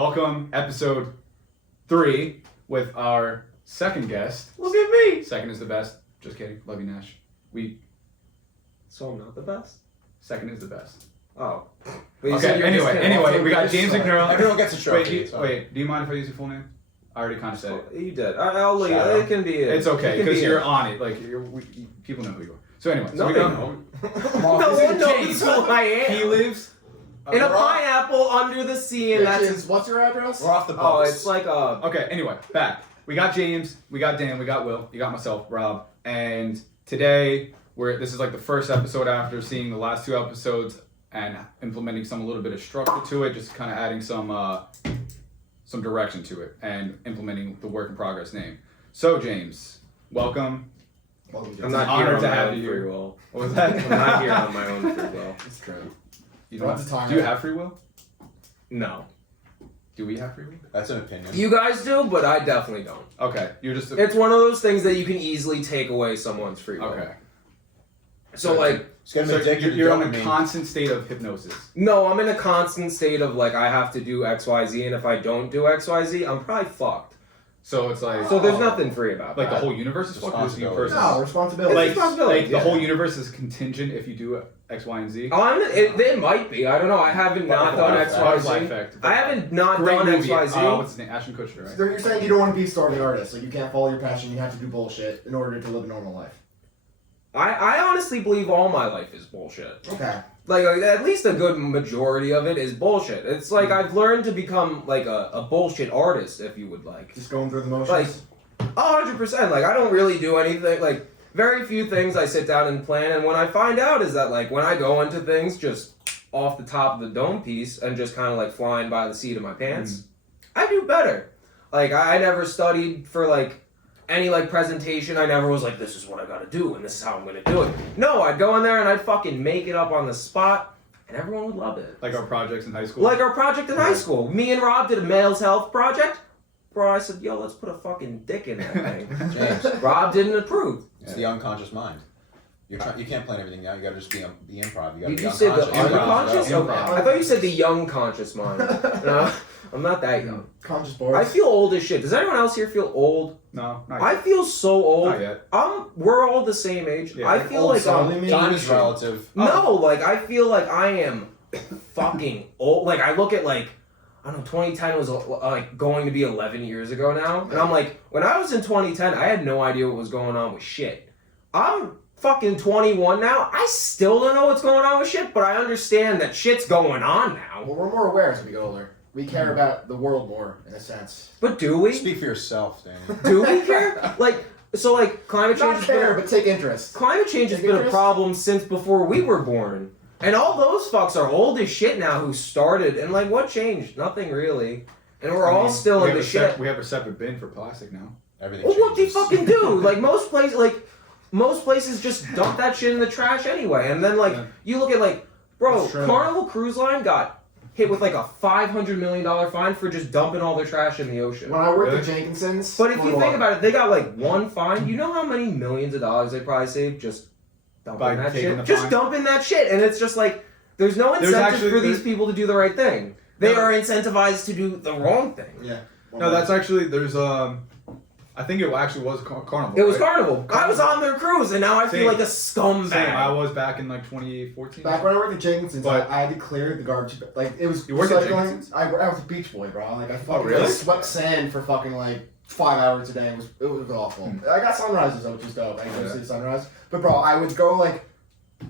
Welcome, episode 3 with our second guest. Look at me! Second is the best. Just kidding. Love you, Nash. So I'm not the best? Second is the best. Oh. Okay, anyway, we got James and Nerly. Everyone gets a trophy. Wait, do you mind if I use your full name? I already kind of said it. You did. I'll let you. It can be it. It's okay, because you're on it. Like, people know who you are. So anyway, No, we they go. don't. No one knows who I am. He lives in a pineapple under the sea, and that's... What's your address? We're off the Oh, bus. it's like a... Okay, anyway, back. We got James, we got Dan, we got Will, you got myself, Rob, and today this is like the first episode after seeing the last 2 episodes and implementing a little bit of structure to it, just kind of adding some direction to it and implementing the work in progress name. So James, welcome. I'm not honored here on to my have own you free here. will. What was that? I'm not here on my own free will. It's true. You do you have free will? No. Do we have free will? That's an opinion. You guys do, but I definitely don't. Okay, you're just. It's one of those things that you can easily take away someone's free will. Okay. So like... It's gonna be addicted to you're in a dopamine. constant state of hypnosis. No, I'm in a constant state of like, I have to do XYZ, and if I don't do XYZ, I'm probably fucked. So it's like. So there's nothing free about Like that. the whole universe is fucked. Just you Responsibility. personally. No, responsibility. It's Like, responsibility, like yeah. the whole universe is contingent if you do X, Y, and Z. They might be. I don't know. I haven't not done Butterfly XYZ. effect. I haven't not Great done movie. XYZ. What's his name? Ashton Kutcher, right? So you're saying you don't want to be a starving artist. Like you can't follow your passion. You have to do bullshit in order to live a normal life. I honestly believe all my life is bullshit. Okay. Like at least a good majority of it is bullshit. It's like I've learned to become like a bullshit artist, if you would like. Just going through the motions. Like 100%. Like I don't really do anything. Like very few things I sit down and plan. And when I find out is that like when I go into things just off the top of the dome piece and just kind of like flying by the seat of my pants, I do better. Like I never studied for like any like presentation. I never was like, this is what I gotta do and this is how I'm gonna do it. No, I'd go in there and I'd fucking make it up on the spot and everyone would love it. Like our projects in high school. Like our project in high school. Me and Rob did a male's health project. Bro, I said, yo, let's put a fucking dick in that thing. James, Rob didn't approve. it's the unconscious mind. You can't plan everything out. You gotta just be the improv. You gotta Did be you say the unconscious. unconscious? Improv. Okay. I thought you said the young conscious mind. No, I'm not that young. Conscious boards. I feel old as shit. Does anyone else here feel old? No, not I yet. feel so old. Not yet. We're all the same age. Yeah. I feel Old like solely mean Time is relative. no, like I feel like I am fucking old. Like I look at like I don't know, 2010 was like going to be 11 years ago now, and I'm like, when I was in 2010, I had no idea what was going on with shit. I'm fucking 21 now. I still don't know what's going on with shit, but I understand that shit's going on now. Well, we're more aware as we get older. We care about the world more, in a sense. But do we? Speak for yourself, Danny. Do we care? Like, so like climate change Not has care, been but take interest. climate change has Take been a interest? problem since before we were born. And all those fucks are old as shit now who started. And like, what changed? Nothing really. And we're all still in the shit. We have a separate bin for plastic now. Everything Well, what do you changes. fucking do? Like most places just dump that shit in the trash anyway. And then like you look at like, bro, That's true. Carnival Cruise Line got hit with like a $500 million fine for just dumping all their trash in the ocean. When I worked Really? at Jenkinson's. But if you think about it, they got like one fine. You know how many millions of dollars they probably saved just dumping By that taking shit? the Just fine? dumping that shit. And it's just like, there's no There's incentive actually- for these there's- people to do the right thing. They No. are incentivized to do the wrong thing. Yeah. No, that's actually there's I think it actually was Carnival. It was right? Carnival. I was on their cruise and now I feel Same. like a scumbag. Same. I was back in like 2014. Back when I worked at Jenkinson's, But- I had to clear the garbage. Like it was. You worked at recycling. Jenkinson's? I was a beach boy, bro. Like I fucking really? swept sand for fucking like 5 hours a day. It was awful. I got sunrises though, which was dope. I got to see the sunrise. But bro, I would go like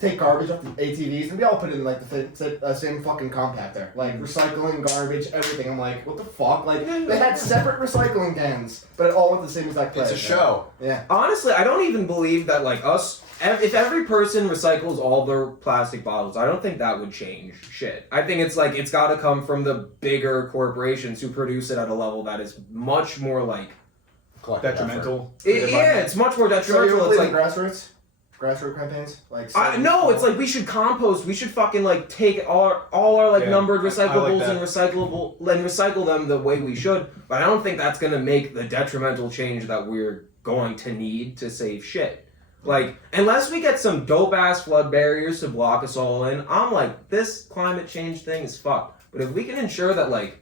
take garbage off the ATVs and we all put it in like the same fucking compactor. Like recycling, garbage, everything. I'm like, what the fuck? Like they had separate recycling cans, but it all went the same exact place. It's a show. Yeah. Honestly, I don't even believe that like us, if every person recycles all their plastic bottles, I don't think that would change shit. I think it's like, it's gotta come from the bigger corporations who produce it at a level that is much more like, Collective Detrimental. it's much more So you detrimental. believe It's in like, grassroots campaigns? Like no, it's like we should compost. We should fucking like take all our like Yeah, numbered I like recyclables that. and recycle them the way we should. But I don't think that's gonna make the detrimental change that we're going to need to save shit. Like, unless we get some dope ass flood barriers to block us all in, I'm like, this climate change thing is fucked. But if we can ensure that like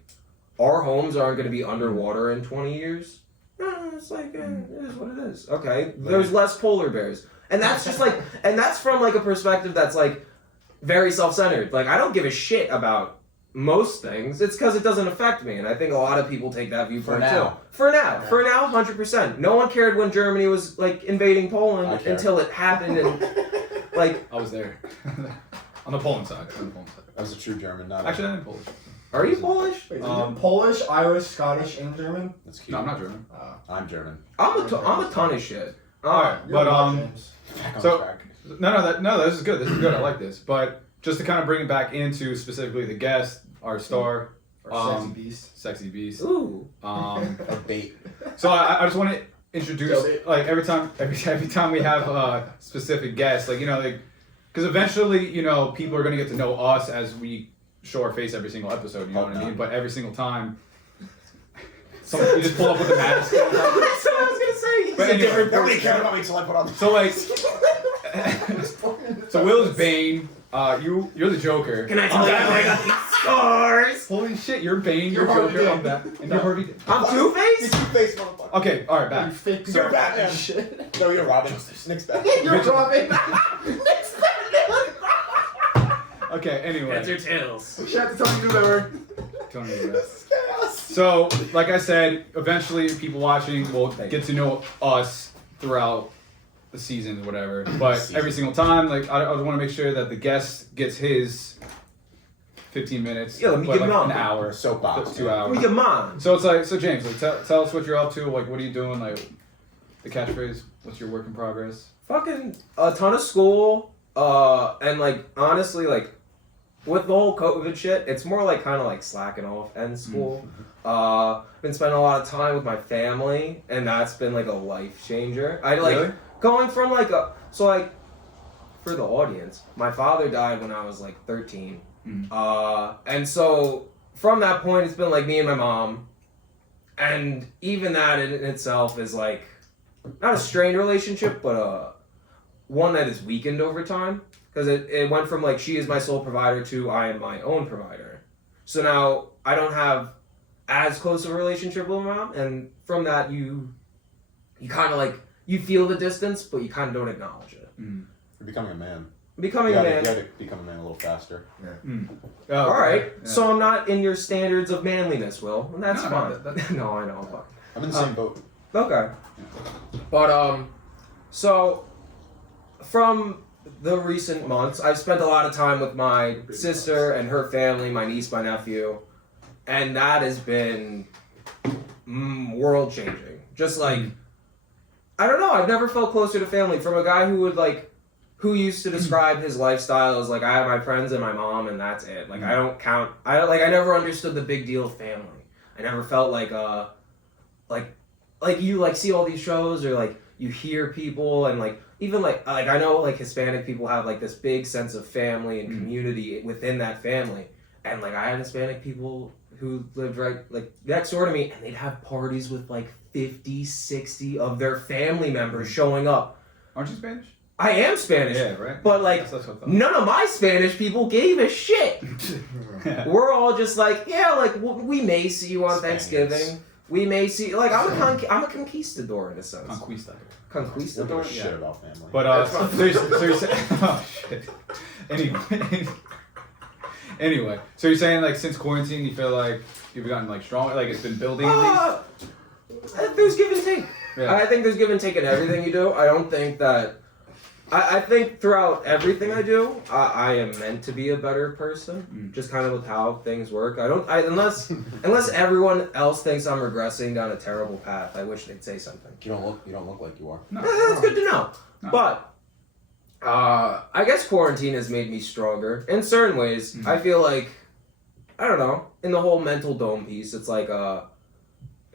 our homes aren't going to be underwater in 20 years. It's like, it is what it is. Okay, there's less polar bears. And that's just like, and that's from like a perspective that's like very self-centered. Like, I don't give a shit about most things. It's because it doesn't affect me. And I think a lot of people take that viewpoint too. For now, 100%. No one cared when Germany was like invading Poland until it happened. And like, I was there. On the Poland side. I was a true German, not Actually, I'm Polish. are you Polish? Wait, Polish, Irish, Scottish, and German? That's cute. No, I'm not German. I'm German. I'm a ton of shit. Alright, You're but not James. Back on So- track. No, this is good. This is good. I like this. But just to kind of bring it back into specifically the guest, our star, Or sexy beast. Sexy Beast. Ooh. A bait. So I just want to introduce, like, every time we have a specific guest, like, you know, like, because eventually, you know, people are going to get to know us as we show our face every single episode, you know what I mean? But every single time, you just pull up with a mask. That's what I was gonna say. But anyway, Nobody cared about me until I put on the. so, like, so Will's Bane, you're the Joker. Can I tell you I got these scars? Holy shit, you're Bane, you're Harvey Joker, Dent. I'm Batman, and you're Harvey Dent. I'm Two-Face? Two-Face motherfucker. Okay, alright, back. You fake You're Batman. Shit. No, you're Robin. Nick's Batman. You're Robin. Okay, anyway. Heads or tails? Shout out to Tony Deliver. Don't need this. So, like I said, eventually people watching will get to know us throughout the season or whatever. But every single time, like, I want to make sure that the guest gets his 15 minutes. Yeah, let me but give like him on. an hour. Soapbox. 2 Let hours. me get mine. So it's like, so James, like, tell us what you're up to. Like, what are you doing? Like, the catchphrase. What's your work in progress? Fucking a ton of school. And like, honestly, like, with the whole COVID shit, it's more like kind of like slacking off end school. Been spending a lot of time with my family, and that's been like a life changer. I like Really? going from like so like for the audience, my father died when I was like 13. And so from that point, it's been like me and my mom, and even that in itself is like not a strained relationship, but one that is weakened over time. Because it went from like she is my sole provider to I am my own provider. So now I don't have as close of a relationship with my mom, and from that you kind of like you feel the distance, but you kind of don't acknowledge it. You're becoming a man. Becoming You a gotta- man. You gotta become a man a little faster. Oh, All right, yeah. so I'm not in your standards of manliness, Will, and that's No, fine. no, No, I know. I'm fine. I'm in the same boat. Okay. But so from the recent months, I've spent a lot of time with my sister and her family, my niece, my nephew, and that has been world changing. Just like I don't know, I've never felt closer to family from a guy who used to describe his lifestyle as like I have my friends and my mom and that's it. Like I never understood the big deal of family. I never felt like you like see all these shows or like you hear people and like even like I know like Hispanic people have like this big sense of family and community within that family, and like I had Hispanic people who lived right like next door to me, and they'd have parties with like 50, 60 of their family members showing up. Aren't you Spanish? I am Spanish, Yeah, right. but like That's what I thought. none of my Spanish people gave a shit. We're all just like, yeah, like we may see you on Spaniards. Thanksgiving. We may see like I'm a conquistador in a sense. Conquista. We don't give Conquistador. a shit about family. But so you're saying, oh shit. Anyway, so you're saying like since quarantine, you feel like you've gotten like stronger, like it's been building at least. There's give and take. Yeah. I think there's give and take in everything you do. I don't think that. I think throughout everything I do, I am meant to be a better person. Just kind of with how things work. Unless everyone else thinks I'm regressing down a terrible path. I wish they'd say something. You don't look like you are. No. That's good to know. No. But I guess quarantine has made me stronger in certain ways. I feel like I don't know, in the whole mental dome piece, it's like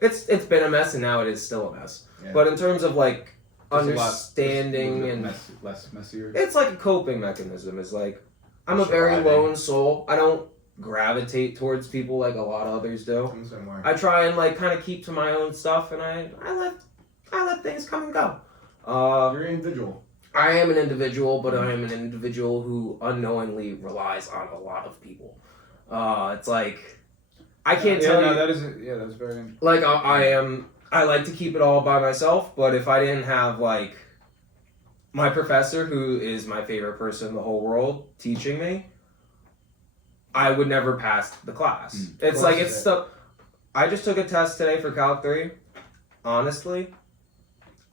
it's been a mess and now it is still a mess. Yeah. But in terms of like Just a lot- understanding just and less messier. it's like a coping mechanism. It's like I'm a Surviving. very lone soul. I don't gravitate towards people like a lot of others do. I'm the same way. I try and like kind of keep to my own stuff, and I let things come and go. You're an individual. I am an individual, but I am an individual who unknowingly relies on a lot of people. It's like I can't tell you. That's very. Like I like to keep it all by myself, but if I didn't have like my professor, who is my favorite person in the whole world, teaching me, I would never pass the class. It's like it's stuff. I just took a test today for Calc 3. Honestly,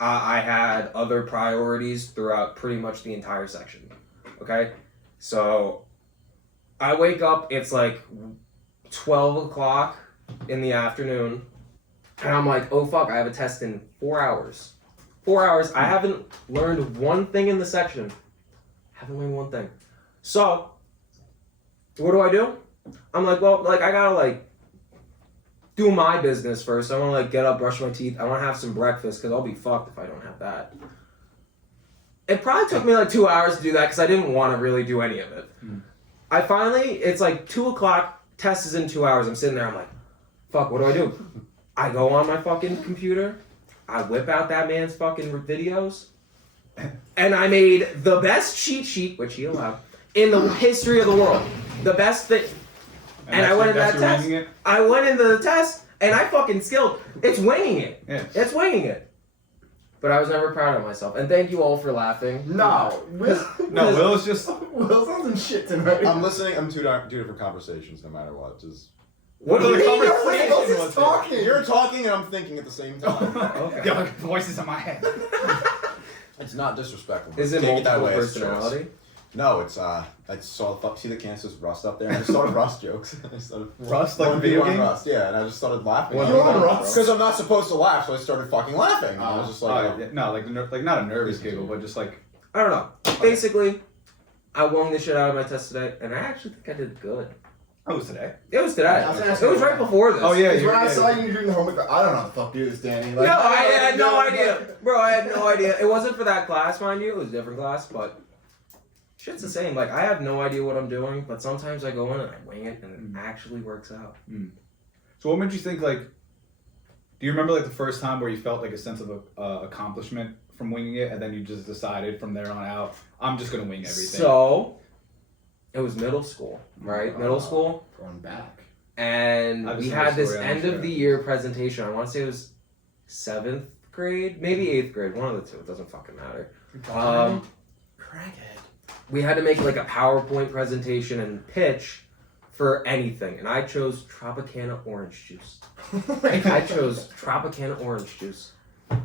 I had other priorities throughout pretty much the entire section. Okay, so I wake up. It's like 12 o'clock in the afternoon. And I'm like, oh fuck, I have a test in 4 hours. 4 hours, I haven't learned one thing in the section. Haven't learned one thing. So, what do? I'm like, well, like, I gotta, like, do my business first. I wanna, like, get up, brush my teeth. I wanna have some breakfast, because I'll be fucked if I don't have that. It probably took me, like, 2 hours to do that, because I didn't want to really do any of it. I finally, it's like 2 o'clock, test is in 2 hours. I'm sitting there, I'm like, fuck, what do? I go on my fucking computer, I whip out that man's fucking videos, and I made the best cheat sheet, which he allowed, in the history of the world. The best thing. And I went into that test. I went into the test, and I fucking skilled. It's winging it. Yeah. It's winging it. But I was never proud of myself. And thank you all for laughing. No. Will's just. Will's on some shit tonight. I'm listening. I'm two different conversations, no matter what. Just. What do you mean? Will's just talking. You're talking and I'm thinking at the same time. Okay. Yeah, like voices in my head. It's not disrespectful. Is it Take multiple as choice. personality? No, it's I see the cancer's Rust up there, and I just started Rust jokes. I started Rust, like video game? Rust, yeah, and I just started laughing. What You on Rust? Because I'm not supposed to laugh, so I started fucking laughing. And I was just like, No, like not a nervous giggle, but just like. I don't know. Basically, I won the shit out of my test today, and I actually think I did good. Oh, it was today. It was today. I was gonna ask It was you right before this. Oh yeah, Because when I saw you doing the homework, I don't know how the fuck do this, Danny. Like, No, I had no idea. Bro, I had no idea. It wasn't for that class, mind you. It was a different class, but shit's the same. Like, I have no idea what I'm doing, but sometimes I go in and I wing it, and it actually works out. So what made you think, like, do you remember, like, the first time where you felt, like, a sense of accomplishment from winging it, and then you just decided from there on out, I'm just going to wing everything? So, it was middle school, right? Middle school. Going back. And I've we seen had this this story, I'm end sure. of the year presentation. I want to say it was 7th grade, maybe 8th grade, one of the two. It doesn't fucking matter. Crackhead. We had to make like a PowerPoint presentation and pitch for anything, and I chose Tropicana orange juice. I chose Tropicana orange juice,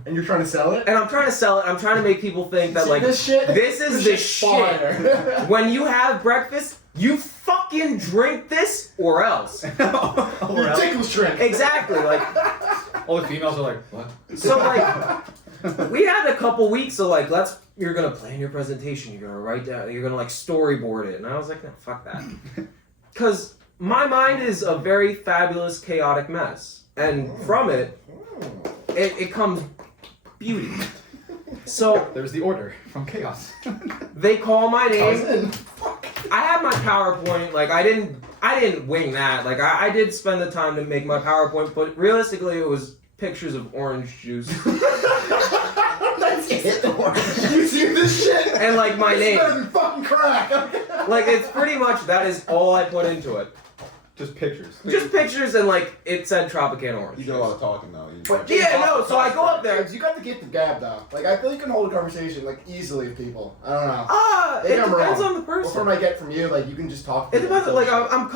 And you're trying to sell it? and I'm trying to sell it. I'm trying to make people think that See like this shit? this is the shit. Fire. When you have breakfast, you fucking drink this or else. Ridiculous drink. Exactly, like. All the females are like, what? So like, we had a couple weeks of like, you're gonna plan your presentation, you're gonna write down, you're gonna like storyboard it, and I was like, no, fuck that, because my mind is a very fabulous, chaotic mess, and from it comes beauty. So There's the order from chaos. they call my name. Cousin. Fuck. I had my PowerPoint, like I didn't wing that. Like I did spend the time to make my PowerPoint, but realistically it was pictures of orange juice. That's it. You see this shit? And like my This name. better than fucking crack. Like it's pretty much that is all I put into it. Just pictures. Just pictures and like it said Tropicana orange you juice. did a lot of talking though. But Yeah, no, so I go up there. You got the gift of gab though. Like I feel you can hold a conversation like easily with people. I don't know. It Maybe I'm depends wrong. on the What person. from I get from you, like you can just talk. To It depends. Like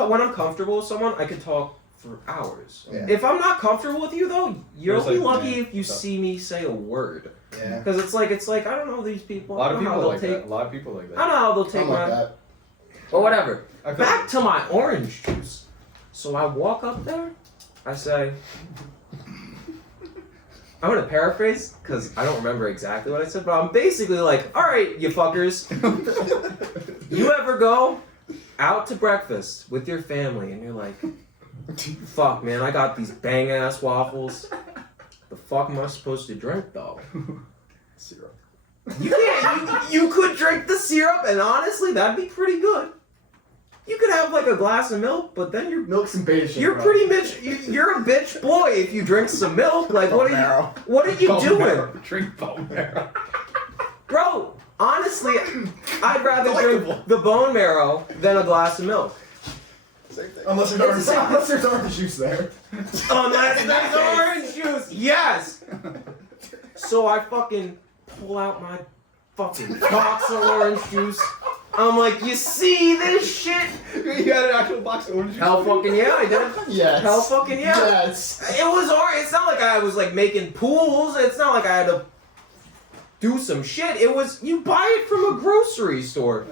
when I'm comfortable with someone, I could talk for hours. Yeah. If I'm not comfortable with you though, you'll There's, be like, lucky yeah, if you stuff. see me say a word. Yeah. Because it's like I don't know these people. A lot of I don't know people how like they'll that. take. A lot of people like that. I don't know how they'll take Something like my. that. But whatever. I feel Back to my orange juice. So I walk up there, I say, I'm gonna paraphrase because I don't remember exactly what I said, but I'm basically like, all right, you fuckers, you ever go out to breakfast with your family and you're like, fuck man, I got these bang ass waffles. The fuck am I supposed to drink though? Syrup. You can't. You could drink the syrup, and honestly, that'd be pretty good. You could have like a glass of milk, but then Milk's and beta shit. you're bro. pretty bitch. You're a bitch boy if you drink some milk. Like what are you Bone doing, marrow. Drink bone marrow. bro? Honestly, I'd rather drink the bone marrow than a glass of milk. Same thing. Unless there's orange juice there. Unless there's orange juice. Yes. So I fucking pull out my fucking box of orange juice. I'm like, you see this shit? You had an actual box of orange juice? Hell fucking yeah, I did. Yes. Hell fucking yeah. Yes. It was orange. It's not like I was like making pools. It's not like I had to do some shit. It was, you buy it from a grocery store.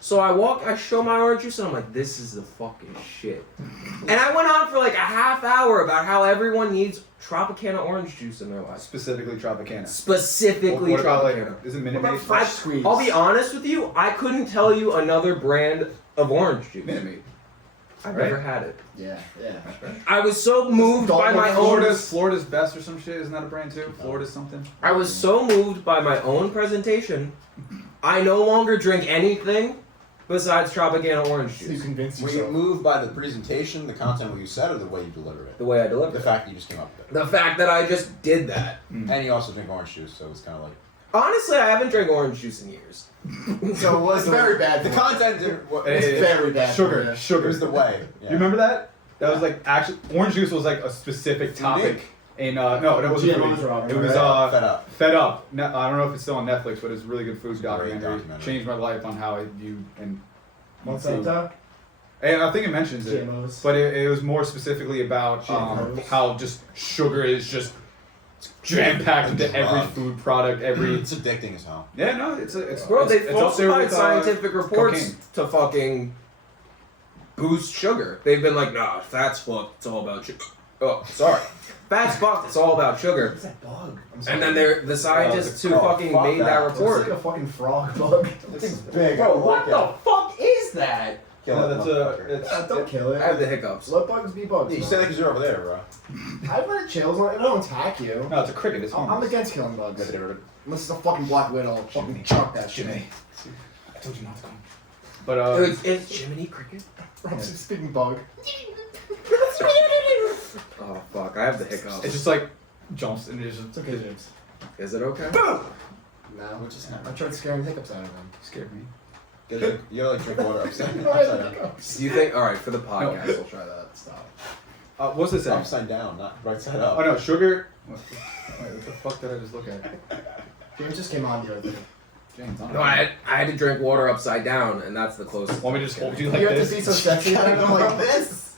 So I show my orange juice and I'm like, this is the fucking shit. And I went on for like a half hour about how everyone needs Tropicana orange juice in their life. Specifically Tropicana. Specifically What about, Tropicana. like, is it Minute What Maid? about Fresh Squeeze? I'll be honest with you, I couldn't tell you another brand of orange juice. Minute Maid. I've Right? never had it. Yeah. I was so moved by my own... Florida's Best or some shit. Isn't that a brand too? Florida's something. I was so moved by my own presentation, I no longer drink anything besides Tropicana orange So you juice. convinced Were you yourself. moved by the presentation, the content what you said, or the way you deliver it? The way I delivered The it. fact that you just came up with it. The fact that I just did that. And you also drink orange juice, so it's kind of like... Honestly, I haven't drank orange juice in years. So it was It's very bad. The for you. content didn't... It's very bad. for Sugar. you. It Sugar. was the way. Yeah. You remember that? That was like actually orange juice was like a specific topic Nick. in no, it wasn't GMOs food. are all It was right. Fed Up. Fed Up. I don't know if it's still on Netflix, but it's a really good food It's a great documentary. documentary. Changed my life on how I view and eat food. Monsanto. And I think it mentions it, GMOs. but it was more specifically about GMOs. how just sugar is just jam packed into every Drug. food product. Every It's addicting as hell. yeah, no, it's Bro, they it's up there falsified with scientific reports cocaine. to fucking boost sugar. They've been like, nah, fat's fucked, it's all about sugar. Oh, sorry. Fat's fucked, it's all about sugar. What's that bug? And then the scientists who fucking fuck made that that. It looks like report. a fucking frog bug. It's big. Bro, what the fuck is that? Kill No, that that's motherfucker. Don't kill it. I have the hiccups. Let bugs be bugs. Yeah, you man. sound like you're over there, bro. I let it chill. It don't attack you. No, it's a cricket. It's I'm harmless. against killing bugs. Never did it. Unless it's a fucking black widow. I'll fucking chuck that shit. Jimmy. I told you not to come. But It's Jiminy Cricket. I'm just speaking bug. Oh fuck, I have the hiccups. it's just like jumps and it just It's okay, James. Is it okay? No. What just happened? I tried scaring the hiccups out of him. scared me. You gotta like drink water upside No, I had down. hiccups. Do you think? All right, for the podcast, No. we'll try that. Stop. What's this saying? Upside down, not right side up. Oh no, sugar. Wait, what the fuck did I just look at? James just came on the other day. James, I don't No, know. I had to drink water upside down, and that's the closest. Want me to just hold you like You have to this? be so sexy. I'm like this.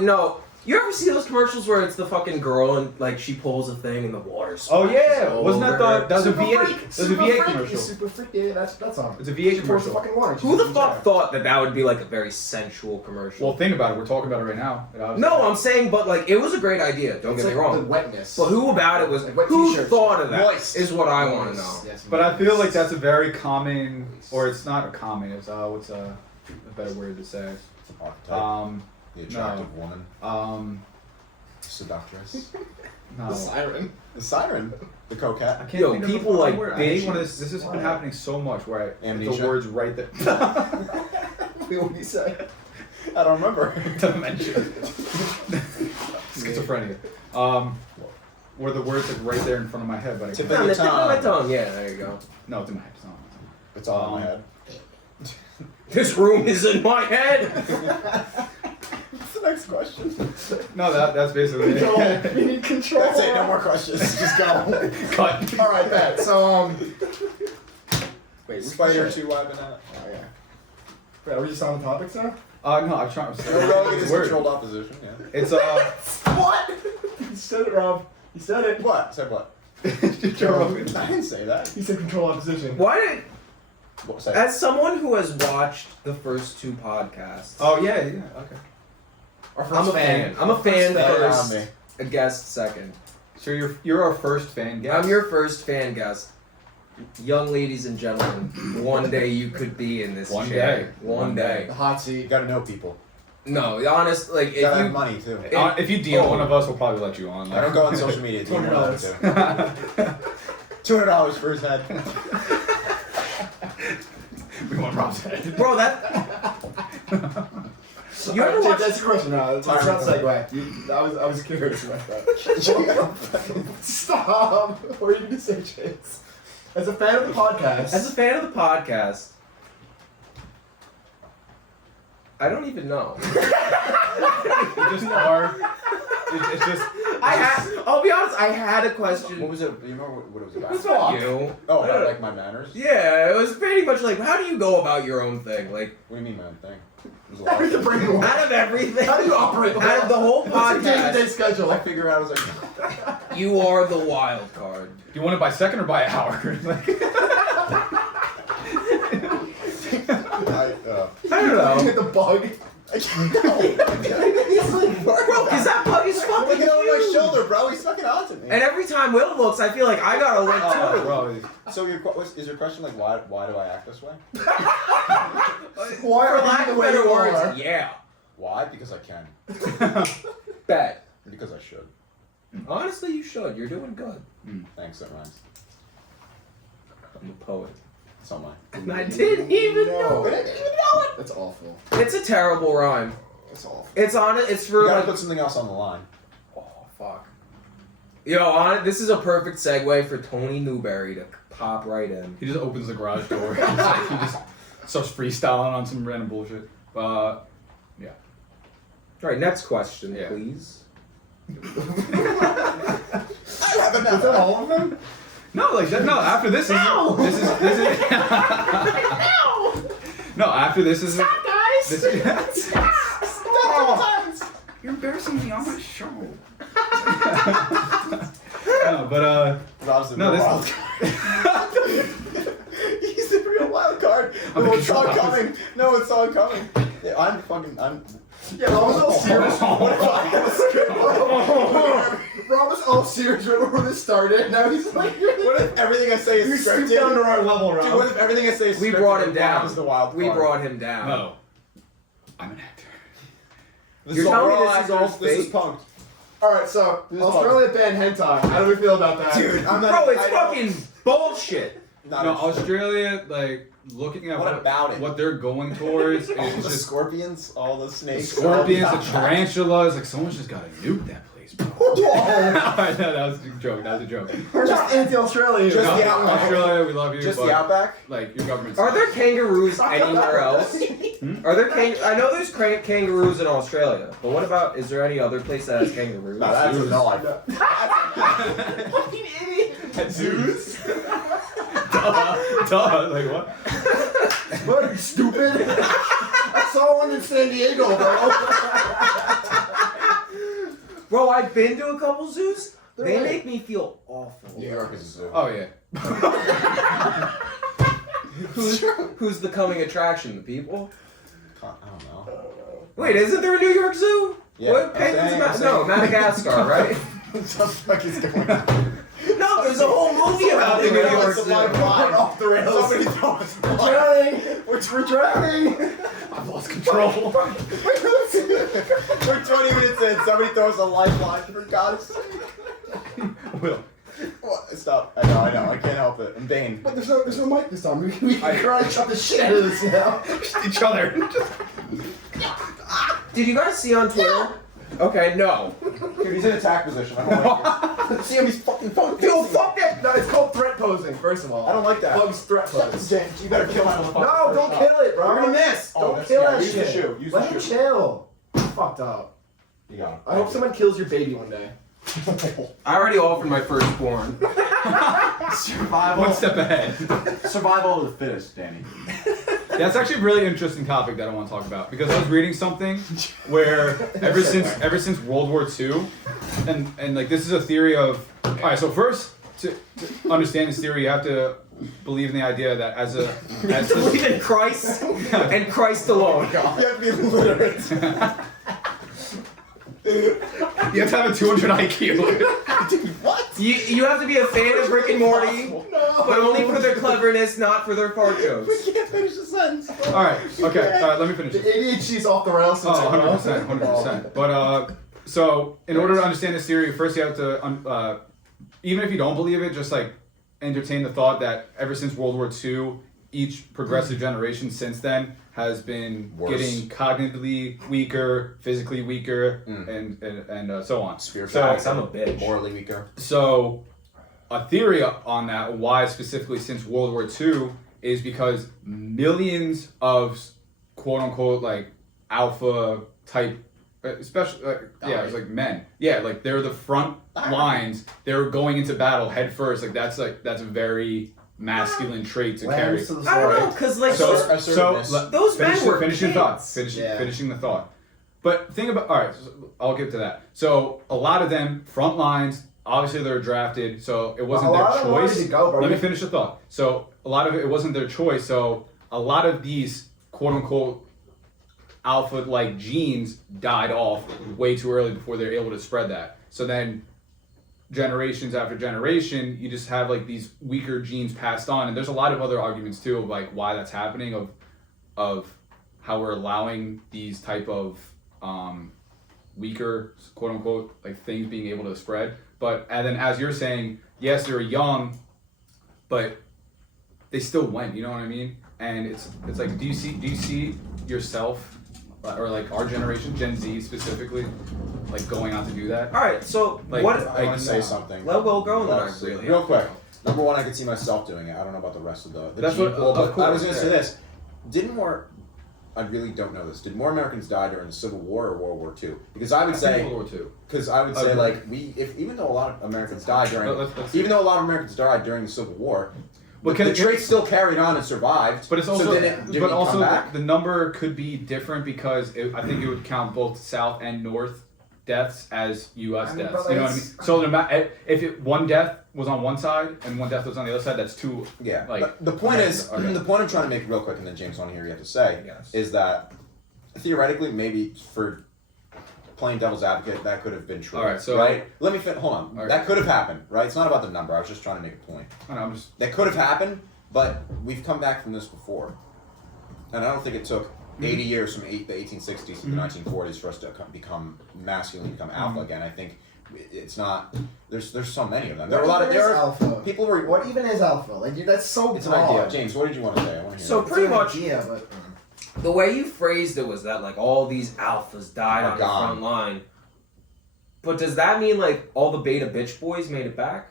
No. You ever see those commercials where it's the fucking girl and like she pulls a thing and the water Oh splashes yeah, all wasn't that over her? that was a Super V8? freak, That was a super V8 freak, commercial. Super freak. Yeah, that's on. It's a V8 She pours the commercial. fucking water. Who the fuck thought that would be like a very sensual commercial? Well, think about it. We're talking about it right now. No, I'm saying, but like it was a great idea. Don't get me The wrong. wetness. But who about it was? Like wet Who t-shirts. thought of that? Moist. Is what I want to know. Yes, But I feel like that's a very common, or it's not a common. It's what's a better word to say? It's an archetype. The attractive no. woman. Seductress. No. The siren. The siren. The coquette. I can't Yo, think of the people fucking like word. I hate when bitches. this has been happening so much where the Amnesia? words right there. What do you say? I don't remember. Dementia. Schizophrenia. Where the words like right there in front of my head, but I Tip can't. On the tip of my tongue. tongue. Yeah, there you go. No, it's in my head. It's not on my tongue. It's all in my head. This room is in my head. What's the next question? No, that's basically Control. it. We need control. That's it. No more questions. Just go. Cut. All right, bet. So wait, Spider shit. 2 banana. Oh yeah. Wait, are we just on the topics now? No, I'm trying. Joe Rogan is Word. controlled opposition. Yeah. It's What? You said it, Rob. You said it. What? Said what? Joe Rogan. I didn't say that. He said control opposition. Why did? What, say As someone who has watched the first two podcasts, Oh yeah, okay. Our I'm a fan. I'm a fan Lay it on first, me. a guest second. So you're our first fan guest. I'm your first fan guest. Young ladies and gentlemen, one day you could be in this One chair. day. One day. The hot You seat. gotta know people. No, honest, like if You gotta have you money too. If you DM one of us, we'll probably let you on. I don't go on social media. Do you know $200. that too? $200 for his head. We want Rob's head. bro, that you ever Alright, watch? that's a question now. It's not segue. I was curious about that. Stop. What were you going to say, Chase? As a fan of the podcast. As a fan of the podcast, I don't even know. You just are. It's just. I'll be honest, I had a question. What was it? Do you remember what it was about? It was about you. Oh, about like my manners? Yeah, it was pretty much like, how do you go about your own thing? Like, What do you mean my own thing? There's a How lot do of you things. bring it out of everything, How do you operate? out of the whole What's your day-to-day podcast, schedule? I figure out, I was like, you are the wild card. Do you want it by second or by hour? Like, I don't know. Hit the bug. Bro, because that bug is fucking Look at over my huge. shoulder, bro. He's fucking on to me. And every time Will looks, I feel like I gotta look oh, too. bro. So is your question like why do I act this way? Why For are lack you of the way better you words, are? yeah. Why? Because I can. Bet. Because I should. Honestly, you should. You're doing good. Thanks, that rhymes. I'm a poet. It's on mine. I didn't even know I it. didn't even know it. That's awful. It's a terrible rhyme. That's awful. It's on it. It's for You gotta like. put something else on the line. Oh fuck. Yo, on it. This is a perfect segue for Tony Newberry to pop right in. He just opens the garage door. He just starts freestyling on some random bullshit. Yeah. All right, next question, Yeah. please. I have Is that all of them? No, like that. No, after this is this is. No, after this is. Stop, guys! This is Stop. You're embarrassing me on my show. No, but Rob's the no, real this. wild card. He's the real wild card. I'm No, it's all control- coming. No, it's all coming. Yeah, I'm. Yeah, Rob was all serious. What if I have a script? Rob was all serious right before this started. Now he's like, What if everything I say is you stooped scripted? down to our level, Rob. Dude, what if everything I say is We scripted brought him and down. Rob's the wild card? We brought him down. No, I'm an actor. This You're is all telling me raw this is all actors. This is fake? punked. Alright, so This is Australia banned hentai. How do we feel about that? Dude, I'm not. Bro, it's I don't- fucking bullshit. Not No, interested. Australia, like looking at What about it? what they're going towards All is the just scorpions, all the the snakes, scorpions, all the tarantulas. Like someone's just gotta nuke that place, bro. Whoa. No, that was a joke. That was a joke. We're just anti-Australia. Just No, the outback. Australia, we love you. Just but, the outback. Like your government's. Are there kangaroos anywhere else? Are there I know there's kangaroos in Australia, but what about, is there any other place that has kangaroos? No, that's a no. Fucking idiot. At zoos? Duh. Like what? What, are you stupid? I saw one in San Diego, bro. Bro, I've been to a couple zoos. They're They right. make me feel awful. New York is a zoo. Oh yeah. Who's the coming attraction? The people? I don't know. Wait, isn't there a New York Zoo? Yeah, What? I'm Penguins? saying- I'm No, saying- Madagascar, right? What the fuck is going on? No, there's a whole movie about the New York It's a Zoo. live line. We're off the rails. Somebody throw us a We're line. drowning. We're drowning. I've lost control. We're 20 minutes in. Somebody throws a lifeline. For God's sake. Will. What? Stop. I know. I can't help it. I'm Bane. But there's no mic this time. We can try and shut the shit out of this now. Each other. Did you guys see on Twitter? Okay, no. Dude, he's in attack position. I don't like it. See him? He's fucking phone. Yo, fuck that. No, it's called threat posing, first of all. I don't like that. Bugs threat pose. James, you better kill him. No, don't kill it, bro. You're gonna miss. Don't that's- kill yeah, that use shit. the shoe. Use Let the him shoe. chill. Fucked up. You got him. I hope someone kills your baby one day. I already offered my firstborn. Survival. One step ahead. Survival of the fittest, Danny. That's actually a really interesting topic that I want to talk about because I was reading something where ever since World War II, and like this is a theory of all right. So first, to understand this theory, you have to believe in the idea that as Believe in Christ and Christ alone. You have to be literate. you have to have a 200 IQ. Dude, what? You have to be a fan of Rick and Morty, No. but only for their cleverness, not for their fart jokes. We can't finish the sentence. All right. Okay. Let me finish. The ADHD's off the rails. Oh, 100%, 100%. But so in order to understand this theory, first you have to, even if you don't believe it, just like entertain the thought that ever since World War II, each progressive generation since then has been Worse. getting cognitively weaker, physically weaker, and so on. Spiritual. I'm a bitch. Morally weaker. So a theory on that, why specifically since World War II, is because millions of quote unquote like alpha type, especially it was like men. Yeah, like they're the front lines. They're going into battle head first. Like that's a very masculine trait to carry. Lambs to the I don't know, sword. because like those men were finishing thought. kids. Finishing the thought. But think about, all right, so I'll get to that. So a lot of them front lines. Obviously, they're drafted, so it wasn't their choice. Let me finish the thought. So a lot of it wasn't their choice. So a lot of these quote unquote alpha-like genes died off way too early before they're able to spread that. So then generations after generation, you just have like these weaker genes passed on, and there's a lot of other arguments too of like why that's happening, of how we're allowing these type of weaker quote unquote like things being able to spread. But and then as you're saying, yes, they're young, but they still went. You know what I mean? And it's like, do you see yourself, or like our generation, Gen Z specifically, like going out to do that? All right, so Like, what? I want to say something. Let Will go then. Honestly, real quick. Number one, I could see myself doing it. I don't know about the rest of the That's gene what- pool, of but I was course, going to yeah. say this. I really don't know this. Did more Americans die during the Civil War or World War II? Because I would say, World War II. because I would say like even though a lot of Americans died during, even though a lot of Americans died during the Civil War, But the traits still carried on and survived. But it's also, so then it didn't come also back. the number could be different because I think it would count both South and North deaths as U.S. I mean, deaths. but You know what I mean? it's- So if one death was on one side and one death was on the other side, that's two. Yeah. Like, but the point is, okay. the point I'm trying to make real quick, and then James, want to hear what you have to say, Yes. is that theoretically, maybe for playing devil's advocate, that could have been true. All right, so- right, let me hold on. All right. That could have happened, right? It's not about the number. I was just trying to make a point. I don't know, I'm just. That could have happened, but we've come back from this before, and I don't think it took 80 years from the 1860s to the 1940s for us to become masculine, become alpha again. I think it's not. There's so many of them. There are a lot of alpha. people were. What even is alpha? Like that's so It's an broad. idea. James, what did you want to say? I want to hear. So that. pretty It's an much idea, but the way you phrased it was that like all these alphas died on the gone. front line. But does that mean like all the beta bitch boys made it back?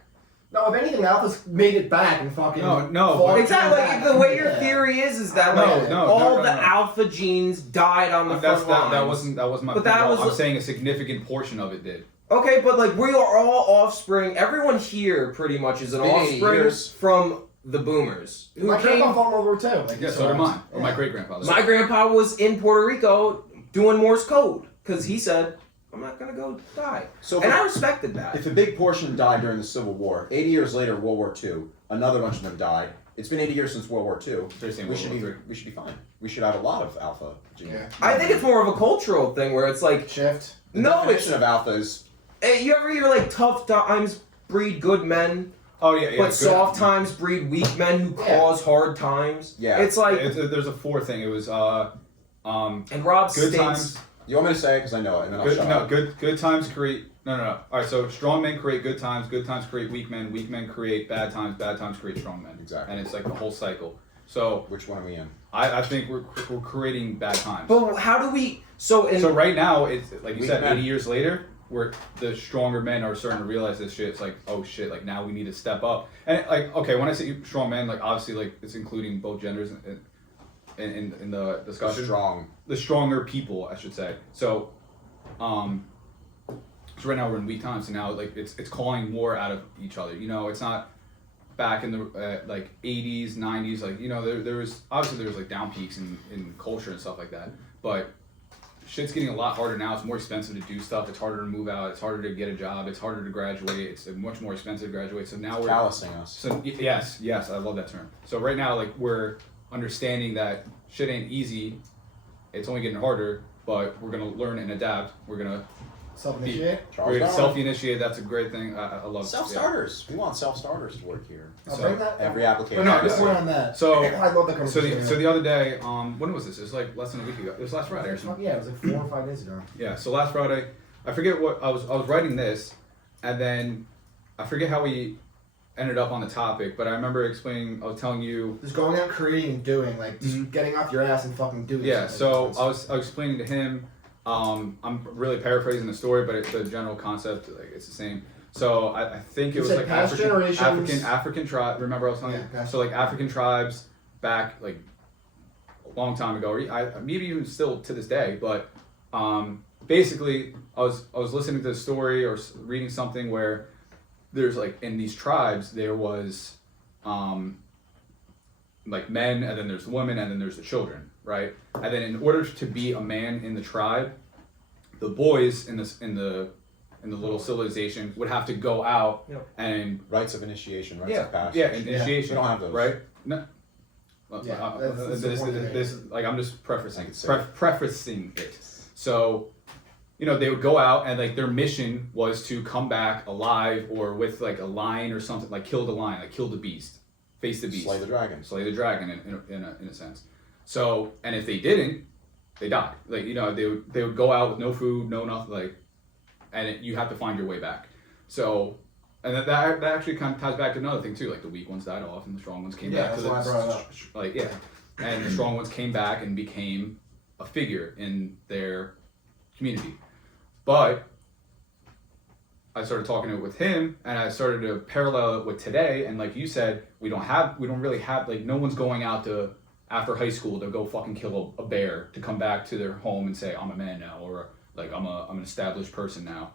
no, if anything, alphas made it back and fucking. No, fought Exactly. back. Like, the way your Yeah. theory is that No, like no, all no, no, the no. alpha genes died on the front lines. That wasn't my. But that point at all. was- I'm saying a significant portion of it did. Okay, but like we are all offspring. Everyone here pretty much is an Been 80 offspring years. from the boomers. Who My grandpa came, fought in World War II. Like, Yeah, you so did saw. mine. Or my Yeah. great grandfather. my grandpa was in Puerto Rico doing Morse code because he said, "I'm not gonna go die," So and if- I respected that. If a big portion died during the Civil War, 80 years later, World War II, another bunch of them died. It's been 80 years since World War II. They're saying We World should War be we should be fine. We should have a lot of alpha genes. Yeah. I think it's more of a cultural thing where it's like, Shift. The no, it's definition of alpha is hey, you ever hear like tough times breed good men, Oh yeah, but soft times breed weak men who Yeah. cause hard times. Yeah. It's like, There's a fourth thing. It was and Rob good states. times. you want me to say it because I know it, and then I'll shut up. Good times create no. All right, so strong men create good times create weak men create bad times create strong men. Exactly. And it's like the whole cycle. So Which one are we in? I think we're creating bad times. But how do we? So in So right now it's like you Weak said, men. 80 years later, where the stronger men are starting to realize this shit. It's like, oh shit, like now we need to step up. And like, okay, when I say strong men, like obviously like it's including both genders in the discussion. Strong. The stronger people, I should say. So, so right now we're in weak times, and now like it's calling more out of each other. You know, it's not back in the like 80s, 90s. Like, you know, there was obviously there was like down peaks in culture and stuff like that, but shit's getting a lot harder now. It's more expensive to do stuff. It's harder to move out. It's harder to get a job. It's harder to graduate. It's much more expensive to graduate. So now we're Callousing us. so yes, I love that term. So right now, like we're understanding that shit ain't easy. It's only getting harder, but we're gonna learn and adapt. We're gonna Self-initiate. Charles Darwin. self-initiate. That's a great thing. I love Self-starters. We want self-starters to work here. I'll So, bring that. Every application. No, Good this- point on that. So- I love that So conversation. the other day, when was this? It was like less than a week ago. It was last Friday or something. Yeah, it was like 4 or 5 days ago. Yeah. So last Friday, I forget what I was writing this, and then I forget how we ended up on the topic, but I remember explaining. I was telling you. Just going out, creating, and doing, like just Mhm. getting off your ass and fucking doing. Yeah, something. so It's- I was explaining to him. I'm really paraphrasing the story, but the general concept, like, it's the same. So I think it You was said like past generations- African tribe. Remember I was telling you? Yeah, So like African tribes back like a long time ago, or maybe even still to this day, but basically I was listening to a story or reading something where there's like in these tribes there was like men, and then there's the women, and then there's the children, right? And then in order to be a man in the tribe, the boys in the little civilization would have to go out and rites of initiation, rites of passage. yeah, initiation. We don't have those, right? No. Yeah, This like I'm just prefacing it. So, you know, they would go out and like their mission was to come back alive or with like a lion or something, like kill the lion, like kill the beast, face the beast, Slay the dragon in a sense. So, and if they didn't, they died. Like, you know, they would go out with no food, no nothing, like, and you have to find your way back. So, and that actually kind of ties back to another thing too. Like the weak ones died off, and the strong ones came back. That's why I brought it up. Like and the strong ones came back and became a figure in their community. But I started talking with him, and I started to parallel it with today. And like you said, we don't really have like no one's going out to after high school to go fucking kill a bear to come back to their home and say I'm a man now, or like I'm an established person now.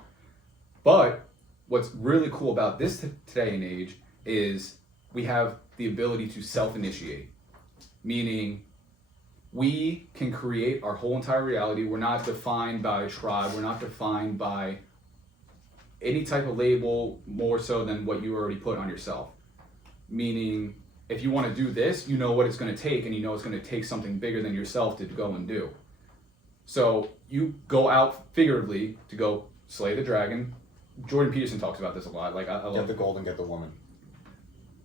But what's really cool about this today and age is we have the ability to self-initiate, meaning we can create our whole entire reality. We're not defined by a tribe. We're not defined by any type of label more so than what you already put on yourself. Meaning, if you want to do this, you know what it's going to take, and you know it's going to take something bigger than yourself to go and do. So you go out figuratively to go slay the dragon. Jordan Peterson talks about this a lot. Like I love Get the gold and get the woman.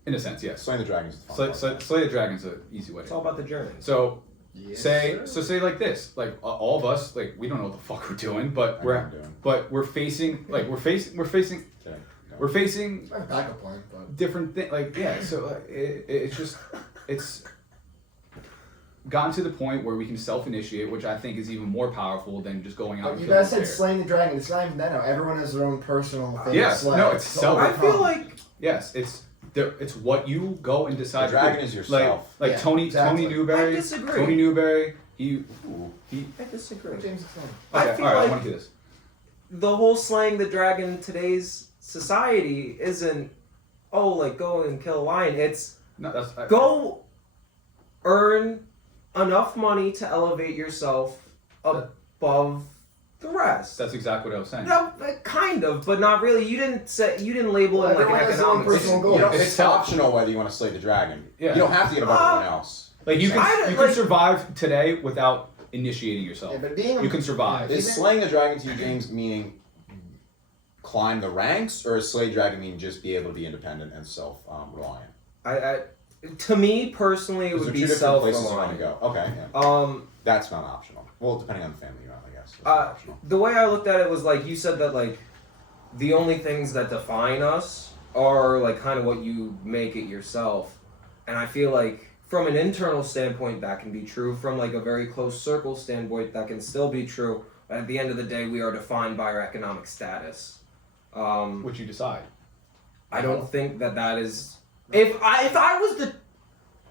In a sense, yes. Slaying the dragons is the fun part. Slay the dragon's an easy way. It's all about the journey. So Yes, say sir. like this, like all of us, like we don't know what the fuck we're doing, but I know what I'm doing. we're facing Okay, go. we're facing It's not a backup plan, but different things. Like so it's gotten to the point where we can self-initiate, which I think is even more powerful than just going out. But and you killing guys said a bear. slaying the dragon. It's not even that now. Everyone has their own personal thing. Yeah, to slay. no, it's self- I feel like Yes, it's what you go and decide. The dragon to do. is yourself. Like Yeah, Tony exactly. Newberry. I disagree. Tony Newberry. He. I disagree. James is fine. I Okay, feel all right, I like- want to do this. The whole slaying the dragon in today's society isn't, like go and kill a lion. It's No, that's go earn enough money to elevate yourself above the rest. That's exactly what I was saying. No, kind of, but not really. You didn't label it like Everyone an has their own economic. personal You goals. know, It's it's self- optional whether you want to slay the dragon. Yeah. You don't have to get above everyone else. Like you I- can like- survive today without initiating yourself. Yeah, but being You can survive. Yeah, Is slaying the dragon to you, James, meaning climb the ranks, or is slay dragon mean just be able to be independent and self-reliant? To me personally, it Those would are be two different places you want to self-reliant. go. Okay, yeah. That's That's not optional. Well, depending on the family you're on, I guess. That's Uh, not optional. the way I looked at it was like you said that like the only things that define us are like kind of what you make it yourself, and I feel like from an internal standpoint that can be true. From like a very close circle standpoint that can still be true. But at the end of the day, we are defined by our economic status. Which you decide. I don't think that is. If I was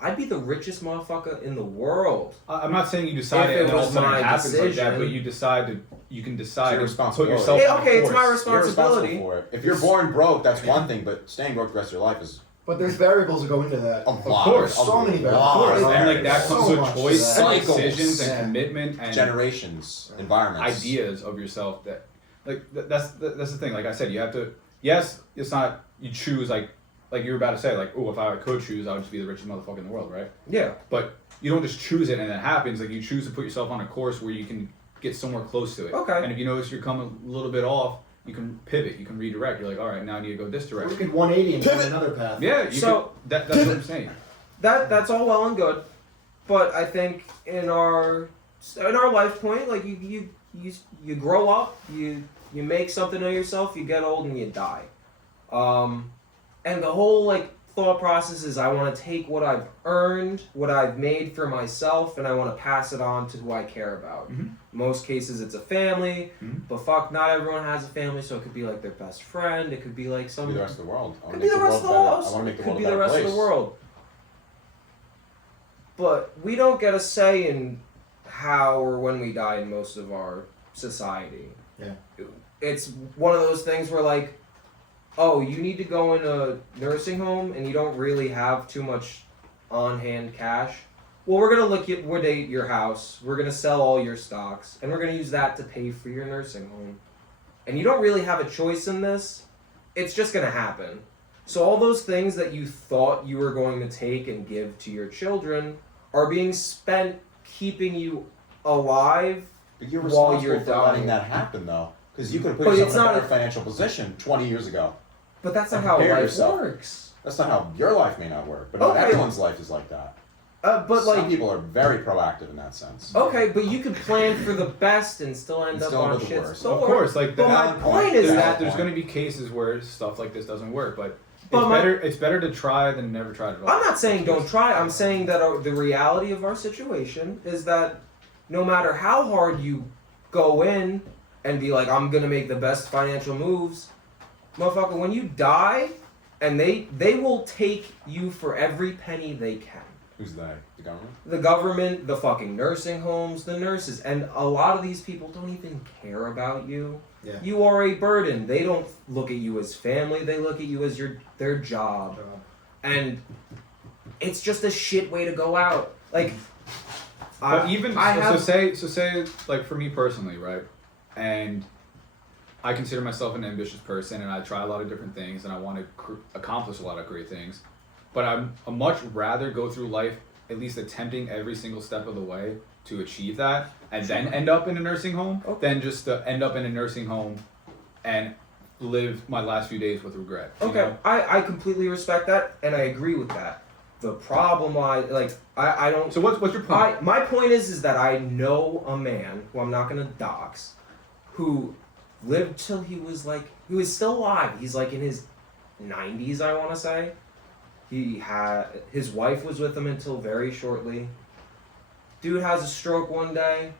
I'd be the richest motherfucker in the world. I'm not saying you decide If it it and all of a was sudden it my happens like that, decision. but you can decide It's your to put responsibility. yourself Yeah, on okay, it's course. my You're responsibility. responsible for it. If you're born broke, that's one thing, but staying broke the rest of your life is But there's variables that go into that. a lot. course. So many variables. lot Of course, and like that So comes with much choice, to that. and Cycles. decisions, and Yeah. commitment, and generations, environments, ideas of yourself. That like that's the thing. Like I said, you have to. Yes, it's not you choose like you were about to say like, oh, if I could choose, I would just be the richest motherfucker in the world, right? Yeah. But you don't just choose it and it happens. Like you choose to put yourself on a course where you can get somewhere close to it. Okay. And if you notice you're coming a little bit off, you can pivot. You can redirect. You're like, all right, now I need to go this Look direction. at 180 and find Pivot. another path. Yeah. You So- that's what I'm saying. That's all well and good, but I think in our life point, like you grow up, you make something of yourself, you get old and you die, and the whole like thought process is I want to take what I've earned, what I've made for myself, and I want to pass it on to who I care about. Mhm. Most cases it's a family, Mhm. but fuck, not everyone has a family, so it could be like their best friend, it could be like Could some. be the rest of the world. I wanna Could make be the rest of the better. world. I want to make the Could world be a better the rest place. of the world. but we don't get a say in how or when we die in most of our society. Yeah. It's one of those things where like, oh, you need to go in a nursing home and you don't really have too much on-hand cash. Well, we're going to liquidate your house, we're going to sell all your stocks, and we're going to use that to pay for your nursing home. And you don't really have a choice in this. It's just going to happen. So all those things that you thought you were going to take and give to your children are being spent keeping you alive But you're while responsible you're for letting dying. that happen, though. Because you could have But put yourself it's in a not better a- financial position 20 years ago. But that's not And how prepare life yourself. works. That's not how your life may not work, but not Okay. everyone's life is like that. But Some like, people are very proactive in that sense. okay, but you could plan for the best and still end And up still end on up with the shit's worst. door. Of course, like But my valid point point. is Valid that there's point. going to be cases where stuff like this doesn't work, but But it's better to try than never try at all. I'm not saying don't try. I'm saying that the reality of our situation is that no matter how hard you go in and be like, I'm gonna make the best financial moves, motherfucker, when you die, and they will take you for every penny they can. Who's they? The government? The government, the fucking nursing homes, the nurses, and a lot of these people don't even care about you. Yeah. You are a burden. They don't look at you as family. They look at you as their job. And it's just a shit way to go out. Like, But say like for me personally, right? And I consider myself an ambitious person, and I try a lot of different things, and I want to accomplish a lot of great things. But I much rather go through life at least attempting every single step of the way to achieve that, and then end up in a nursing home, than just to end up in a nursing home and live my last few days with regret. You know? I completely respect that, and I agree with that. The problem I don't. So what's your point? My point is that I know a man who I'm not gonna dox, who lived till he was still alive. He's like in his 90s, I want to say. His wife was with him until very shortly. Dude has a stroke one day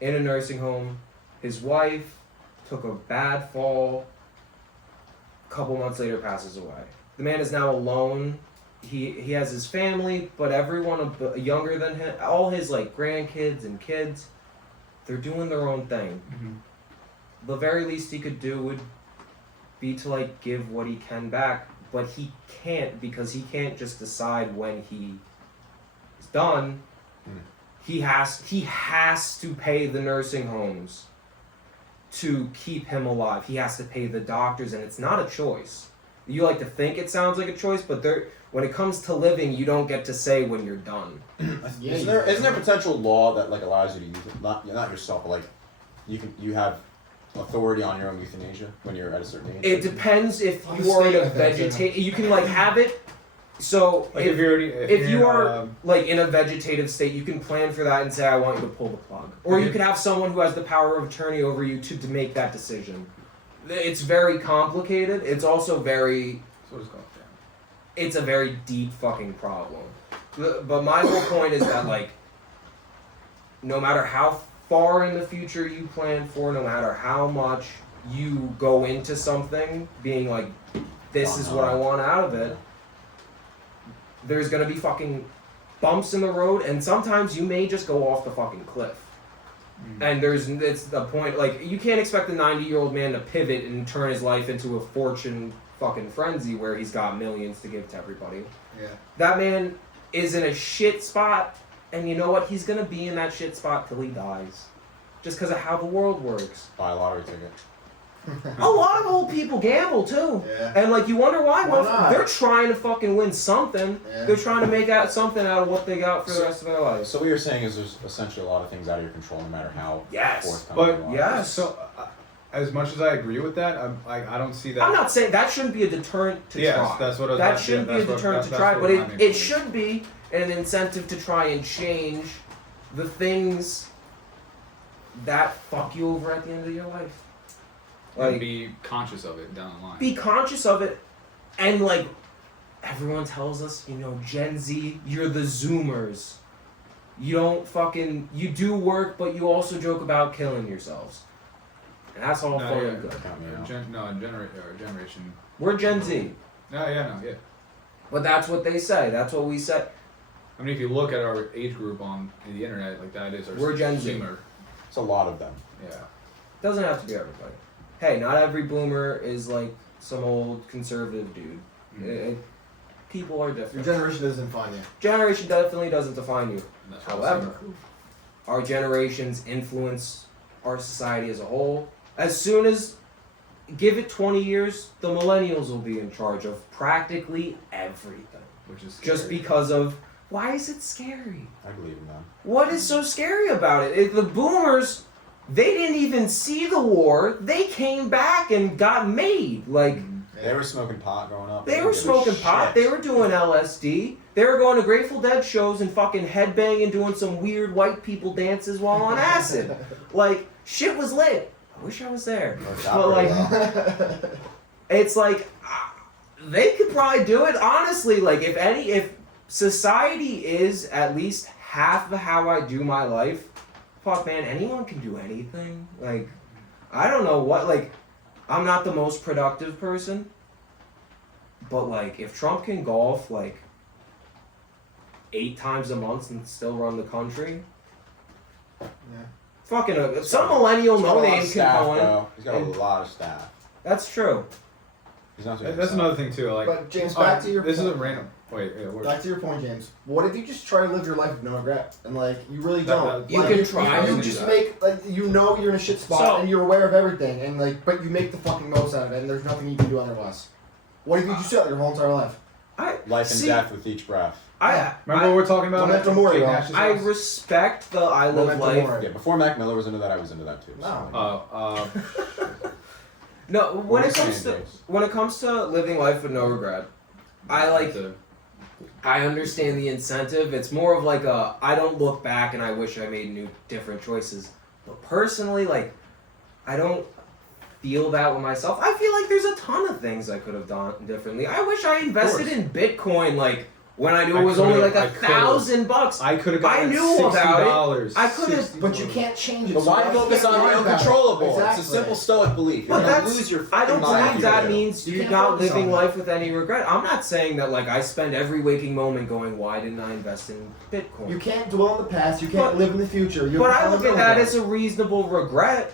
in a nursing home. His wife took a bad fall. A couple months later passes away. The man is now alone. He has his family, but everyone younger than him, all his like grandkids and kids, they're doing their own thing. Mm-hmm. The very least he could do would be to like give what he can back, but he can't because he can't just decide when he is done. He has to pay the nursing homes to keep him alive. He has to pay the doctors, and it's not a choice. You like to think it sounds like a choice, but when it comes to living, you don't get to say when you're done. Yeah, Isn't there potential law that like allows you to use it? Not yourself, but like you have authority on your own euthanasia when you're at a certain age? It depends if On you the are in state, a I think, vegetation. You can like have it. So Like if if you are like in a vegetative state, you can plan for that and say, I want you to pull the plug. Or you Okay. could have someone who has the power of attorney over you to make that decision. It's very complicated. It's also very, That's what it's called. it's a very deep fucking problem. But my whole point is that like, no matter how far in the future you plan for, no matter how much you go into something being like, this is what I want out of it, there's gonna be fucking bumps in the road, and sometimes you may just go off the fucking cliff. And it's the point, like, you can't expect a 90-year-old man to pivot and turn his life into a fortune fucking frenzy where he's got millions to give to everybody. Yeah. That man is in a shit spot, and you know what? He's gonna be in that shit spot till he dies. Just because of how the world works. Buy a lottery ticket. A lot of old people gamble too. Yeah. And like you wonder why? Why Well, not? they're trying to fucking win something. Yeah. They're trying to make out something out of what they got for the rest of their lives. So what you're saying is there's essentially a lot of things out of your control, no matter how Yes. forthcoming But you are. Yes. So, as much as I agree with that, I don't see that. I'm not saying that shouldn't be a deterrent to Yes, try. that's what I was that about to- shouldn't yeah, be a that's what- deterrent to that's try, what but my it main point should be an incentive to try and change the things that fuck you over at the end of your life. And Like, be conscious of it down the line. be conscious of it, and like everyone tells us, you know, Gen Z, you're the Zoomers. You don't fucking, you do work, but you also joke about killing yourselves, and that's all fun and good. Count me out. Generation. We're Gen Z, No, yeah, but that's what they say. That's what we say. I mean, if you look at our age group on the internet, like that is our We're Gen Z. consumer. It's a lot of them. Yeah. Doesn't have to be everybody. Hey, not every boomer is like some old conservative dude. People are Your different. generation doesn't define you. Generation definitely doesn't define you. And that's what I'm However, saying. our generations influence our society as a whole. As soon as, give it 20 years, the millennials will be in charge of practically everything. Which is Just scary. because of, why is it scary? I believe in them. What is so scary about it? The boomers, they didn't even see the war. They came back and got made. Like, They were smoking pot growing up. they were smoking pot. They were doing LSD. They were going to Grateful Dead shows and fucking headbanging and doing some weird white people dances while on acid. Like, shit was lit. I wish I was there. But like, it's like, they could probably do it. Honestly, like, if society is at least half of how I do my life, fuck man, anyone can do anything. Like, I don't know what, like, I'm not the most productive person, but like, if Trump can golf like 8 times a month and still run the country, fucking some millennial He's got a lot no of name can staff, go in. bro. He's got a and- lot of staff. That's true. He's not That's another thing too. Like, But James, back to your this is point. a random. Wait, yeah, Back to your point, James. What if you just try to live your life with no regret, and like you really don't? You Like, can try You to just do make like you know you're in a shit spot, So- and you're aware of everything, and like but you make the fucking most out of it, and there's nothing you can do otherwise. What if you just do that your whole entire life? Life and See, death with each breath. remember what we're talking about? Memento Mori, Jake bro. Nash's I house? respect the I live Memento life. Mori. Yeah, before Mac Miller was into that, I was into that too. No. Oh, No, when What it was comes saying, to James? when it comes to living life with no regret, I understand the incentive. It's more of like a I don't look back and I wish I made different choices. But personally, like, I don't feel that with myself. I feel like there's a ton of things I could have done differently. I wish I invested in Bitcoin like when I knew it was only like $1,000. I could have I gotten knew about $60. I could have- But you can't change it. But so why you focus can't on the worry about it. uncontrollable? Exactly. It's a simple stoic belief. You're But gonna that's, lose your I don't fucking mind believe if that you do. means You you're can't not focus living on life with any regret. I'm not saying that like I spend every waking moment going, why didn't I invest in Bitcoin? You can't dwell in the past. You can't But- live in the future. You But can't I look live at in that the as a reasonable regret.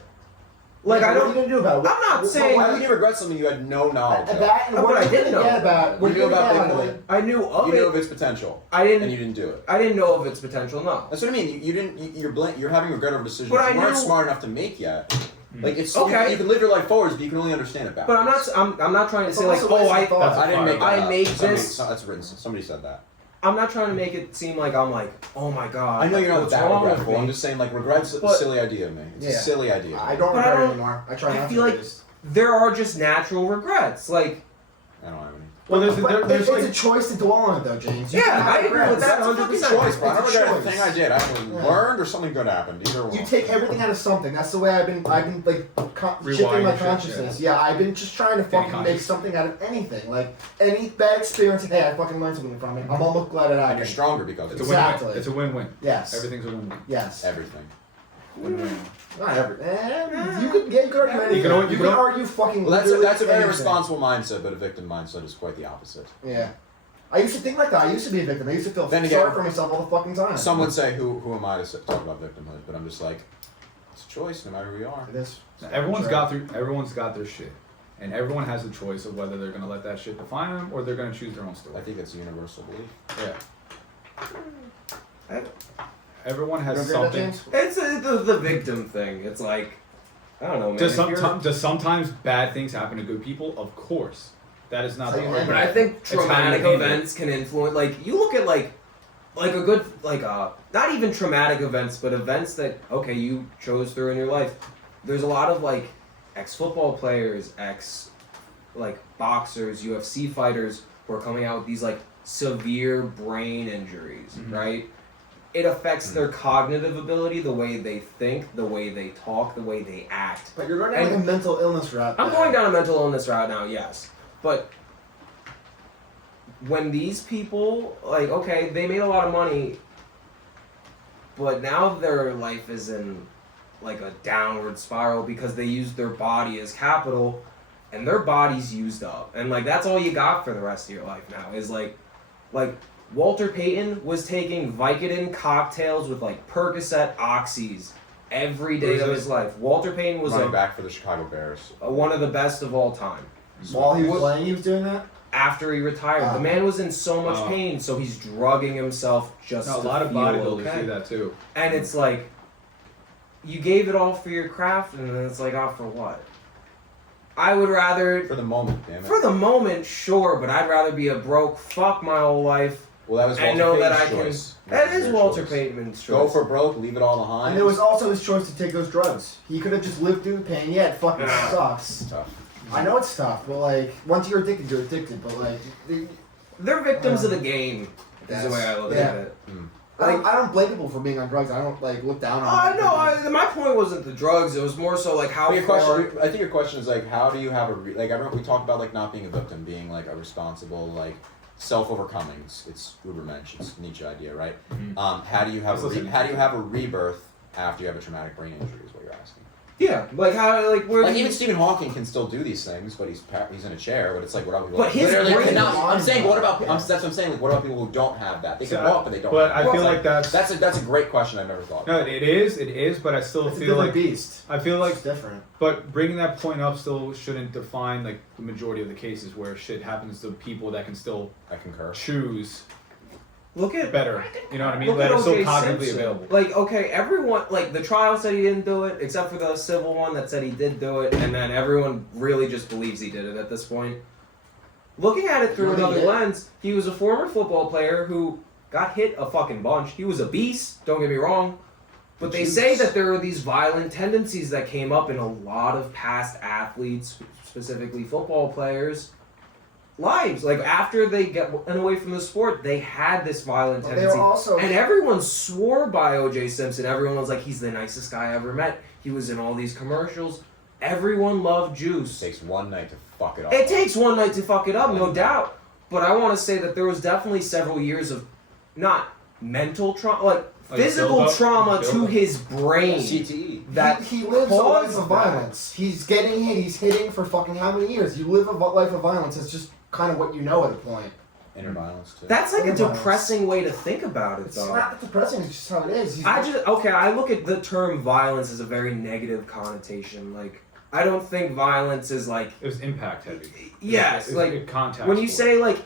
Like Yeah, I What are don't. you gonna do about it? I'm not What- saying- Why would you regret something you had no knowledge of? that and But what I are you did gonna know. get about? What You are knew gonna about get Bitcoin. I knew of You knew it. of its potential, I and didn't. you didn't do it. I didn't know of its potential. No. That's what I mean. You didn't. You're having regret over decisions But I you weren't knew- smart enough to make yet. Like it's Okay. You can live your life forwards, but you can only understand it backwards. But I'm not trying to It's say like, also a waste oh, of thought. I didn't make that I up. made Somebody- this- That's written. Somebody said that. I'm not trying to make it seem like I'm like, oh my god. I know you're not what's that wrong with regretful. me? I'm just saying, like, regret's a But- silly idea, man. It's a Yeah. silly idea. I don't But I regret it don't- anymore. I try I not feel to. like there are just natural regrets. Like, I don't have any. Well, there's it's like a choice to dwell on it, though, James. You Yeah, can have I agree regrets. with that That's a fucking 100%. choice, bro. I don't It's a regret choice. anything I did. I either Yeah. learned or something good happened. Either one. You take everything out of something. That's the way I've been like shifting my shit, consciousness. Yeah. I've been just trying to fucking make conscious. something out of anything. Like any bad experience, hey, I fucking learned something from it. I'm almost glad it And you're happened. stronger because it's a of win-win. Exactly. It's a win-win. Yes. Everything's a win-win. Yes. everything. Win-win. Not every. You could argue anything. You can argue fucking. Well, that's literally a very anything. responsible mindset, but a victim mindset is quite the opposite. Yeah. I used to think like that. I used to be a victim. I used to feel Then sorry again, for myself all the fucking time. Some would say, who am I to talk about victimhood? But I'm just like, it's a choice, no matter who you are. It is. Everyone's got their shit, and everyone has a choice of whether they're gonna let that shit define them or they're gonna choose their own story. I think that's a universal belief. Yeah. Everyone has You agree with that, something. James? it's the victim thing. It's like, I don't know, man. Does sometimes bad things happen to good people? Of course. That is not So the you- argument. But I think It's how you traumatic handle it. events can influence. Like you look at like a good not even traumatic events, but events that okay you chose through in your life. There's a lot of like ex-football players, boxers, UFC fighters who are coming out with these like severe brain injuries, Mhm. right? It affects their cognitive ability, the way they think, the way they talk, the way they act. But you're going down like a mental illness route. I'm there. going down a mental illness route now, yes. But when these people, like, okay, they made a lot of money, but now their life is in, like, a downward spiral because they used their body as capital, and their body's used up. And, like, that's all you got for the rest of your life now, is, like Walter Payton was taking Vicodin cocktails with like Percocet Oxys every day of his life. Walter Payton was running back for the Chicago Bears. One of the best of all time. While he was playing, he was doing that? After he retired. The man was in so much pain, so he's drugging himself just to a lot of feel bodybuilders okay. do that too. And it's like, you gave it all for your craft, and then it's like, oh, for what? I would rather... For the moment, damn it. For the moment, sure, but I'd rather be a broke fuck my whole life. Well, that was Walter and know Payton's that I choice. can... That is Walter choice. Payton's choice. Go for broke, leave it all behind. And it was also his choice to take those drugs. He could have just lived through the pain. Yeah, it fucking sucks. It's tough. I know it's tough, but like, once you're addicted, you're addicted. But like, they're victims of the game, is the way I look at it. I don't blame people for being on drugs. I don't like look down on them. My point wasn't the drugs. It was more so like how Your far... question, I think your question is like, how do you have a like? I remember we talked about like not being a victim, being like a responsible, like self-overcoming. It's Ubermensch. It's Nietzsche idea, right? How do you have a rebirth after you have a traumatic brain injury? Is what you're asking. Yeah, like how, like where? Like even Stephen Hawking can still do these things, but he's in a chair. But it's like, what about people? But his brain I'm saying, what about? That's what I'm saying. Like, what about people who don't have that? They can walk, but they don't. But have I feel like that's a great question. I've never thought. No, it is, but I still It's a feel different like beast. I feel like It's different. But bringing that point up still shouldn't define like the majority of the cases where shit happens to people that can still I concur. choose Look at better. You know what I mean? Look That at are so O.J. cognitively Simpson. available. Like, okay, everyone, like, the trial said he didn't do it, except for the civil one that said he did do it, and then everyone really just believes he did it at this point. Looking at it through another lens, he was a former football player who got hit a fucking bunch. He was a beast, don't get me wrong. But they say that there are these violent tendencies that came up in a lot of past athletes, specifically football players, lives. Like, after they went away from the sport, they had this violent tendency. They were also... And everyone swore by O.J. Simpson. Everyone was like, he's the nicest guy I ever met. He was in all these commercials. Everyone loved Juice. It takes one night to fuck it up. It takes one night to fuck it up, no doubt. But I want to say that there was definitely several years of not mental trauma, like physical trauma to his brain. CTE. That he lives a life of violence. He's getting hit. He's hitting for fucking how many years? You live a life of violence. It's just kind of what you know at a point. Inner violence too. That's like a depressing way to think about it, It's though. not depressing. It's just how it is. I look at the term violence as a very negative connotation. Like, I don't think violence is like... It was impact heavy. Yes, it's like a contact when you sport. say like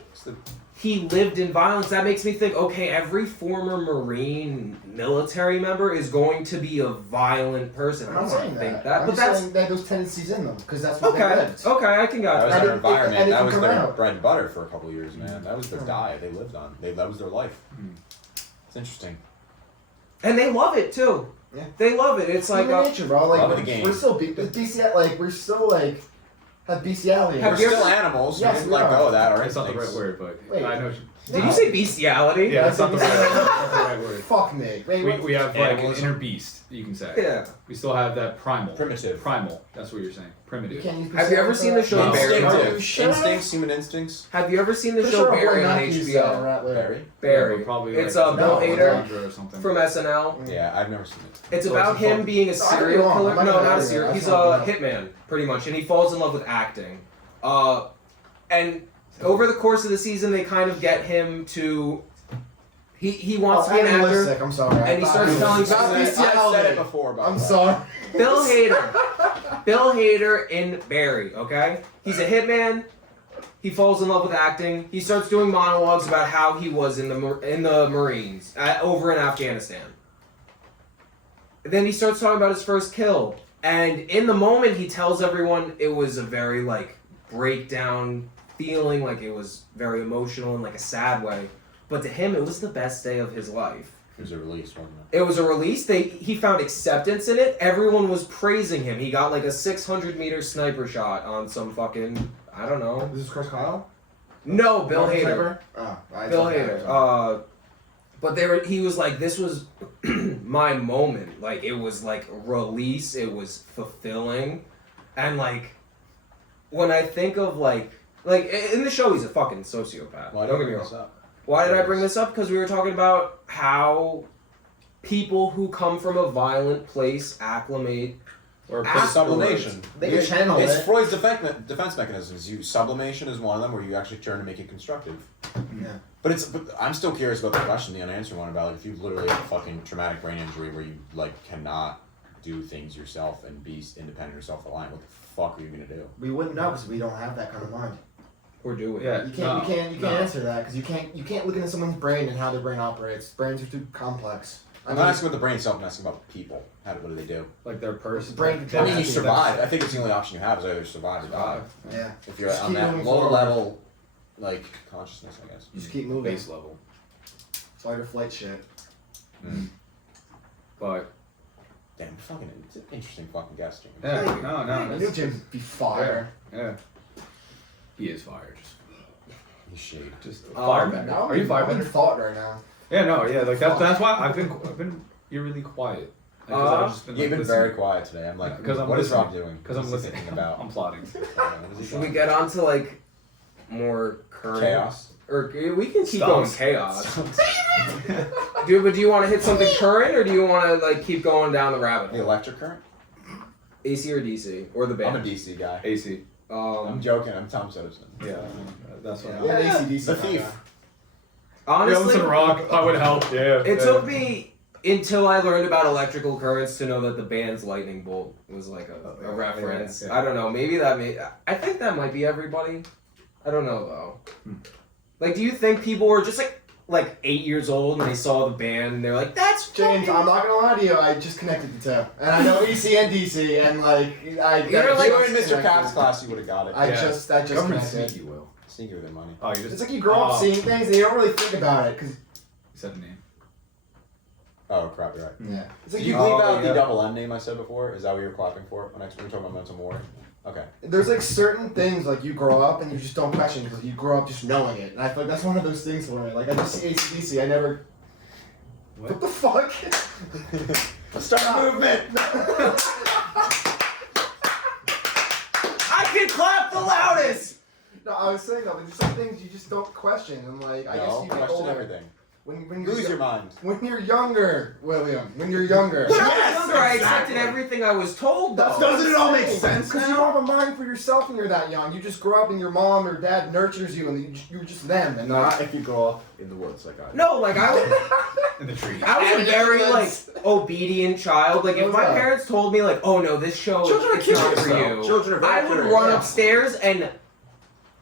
he lived in violence, that makes me think, okay, every former Marine military member is going to be a violent person. I'm not saying think that. I'm but just saying they have those tendencies in them because that's what they lived. Okay, I can That got was that. their environment. and it That can was come their out. bread and butter for a couple of years, man. That was their diet they lived on. That was their life. It's interesting. And they love it too. Yeah. They love it. It's like Human nature, bro. Like love the game. we're still BCL. Like we're still like have bestiality. Have We're you still ever- animals. Yes, we didn't we let are. go of that. Our That's not the right instincts. word, but Wait. I know. Did you say bestiality? Yeah, that's not the right word. Fuck me. Wait, We have like an Animalism. inner beast, you can say. Yeah. We still have that primal. Primitive. Primal. That's what you're saying. You Primitive. can't use Have you ever seen the show No. Barry? Are you Instinctive. sure? Instincts, human instincts. Have you ever seen the For show sure, Barry on not use HBO? rat litter. Barry. Barry. Yeah, probably It's like Bill No, Hader or something. from SNL. Yeah, I've never seen it. It's So about it's a him fuck- being a So I could be serial wrong. killer. I might No, not not a be serial. right. He's That's a not hitman, pretty much, and he falls in love with acting. And over the course of the season, they kind of get him to. He wants to be an actor. Animalistic, I'm sorry. And he starts telling I've said it before, but I'm sorry. Bill Hader in Barry. Okay, he's a hitman. He falls in love with acting. He starts doing monologues about how he was in the Marines over in Afghanistan. Then he starts talking about his first kill, and in the moment he tells everyone it was a very like breakdown feeling, like it was very emotional in like a sad way. But to him, it was the best day of his life. it was a release, wasn't It was a release. He found acceptance in it. Everyone was praising him. He got like a 600-meter sniper shot on some fucking, I don't know. This is Chris Kyle? No, Bill Hader. Oh, I Bill thought that Hader. But he was like, this was my moment. Like, it was like release. It was fulfilling. And like, when I think of like in the show, he's a fucking sociopath. Why Don't get me wrong. Why did I bring this up? Because we were talking about how people who come from a violent place acclimate Or sublimation. They can channel It's it. Freud's defense mechanisms. Sublimation is one of them, where you actually turn to make it constructive. Yeah. But I'm still curious about the question, the unanswered one, about like, if you literally have a fucking traumatic brain injury where you like cannot do things yourself and be independent or self-reliant, what the fuck are you gonna do? We wouldn't know because we don't have that kind of mind. Or do it. Yeah. You can't answer that because you can't look into someone's brain and how their brain operates. Brains are too complex. I'm not asking about the brain itself, I'm asking about people. What do they do? Like their person. Brain. I mean, you survive. I think it's the only option you have is either survive or die. Yeah. If you're Just on keep that moving lower forward. level, like, consciousness, I guess. You just keep moving. Base level. Fight or flight shit. But Damn, it's an interesting fucking guess, James. yeah, no, I knew that's- Jim's be fire. yeah. He is fire. He's shade. Just Um, firebender. Now Are you I'm firebender? in thought right now. Yeah, no, yeah, like that's why I've been eerily quiet. Like, 'cause I've just been, You've like, been listening. very quiet today. I'm like, Because I'm what is listening. Rob doing? Because I'm What's he listening. thinking about? I'm plotting. What is he Should we doing? get on to like more current Chaos? Or we can keep Stumps. going chaos. But do you want to hit something current, or do you want to like keep going down the rabbit The hole? electric current? AC or DC or the I'm a band? DC guy. AC. I'm joking. I'm Tom Citizen. Yeah, that's what. Yeah, Yeah, AC/DC the kind thief. of Honestly, Wilson Rock. I would help. Yeah. it took me until I learned about electrical currents to know that the band's Lightning Bolt was like a reference. yeah. I don't know. Maybe I think that might be everybody. I don't know though. Like, do you think people were just like 8 years old and they saw the band and they're like, "That's James, fucking-" I'm not gonna lie to you. I just connected the two, and I know EC and DC, and like I. You're If like- you were in Mr. Cap's class, you would have got it. I Yeah. just Government connected. sneaky, Will. Sneaky with their money. Oh, you just. It's like you grow up seeing things and you don't really think about it, cause You said the name. Oh crap! You're right. yeah, it's Did like you you. leave Oh, out yeah. the double N name I said before? Is that what you were clapping for when we were talking about mental ward? Okay. There's like certain things like you grow up and you just don't question because you grow up just knowing it, and I feel like that's one of those things for me. Like I just see AC/DC, I never. What the fuck? Let's start a movement. I can clap the loudest. No, I was saying though, there's some things you just don't question, and like I guess No, you get question older. everything. When you're Lose your mind. When you're younger, William. When you're younger. When I was Yes, younger, I exactly. accepted everything I was told though. Doesn't it all make sense? Because you don't have a mind for yourself when you're that young. You just grow up and your mom or dad nurtures you, and you're just them. And Not if you grow up in the woods like I did. No, like I was. In the tree. I was a very like obedient child. Like if What's my up? parents told me like, "Oh no, this show Children are it's not curious, for though. you," Children are very I would curious. run Yeah. upstairs and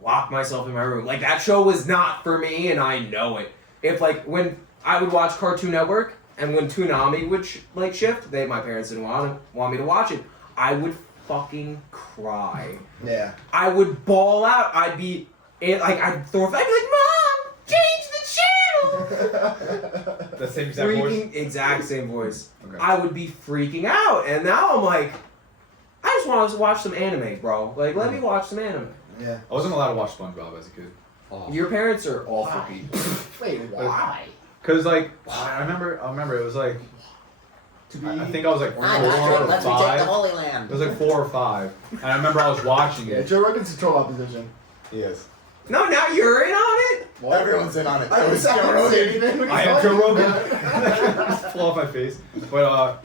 lock myself in my room. Like that show was not for me, and I know it. If like when I would watch Cartoon Network, and when Toonami would shift, my parents didn't want me to watch it. I would fucking cry. Yeah. I would bawl out. I'd throw a fit. I'd be like, "Mom, change the channel." The same exact voice. Freaking exact same voice. Okay. I would be freaking out, and now I'm like, I just want to watch some anime, bro. Like, let me watch some anime. Yeah. I wasn't allowed to watch SpongeBob as a kid. Oh. Your parents are awful Why? people. Wait, why? Cause like I remember it was like To be. I think I was like 4 Hi, or Patrick, let's retake 5. the Holy It Land. was like 4 or 5, and I remember I was watching Yeah, it. Joe Rogan's control opposition. He is. No, now you're in on it. Everyone's in on it. I was Joe Rogan. Rogan. I am Joe Rogan. Just pull off my face. But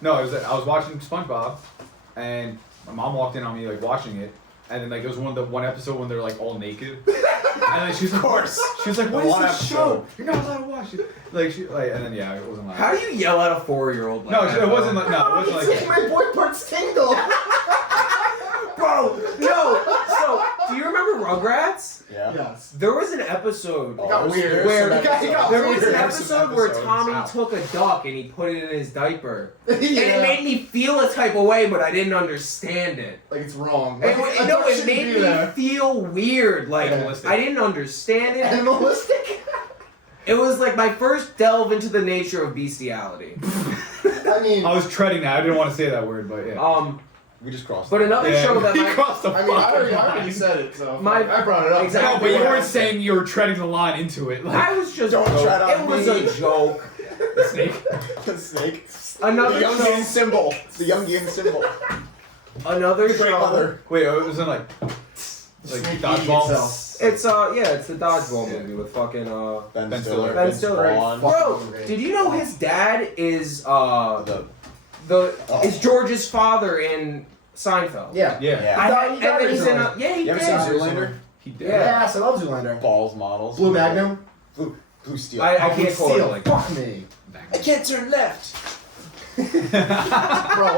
no, I was watching SpongeBob, and my mom walked in on me like watching it, and then like it was one episode when they're like all naked, and then she's Of course. She was like, "What The is one this show? episode. You're not allowed to watch it." And then yeah, it wasn't like. How do you yell at a 4-year-old like No, that? it wasn't like no, it wasn't He's like. making my boy parts tingle. Bro, no. So, do you remember Rugrats? Yeah. Yes. There was an episode. Oh, got there's- weird. there's Where- some He got episodes. There was an There's some episode where episodes. Tommy Ow. took a duck and he put it in his diaper. Yeah. And it made me feel a type of way, but I didn't understand it. Like it's wrong. And Like, no, adults it shouldn't made do me that. feel weird. Like, Animalistic. I didn't understand it. Animalistic. It was like my first delve into the nature of bestiality. I mean, I was treading that. I didn't want to say that word, but yeah. We just crossed. But another Yeah, show that he my crossed the I already line. said it, so My- I brought it up. Exactly. No, but you weren't saying you were treading the line into it. Like I was just Don't tread on it was me. a joke. the snake. the snake. Another The young show. yin symbol. The young yin symbol. Another Great show. mother. Wait, it wasn't like Snake eating dodgeball. itself. It's it's the dodgeball movie with fucking Ben Ben Stiller. Stiller. Ben Vince Stiller. Vaughn. Bro, did you know his dad is The is George's father in Seinfeld. Yeah. Yeah. Yeah. And then he's in a he You ever did. seen Zoolander? He did. Yes, I love Zoolander. Balls models. Blue Magnum. Blue Steel. I Blue can't quote it Steel. like Fuck me. I can't turn left. Bro,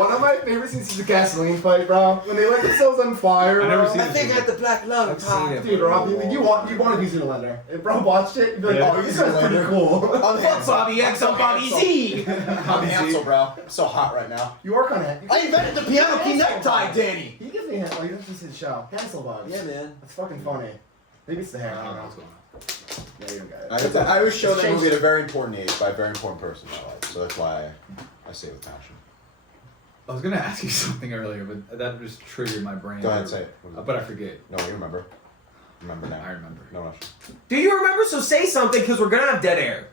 one of my favorite scenes is the gasoline fight, bro. When they light themselves on fire, I never bro. seen I think I had the black lung. I've seen it. Dude, Rob, you want to be Zoolander. If bro watched it, you'd be like, Yeah. oh, this guy's pretty Zoolander. cool. I'm Fuck Bobby X on Bobby Z. I'm Hansel, bro. I'm so hot right now. You work on it. I invented the piano key necktie, Danny. He gives me a like this is his show. Hansel vibes. Yeah, man. That's fucking funny. Maybe it's the hair. I don't know. What's going on? Yeah, you got it. I always show that Change- movie at a very important age by a very important person in my life, so that's why I say it with passion. I was gonna ask you something earlier, but that just triggered my brain. Go ahead, say it. But I forget. No, you remember. Remember now. I remember. No rush. Do you remember? So say something, because we're gonna have dead air.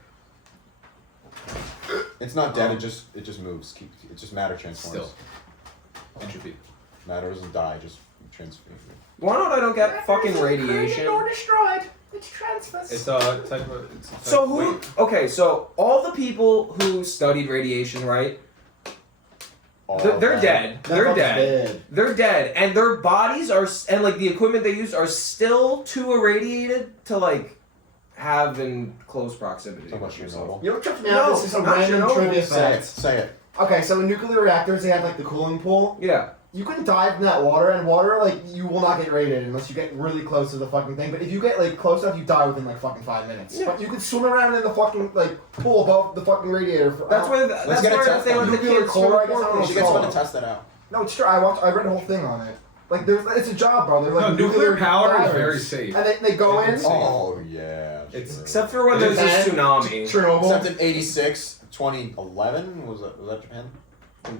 It's not dead. It just moves. It just matter transforms. Still. Entropy. Matter doesn't die. It just transforms. Why don't I don't get fucking radiation? destroyed. It's transfers. It's a type of. It's a type So of who? weight. Okay, so all the people who studied radiation, right? They're dead. They're dead. They're dead, and their bodies are, and like the equipment they use are still too irradiated to like have in close proximity. So much Chernobyl. You know what trips me out? No, This is some not random Chernobyl. trivia Say it. fact. Say it. Okay, so in nuclear reactors, they have like the cooling pool. Yeah. You can dive in that water, and water, like, you will not get radiated unless you get really close to the fucking thing. But if you get, like, close enough, you die within, like, fucking 5 minutes. Yeah. But you can swim around in the fucking, like, pool above the fucking radiator. For, That's where. That's get a where test they on let the nuclear kids core, I guess, I don't You know. should get someone to test that out. No, it's true. I read a whole thing on it. Like, it's a job, bro. They're like No, nuclear power is batteries. very safe. And they go in. It's Oh yeah. It's- sure. Except for when there's a tsunami. Chernobyl. Except in 86, 2011 was that Japan?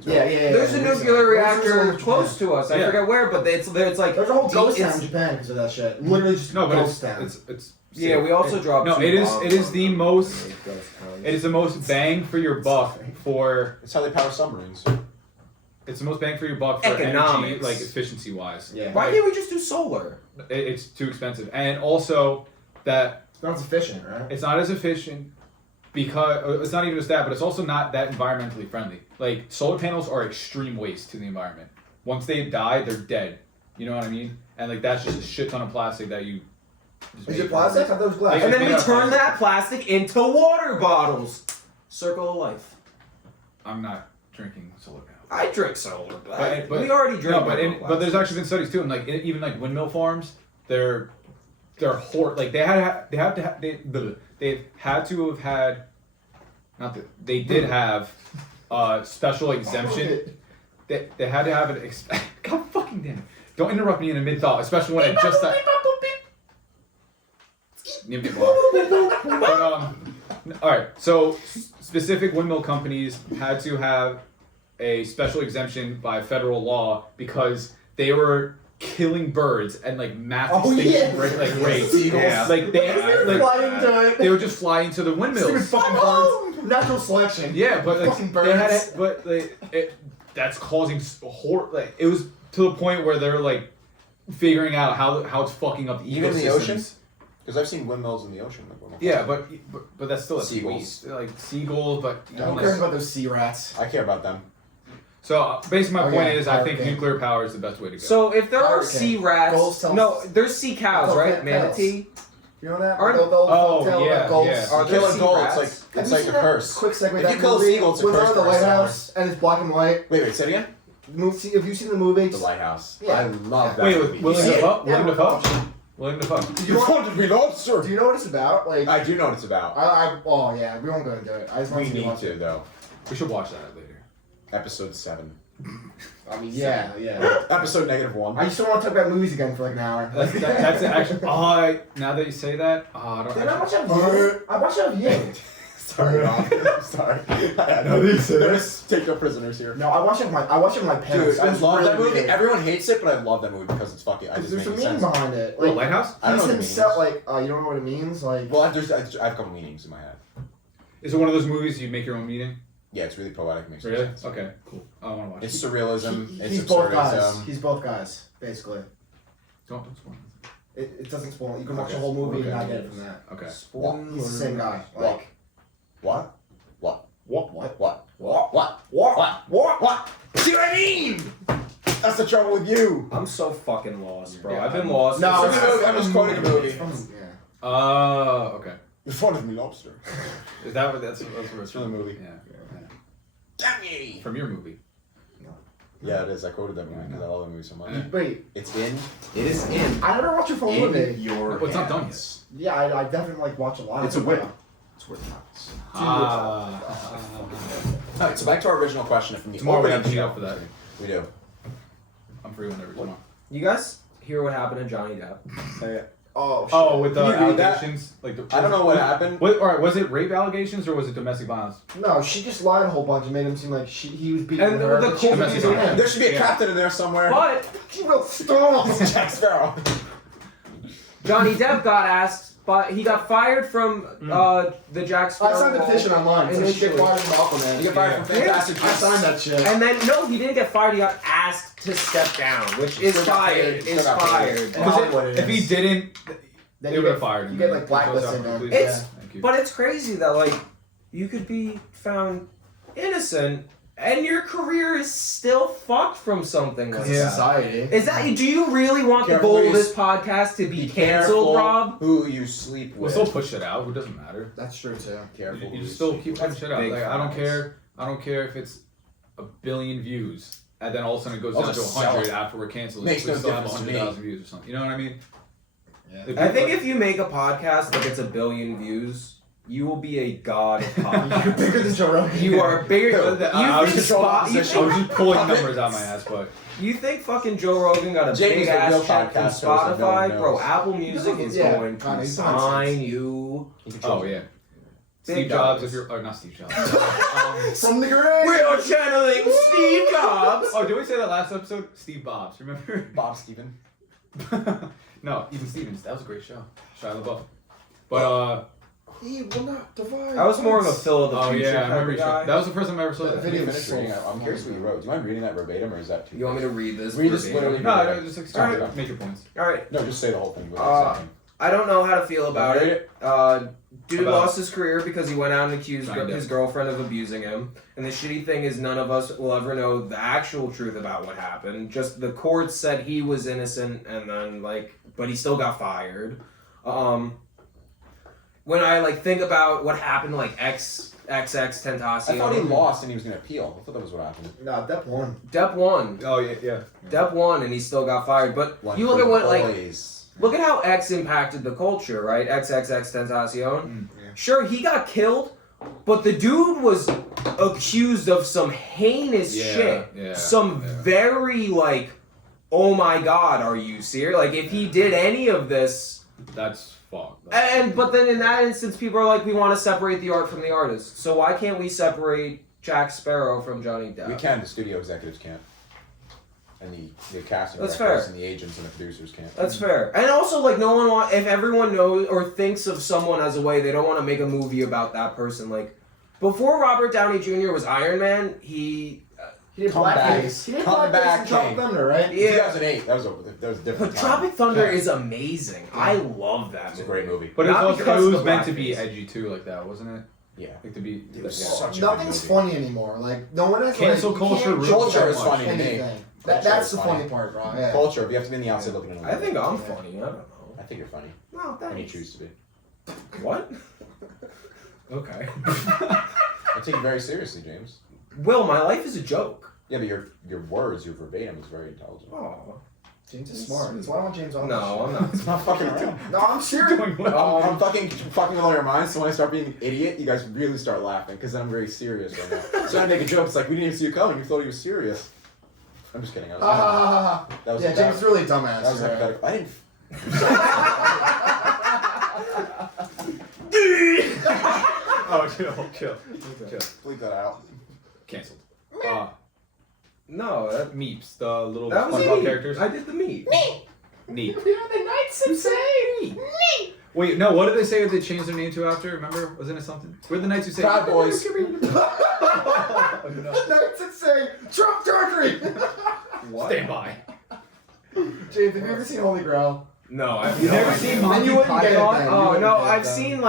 Yeah. There's a nuclear reactor close to us. I Yeah. forget where, but it's like. There's a whole ghost it's- town in Japan because of that shit. Literally just No, but ghost town. it's. Yeah, we also dropped. No, two it is. bombs It is on the them. most. It is the most bang for your buck for. It's how they power submarines. It's the most bang for your buck for energy, Economics. like efficiency wise. Yeah. Why can't we just do solar? It's too expensive, and also that It's not as efficient, right? it's not as efficient because it's not even just that, but it's also not that environmentally friendly. Like solar panels are extreme waste to the environment. Once they die, they're dead. You know what I mean? And like that's just a shit ton of plastic that you. just Is make it plastic? I from- thought it was glass. Like, And then made we out of turn plastic. that plastic into water bottles. Circle of life. I'm not drinking solar panels. I drink solar, But- we already drink. No, but there's actually been studies too, and like even like windmill farms, they've had to have had, not that they did have, special exemption. They had to have an God fucking damn it! Don't interrupt me in a mid thought, especially when I just. But, all right. So specific windmill companies had to have a special exemption by federal law because they were killing birds and like mass extinction rates. Seagulls. Like fly into it. they would just fly into the Stupid windmills. fucking birds. Natural selection. Yeah, but like, Fucking they had birds. it, but like, that's causing like it was to the point where they're like figuring out how it's fucking up the Even in the ecosystems. ocean? Because I've seen windmills in the ocean. Like windmill Yeah, farms. but that's still a Seagulls. waste. Like seagulls, but I don't care about those sea rats. I care about them. so basically my Oh, point yeah, is I think hurricane. nuclear power is the best way to go. So if there are Hurricane. sea rats, Gulls tell no, us- there's sea cows, tell right? pet- Manatee. You know that? Aren't- Oh, tell yeah, about gulls. yeah. Are You there kill a sea goal, rats? it's Have it's you like seen a that curse. Quick segue. If That you kill a movie seagull, it's a when they're curse in the for us lighthouse and it's black and white. Wait, say it again? Have you seen the movie? The lighthouse. Yeah. I love that. Wait, movie. with William see it? Dafoe? William Yeah. Dafoe? William Dafoe. You wanted me, lobster. Do you know what it's about? Like, I do know what it's about. oh yeah, we won't go into it. I just want We to need to though. We should watch that later. Episode 7. I mean, yeah. Episode -1. I just don't want to talk about movies again for like an hour. That's actually. now that you say that, I don't. Did I watch actually, out of you? I watched out of you. Sorry, Rob. I'm sorry. No, these are- Let's take no prisoners here. No, I watched it with my parents. Dude, I It was love really that movie. weird. Everyone hates it, but I love that movie because it's fucking. I just There's a makes meaning sense. behind it. Oh, Like, Lighthouse? I don't know he's what it himself, means. like, you don't know what it means? Like, Well, I have a couple meanings in my head. Is it one of those movies you make your own meaning? Yeah, it's really poetic. Makes Really? sense. Okay, cool. I want to watch It's it. surrealism. It's he's both guys. absurdism. He's both guys, basically. Don't spoil it. It doesn't spoil it. You can watch Okay. the whole movie Okay. and not get it from that. Okay. He's the same guy. What? Like, What? What? What? What? what? What? What? What? See what I mean? That's the trouble with you. I'm so fucking lost, bro. Yeah, I've been lost. No, for it's so a movie. I'm just quoting a movie. Okay. The fun of me lobster. Is that what that's where it's From the movie. Yeah. Damn me. From your movie. Yeah, it is. I quoted that movie because I love the movie so much. Wait, It's in. It is in. I never watched your full In movie. your Well, it's not done hands. Yeah, I definitely like watch a lot. It's of a whip. it. It's worth it. Ah. Alright, so back to our original question from the Tomorrow we opening have to meet show. up for that. We do. I'm free whenever tomorrow. You guys hear what happened to Johnny Depp? Oh, shit. Oh, with the Can you read that? allegations, like the, I don't know what happened. Wait, all right, was it rape allegations or was it domestic violence? No, she just lied a whole bunch and made him seem like he was beating And her. the but she cool was thing using is- him. There should be a Yeah. captain in there somewhere. But She will stop. Jack Sparrow. Johnny Depp got asked, but he got fired from the Jack I Sparrow. signed the petition online. So she get fired from Aquaman. You get fired from Fantastic I signed that shit. And then no, he didn't get fired. He got asked to step down, which is Still got fired. paid. Is Still got paid. fired. And Hollywood it If he is. didn't, Then they you would have get- fired him. you get, like, blacklisted, man. Please. It's- Thank you. But it's crazy that like you could be found innocent and your career is still fucked from something like It's that. society. Is that? Do you really want Careful, the goal of please. this podcast to be Be canceled, careful Rob? who you sleep We'll with. still push it out. It doesn't matter. That's true too. Careful. You who just still sleep keep with. putting shit out. big Like, I don't facts. care. I don't care if it's 1 billion views, and then all of a sudden it goes I'll down to just sell 100 it. after we're canceled. Makes we no still have difference to me. 100,000 views or something. You know what I mean? Yeah. If I people- think if you make a podcast that gets 1 billion views, you will be a god of You're podcasts. bigger than Joe Rogan. You are bigger. I was You just think, controlling Spot, the you, position. I was think, just pulling numbers out my ass, but you think fucking Joe Rogan got a James, big the ass real check from podcast host that no one Spotify? knows. Bro, Apple Music is Yeah, going kinda, to he's sign nonsense. you. He controls oh it. yeah. Big Steve Jobs, dollars. if you're, or not Steve Jobs. From the grave. We are channeling Steve Jobs. Oh, did we say that last episode? Steve Bobs, remember? Bob Steven. No, even Stevens. That was a great show. Shia LaBeouf. But He will not divide. I was more of a Phil of the oh Future yeah, I type remember of you guy. that was the first time I ever saw The that. video was Finish so reading it. I'm curious what you wrote. Do you mind reading that verbatim, or is that too? You want me to read this? Read this verbatim? literally. No, no, just like start Alright. it. Make your points. All right. No, just say the whole thing. without saying. I don't know how to feel about Read it. Dude About- lost his career because he went out and accused Johnny Depp. his girlfriend of abusing him. And the shitty thing is, none of us will ever know the actual truth about what happened. Just the court said he was innocent, and then but he still got fired. When I think about what happened to XXX Tentacion, I thought he lost and he was going to appeal. I thought that was what happened. No, Depp won. Depp won. Oh yeah. Depp won, and he still got fired. But One you look for at what boys. look at how X impacted the culture, right? XXX Tentacion. Yeah. Sure, he got killed, but the dude was accused of some heinous shit. Yeah. Some very oh my god, are you serious? If he did any of this, That's fucked. but then in that instance, people are like, we want to separate the art from the artist. So why can't we separate Jack Sparrow from Johnny Depp? We can. The studio executives can't. And the casting That's directors fair. and the agents and the producers can't. That's fair. And also, no one if everyone knows or thinks of someone as a way, they don't want to make a movie about that person. Before Robert Downey Jr. was Iron Man, he He did Come back. blackface. He did Come blackface back, in Tropic King. Thunder, right? Yeah. 2008. That was a different But time. Tropic Thunder Yeah. is amazing. I love that It's a movie. great movie. But it Not was also because it of was the meant to be blackface. edgy too, like that, wasn't it? Yeah. To be. It was yeah. such a Nothing's good movie. funny anymore. No one has Cancel you culture can't ruins joke Culture about is funny to me. anything. Culture That's is the funny. funny part, bro. Yeah. Culture. But you have to be on the outside looking in. I think I'm funny. I don't know. I think you're funny. No, And you thanks. choose to be. What? Okay. I take it very seriously, James. Will, my life is a joke. Yeah, but your words, your verbatim is very intelligent. Oh. James is smart. That's why I want James on. No, I'm not. It's not fucking around. No, I'm serious. Doing well. I'm fucking with all your minds, so when I start being an idiot, you guys really start laughing, because then I'm very serious right now. So I make a joke, it's like, we didn't even see you coming, you thought he was serious. I'm just kidding, I was that was Yeah, James is really a dumbass. that was yeah. hypothetical. I didn't Oh, chill. bleep that out. Cancelled. No, that Meeps, the little was SpongeBob me. characters. I did the meat. Neat. We are the Knights of Say. Wait, no, what did they say they changed their name to after? Remember? Wasn't it something? We're the Knights who say Proud Boys. Oh, no. Knights of Say. Trump Tartary. What? Stand by. James, have you ever seen Holy Grail? No, I've You've never seen Then Monty you wouldn't get it Python? then. You Oh wouldn't no, get it I've then. seen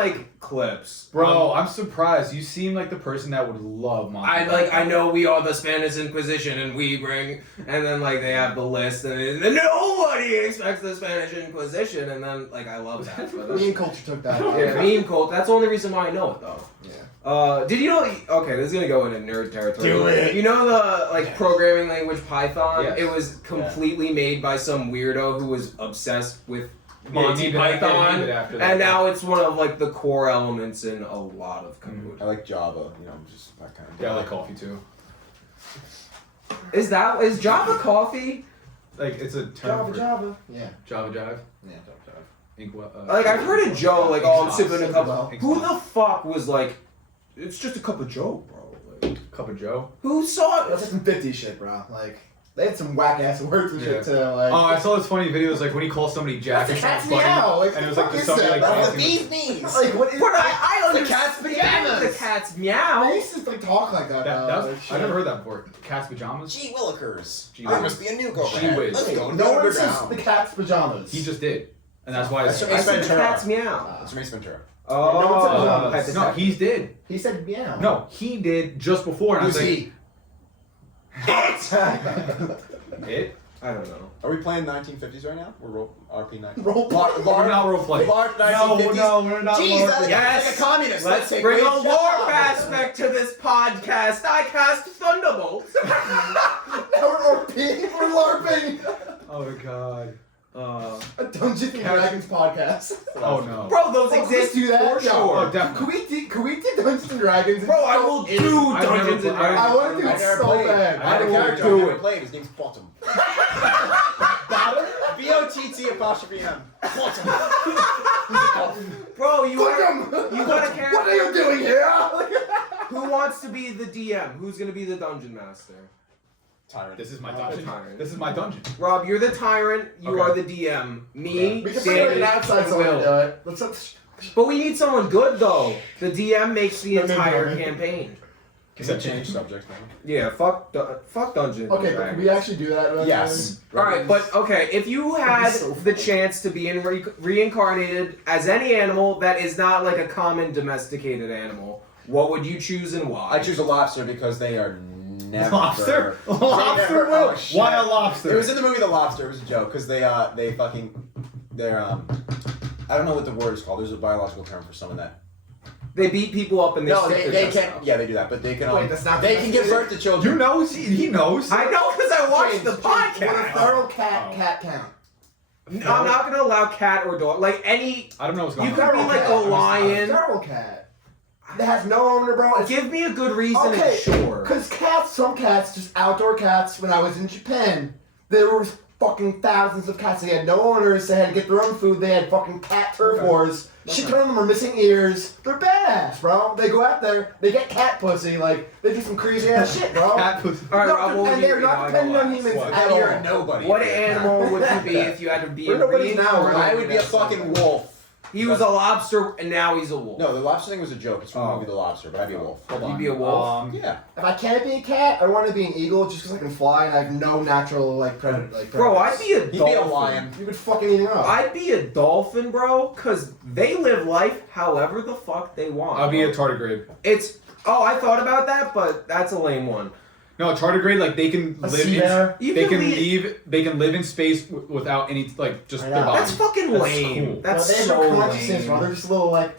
clips. Bro, I'm surprised. You seem like the person that would love Monty. I know we are the Spanish Inquisition and we bring, and then like they have the list and nobody expects the Spanish Inquisition, and then like I love that. Meme culture took that. Yeah, meme cult. That's the only reason why I know it though. Yeah. Did you know? Okay, this is gonna go into nerd territory. Do it. You know the like programming language Python? Yes. It was completely made by some weirdo who was obsessed with Yeah, Monty named it- yeah, Python, named it after that. and now it's one of like the core elements in a lot of code. I like Java, just that kind of. Yeah, I like coffee too. Is Java coffee? Like, it's a term for Java. Yeah. Java Jive. Yeah. Like I've heard a Joe like, oh, I'm sipping a cup. Well, Who the fuck was like, it's just a cup of Joe, bro? Like, Cup of Joe. who saw That's it? like some 50 shit, bro. Like, they had some whack ass words and shit too. Like, Oh, I saw this funny video. It was like when he calls somebody Jack That's or a cat's something funny, meow. Like, and it was what like the just fuck somebody is like that? dancing. knees. like what is But that? I The cat's understand pajamas. the cat's meow. They used to like talk like that. That though. was, Like, shit. I never heard that before. Cat's pajamas. Gee Willikers. Gee There whiz. must be a nuke over Gee there. whiz. Let's go. No one says underground. the cat's pajamas. He just did, and that's why. That's It's, what I said the Ventura. cat's meow. That's Mace Ventura. Oh, No one said pajamas. no, he did. He said meow. No, he did just before, and I was Who's like, he? it. I don't know. Are we playing 1950s right now? We're RP 19. Role We're not role playing. Large 1950s. No, we're not. Jeez, role that's playing. Yes. like a communist. Let's take bring a great lore job. aspect to this podcast. I cast Thunderbolts. Now we're LARPing. We're LARPing. Oh my god. A Dungeons and Dragons podcast. Oh no. Bro, those Oh, exist let's do that. for Yeah. sure. Oh, definitely. Could we do Dungeons and Dragons? Bro, I will It's do so- I've never Dungeons and played- Dragons. I want to do I it never so played. bad. I had a will character do I never it. played. His name's Bottom. Bottom? BOTT''M. Bottom. Bro, you got Welcome. a character. What are you doing here? Who wants to be the DM? Who's gonna be the dungeon master? Tyrant. This is my Oh, dungeon. tyrant. This is my dungeon. Rob, you're the tyrant. You Okay. are the DM. Me, We can figure it Danny, outside and someone to Will. do it. Let's But we need someone good though. The DM makes the No, no, entire no. campaign. Can we change subject now? Yeah, fuck Dungeons. Okay, and but Dragons. can we actually do that? Yes. All right, but okay, if you had so the chance to be reincarnated as any animal that is not like a common domesticated animal, what would you choose and why? I choose a lobster because they are never. Lobster? They Lobster, never- Will? oh, shit. Why a lobster? It was in the movie The Lobster. It was a joke because they're I don't know what the word is called. There's a biological term for some of that. They beat people up and they No, stick they their can't. chest out. Yeah, they do that, but they can. Wait, that's not They can give birth to You children. know, he knows. I know because I watched the Would a podcast. feral cat count? I'm not gonna allow cat or dog. Like any, I don't know what's going You on. could be like a lion. Feral cat. That has no owner, bro. It's give me a good reason. Okay, and sure. Because some cats, just outdoor cats, when I was in Japan, there were fucking thousands of cats. They had no owners, they had to get their own food, they had fucking cat turf wars. Shit ton of them are missing ears. They're badass, bro. They go out there, they get cat pussy, like, they do some crazy ass shit, bro. Cat pussy. All right, No, Rob, what would and you they're be? not No, I dependent don't on ask. humans What? at And you're a all. nobody. What animal would you be if you had to be We're a nobodies now, reincarnated? I would be a as fucking something? wolf. He was a lobster and now he's a wolf. No, the lobster thing was a joke. It's from the Oh. movie The Lobster, but I'd be a wolf. Hold You'd on. be a wolf? Yeah. If I can't be a cat, I want to be an eagle just because I can fly and I have no natural, like, predator. Like, Bro, I'd predators. be a He'd dolphin. be a lion. You would fucking eat him up. I'd be a dolphin, bro, because they live life however the fuck they want. I'll be a tardigrade. I thought about that, but that's a lame one. No, a tardigrade, like they can A live sea in. bear? You They can can leave- leave. They can live in space without any like just I their know. body. That's fucking That's lame. cool. That's they have so no consciousness, bro. They're lame. just a little, like,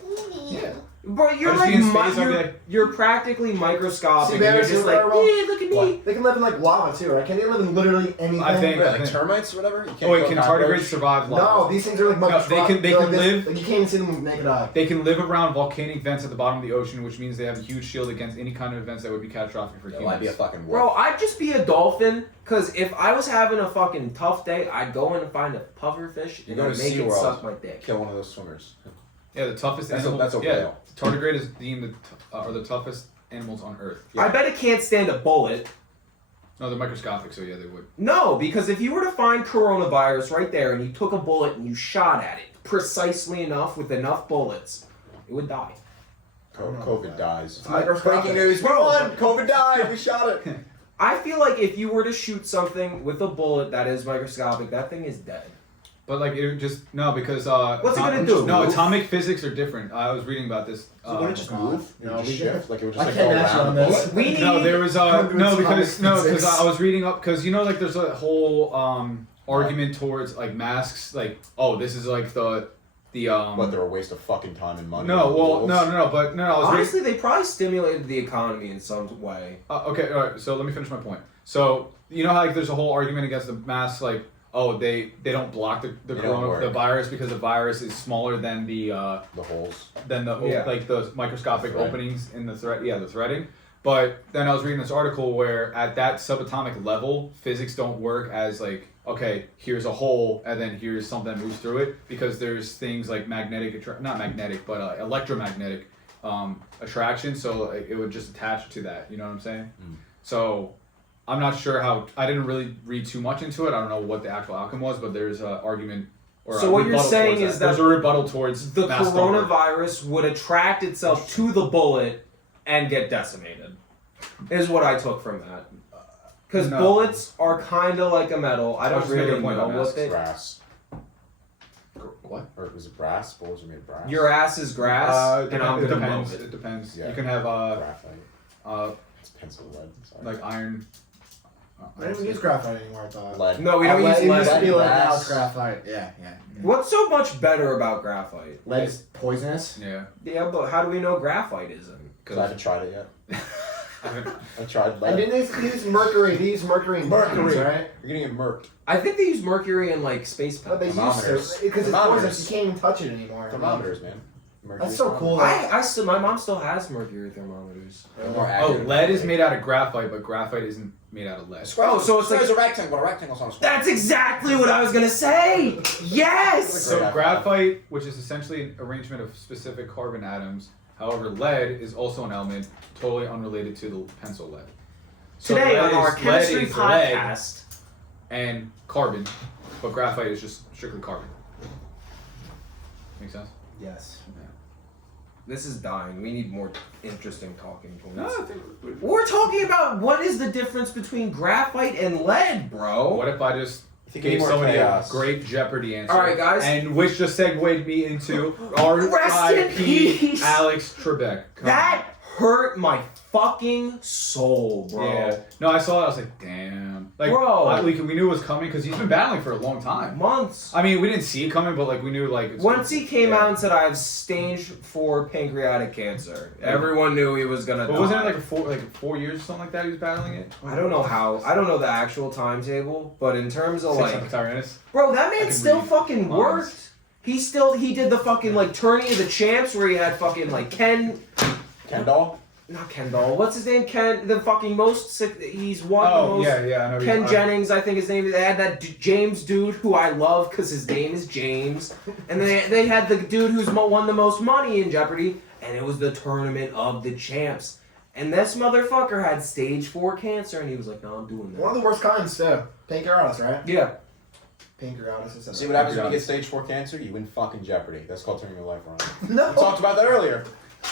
yeah. Bro, you're I'd just like, be in space, I'd be like- you're practically microscopic. Sea And you're bears, just sea like, bear, bro. yeah, look at me. What? They can live in, like, lava, too, right? Can they live in literally anything? I think- Like termites or whatever? You can't Oh wait, kill can a cockroach? tardigrades survive No, lava? these things are, like, No, microscopic. they They're can like this- live- Like, you can't even see them with naked eye. They can live around volcanic vents at the bottom of the ocean, which means they have a huge shield against any kind of events that would be catastrophic for Yeah, humans. I'd be a fucking wolf. Bro, I'd just be a dolphin, because if I was having a fucking tough day, I'd go in and find a pufferfish You and go I'd to make it SeaWorld. suck my dick. Kill one of those swimmers. Yeah, the toughest That's a- animal. that's a yeah, whale. tardigrade is deemed are the toughest animals on Earth. Yeah. I bet it can't stand a bullet. No, they're microscopic, so yeah, they would. No, because if you were to find coronavirus right there and you took a bullet and you shot at it precisely enough with enough bullets, it would die. COVID dies. microscopic. Breaking news. We won! COVID died! We shot it! I feel like if you were to shoot something with a bullet that is microscopic, that thing is dead. But like it just because What's it gonna do? No, Move? atomic physics are different. I was reading about this. So would it just move? It would just shift? Like it would just I like can't go match around on the this. bullet? We need. No, there was Atomic physics. I was reading up because like there's a whole argument towards like masks like this is like the But they're a waste of fucking time and money. no well Rules. no I was reading, Honestly, they probably stimulated the economy in some way. okay, all right. So let me finish my point. So you know how like there's a whole argument against the masks, like they don't block the They don't work. the virus because the virus is smaller than the holes. like the microscopic Thread. openings in the the threading. But then I was reading this article where at that subatomic level, physics don't work as like okay, here's a hole and then here's something that moves through it because there's things like not magnetic but electromagnetic attraction. So like, it would just attach to that. You know what I'm saying? Mm. So I'm not sure how. I didn't really read too much into it. I don't know what the actual outcome was, but there's an argument. Or So a what you're rebuttal saying towards is that there's a rebuttal towards The masks don't work. coronavirus would attract itself to the bullet and get decimated. Is what I took from that. Because No. bullets are kind of like a metal. I I was don't just making really a point know about what masks. they. Brass. What? Or was it brass? Bullets are made of brass? Your ass is grass, and I'm it gonna depends. mow it. It depends. Yeah. You can have Graphite. It's pencil lead. Sorry. like iron. I don't even use graphite anymore, I thought. lead. No, we don't use It used to lead. be like now Brass. it's graphite. Yeah. What's so much better about graphite? Lead is poisonous. Yeah. Yeah, but how do we know graphite isn't? Because I haven't tried it yet. I tried And lead. didn't they use mercury? They use mercury in Mercury. things, right? You're getting it murked. I think they use mercury in like space But they pencils. used to because it's Thermometers. poisonous. You can't even touch it anymore. Thermometers, man. Mercury That's so cool. I still, my mom still has mercury thermometers. They're more Oh, accurate. lead is made out of graphite, but graphite isn't made out of lead. Oh, so it's like- a rectangle. A rectangle's on a square. That's exactly what I was gonna say. Yes. So Great graphite, which is essentially an arrangement of specific carbon atoms. However, lead is also an element totally unrelated to the pencil lead. So Today lead on our is- chemistry lead is lead podcast. and carbon, but graphite is just strictly carbon. Make sense? Yes. This is dying. We need more interesting talking points. No, I think We're talking about what is the difference between graphite and lead, bro. what if I just I think gave any more somebody chaos. a great Jeopardy answer? All right, guys. And which just segued me into Rest in R.I.P. peace. Alex Trebek. Come That hurt my fucking soul, bro. on. Yeah. No, I saw it. I was like, damn. Like, Bro. we knew it was coming because he's been battling for a long time. Months. I mean, we didn't see it coming, but like we knew like. It's Once he came yeah. out and said I have stage 4 pancreatic cancer, everyone knew he was gonna But die. wasn't it like 4 years or something like that? He was battling it. I don't know how. I don't know the actual timetable, but in terms of Sic like, Semper Tyrannis. bro, that I man can still read fucking lines. worked. He did the fucking like tourney of the champs where he had fucking like Kendall? not Kendall. What's his name? the fucking most sick. He's won the Oh most. yeah, yeah. I know. Ken Jennings, I think his name is. They had that James dude who I love because his name is James. And they had the dude who's won the most money in Jeopardy, and it was the tournament of the champs. And this motherfucker had stage 4 cancer, and he was like, "No, I'm doing One of that." the worst kinds too. Pancreatitis, right? Yeah. Pancreatitis is. See what happens when you get stage 4 cancer? You win fucking Jeopardy. That's called turning your life around. No. We talked about that earlier.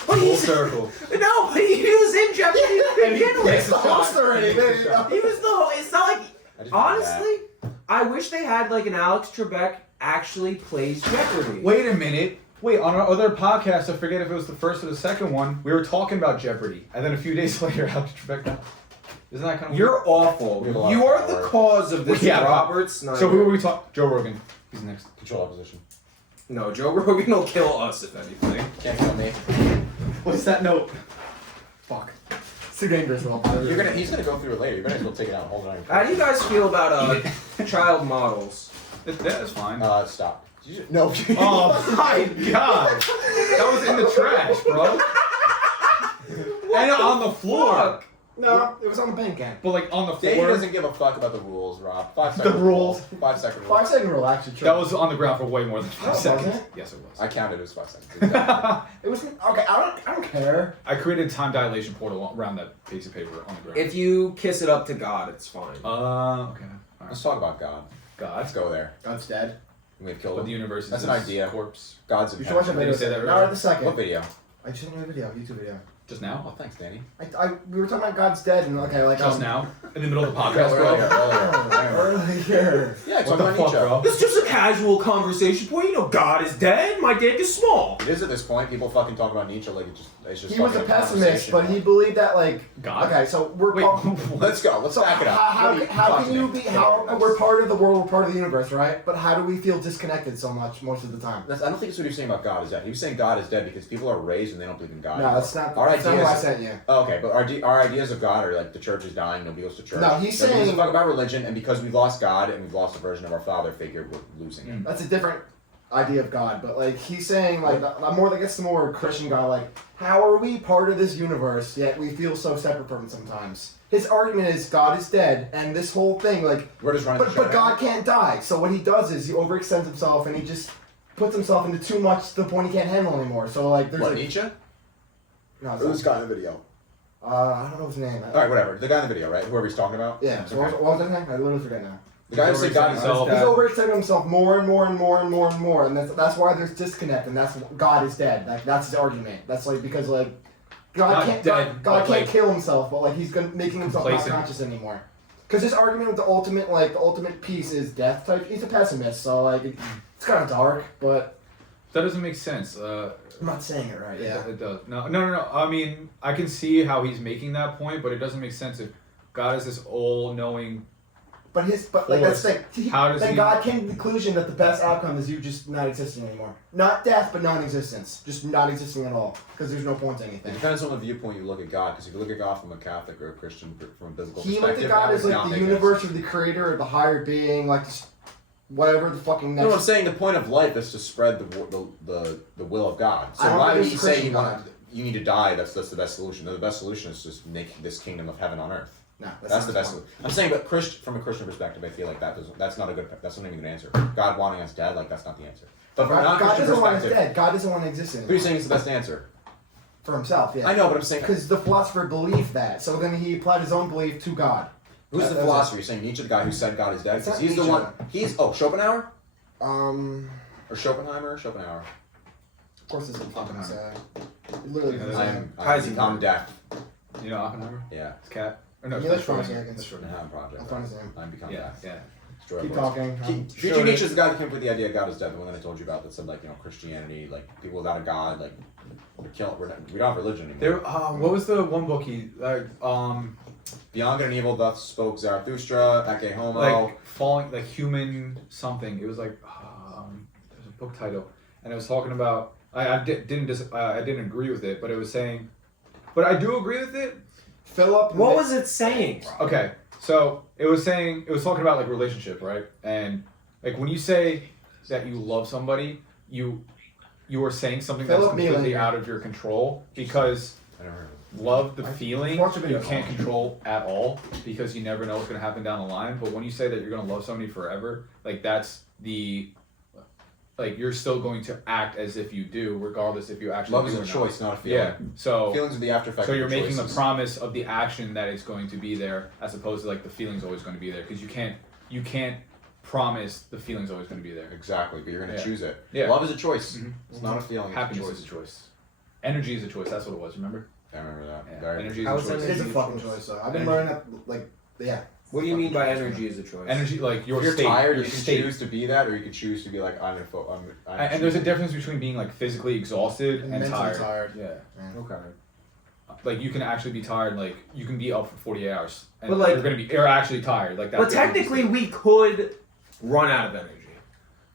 But Full he's circle. no, but he was in Jeopardy to And he begin takes with. the host already. He was the. It's not like. I just Honestly, I wish they had like an Alex Trebek actually plays Jeopardy. Wait a minute. Wait, on our other podcast, I forget if it was the first or the second one, we were talking about Jeopardy, and then a few days later, Alex Trebek died. Isn't that kind of You're awful. We have a lot You of are the power. cause of this, Yeah, Robert Snyder. So who are we talking? Joe Rogan. He's next. Control opposition. No, Joe Rogan will kill us if anything. Can't kill me. What's that note? Fuck. It's too dangerous, well. He's gonna go through it later. You might as well take it out and hold it on your How do you guys feel about child models? That is fine. Stop. No. Oh my god! That was in the trash, bro. And on the floor. Fuck? No, it was on the bank end. But like on the Dave floor. doesn't give a fuck about the rules, Rob. 5 second The rules. 5 second rule. 5 second rule, actually. True. That was on the ground for way more than 5 Oh, was seconds. it? Yes, it was. I counted it as 5 seconds. It was okay. I don't care. I created a time dilation portal around that piece of paper on the ground. If you kiss it up to God, it's fine. Okay. All right. Let's talk about God. God. Let's go there. God's dead. We've killed But the him. universe is That's an his idea. corpse. God's in You should watch a heaven. video. Did you say that No, earlier? right the second. What video? I just sent you a video, YouTube video. Just now? Oh, thanks, Danny. We were talking about God's dead and okay, like Just now? In the middle of the podcast, bro? Earlier. Yeah, it's What the about fuck, Nietzsche. bro? It's just a casual conversation point. You know, God is dead. My dick is small. It is at this point. People fucking talk about Nietzsche like it's just. He was a fucking pessimist, conversation. but he believed that like God? Okay, so we're Wait, Let's go. Let's back it up. How can you be? We're part of the world, we're part of the universe, right? But how do we feel disconnected so much most of the time? I don't think that's what he was saying about God is dead. He was saying God is dead because people are raised and they don't believe in God. No, that's not. Our That's not what I ideas. sent you. Oh, okay, but our ideas of God are like the church is dying, nobody goes to church. No, he's Nobody gives a saying- fuck about religion, and because we've lost God and we've lost a version of our father figure, we're losing it. That's a different idea of God, but like he's saying, like I guess the more Christian guy, like how are we part of this universe yet we feel so separate from it sometimes? His argument is God is dead, and this whole thing, like, We're just running. but God can't die. So what he does is he overextends himself and he just puts himself into too much to the point he can't handle anymore. So like there's What, like, Nietzsche? no, it's Who's guy in the video? I don't know his name. All right, whatever. The guy in the video, right? Whoever he's talking about. Yeah. So Okay. what was his name? I literally forget now. The guy who said God is Himself. He's overextending himself more and more and more and more and more, and that's why there's disconnect, and that's God is dead. Like that's his argument. That's like because like God Not can't dead, God but, can't like, kill himself, but like he's making himself not complacent. conscious anymore. Because his argument with the ultimate peace is death type. He's a pessimist, so like it's kind of dark, but That doesn't make sense. I'm not saying it right. Yeah. It does. No. I mean, I can see how he's making that point, but it doesn't make sense if God is this all-knowing. But like that's like How does then he- God came to the conclusion that the best outcome is you just not existing anymore. Not death, but non-existence. Just not existing at all. Because there's no point to It anything. depends on the viewpoint you look at God, because if you look at God from a Catholic or a Christian, from a biblical He perspective, looked at God would as like not the make universe sense. or the creator or the higher being, like just whatever the fucking No, I'm next. saying the point of life is to spread the will of God. I So don't why think would it's he a say Christian you need to die? That's the best solution. No, the best solution is just make this kingdom of heaven on earth. No, That's the not best. point. I'm saying, but from a Christian perspective, I feel like that's not a good. That's not even a good answer. God wanting us dead, like that's not the answer. But from a God non-Christian doesn't want us perspective, dead. God doesn't want to exist who are you anymore. saying is the best answer? For himself, yeah. I know, but I'm saying, Because the philosopher believed that, so then he applied his own belief to God. who's the That's philosopher? You're saying Nietzsche, the guy who said God is dead, It's because not he's the Nietzsche. one. Schopenhauer Of or Schopenhauer. course, it's a fucking sad. Literally, Yeah, I'm deaf. You know Oppenheimer? Yeah. His cat. Or no, Yeah, it's that's Schrodinger. Schrodinger. That's Schrodinger. I'm project. I'll find his name. I'm become Yeah, deaf. yeah. Destroy Keep voice. talking. Friedrich Nietzsche is the guy that came up with the idea God is dead, the one that I told you about that said, like, Christianity, like, people without a God, like, we don't have religion anymore. There. What was the one book he Beyond Good and Evil, thus spoke Zarathustra, Ecce Homo. like falling like human something? It was like there's a book title, and it was talking about. I didn't agree with it, but it was saying, but I do agree with it. Philip. What was it saying? Okay, so it was talking about like relationship, right? And like when you say that you love somebody, you are saying something that's Philip completely Mealing. out of your control because I never heard of it. love, the feeling, watched a video you can't on it. control at all because you never know what's going to happen down the line. But when you say that you're going to love somebody forever, like that's you're still going to act as if you do, regardless if you actually Love do is or a not. choice, not a feeling. Yeah. So Feelings are the after effect. so of you're your making the choices. promise of the action that it's going to be there, as opposed to like the feeling's always going to be there, because you can't promise the feeling's always going to be there. Exactly, but you're going to Yeah. choose it. Yeah. Love is a choice. Mhm. It's not a feeling. Happiness it's is a choice. Energy is a choice. That's what it was. Remember? I remember that. Yeah. Very Energy How is is a choice. It is a Energy fucking choice. choice, though. I've been Energy. learning that, like, yeah. What do you mean by energy is a choice? Energy, like your If you're state. tired, your you can state. choose to be that, or you can choose to be like, I'm And there's a difference between being like physically exhausted and mentally tired. tired. Yeah. Okay. Like you can actually be tired. Like you can be up for 48 hours, and But, like- you're actually tired. Like that. But technically, we could run out of energy.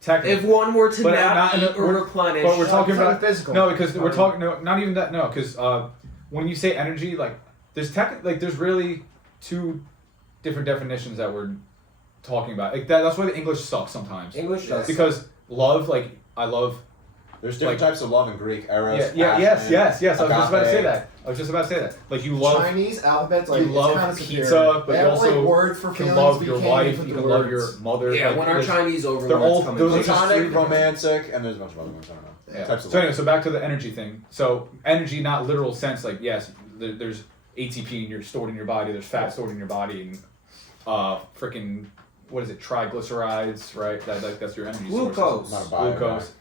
technically, If one were to But not not- eat or we're- replenish. but we're talking It's about physical. no, because we're talking no, not even that. No, because when you say energy, like there's really two different definitions that we're talking about. Like that's why the English sucks sometimes. English does. Because love, like I love. There's different like- types of love in Greek. Eros, Yes. passion, I was just about to say agape. that. Like you love. Chinese alphabets, like, You love it's kind of pizza, superior. but They you have, also like, words for You feelings, can love but your can't wife. even put You the can love your words. mother. Yeah, like, when our there's- Chinese over, they're all- coming those are from. just Platonic, three- romantic, and there's a bunch of other ones. I don't know. Yeah. Types of So love. anyway, so back to the energy thing. So energy, not literal sense. Like yes, there's ATP stored in your body. There's fat stored in your body, and freaking what is it? Triglycerides, right? That's your energy sources. Glucose. Not a bio, Glucose.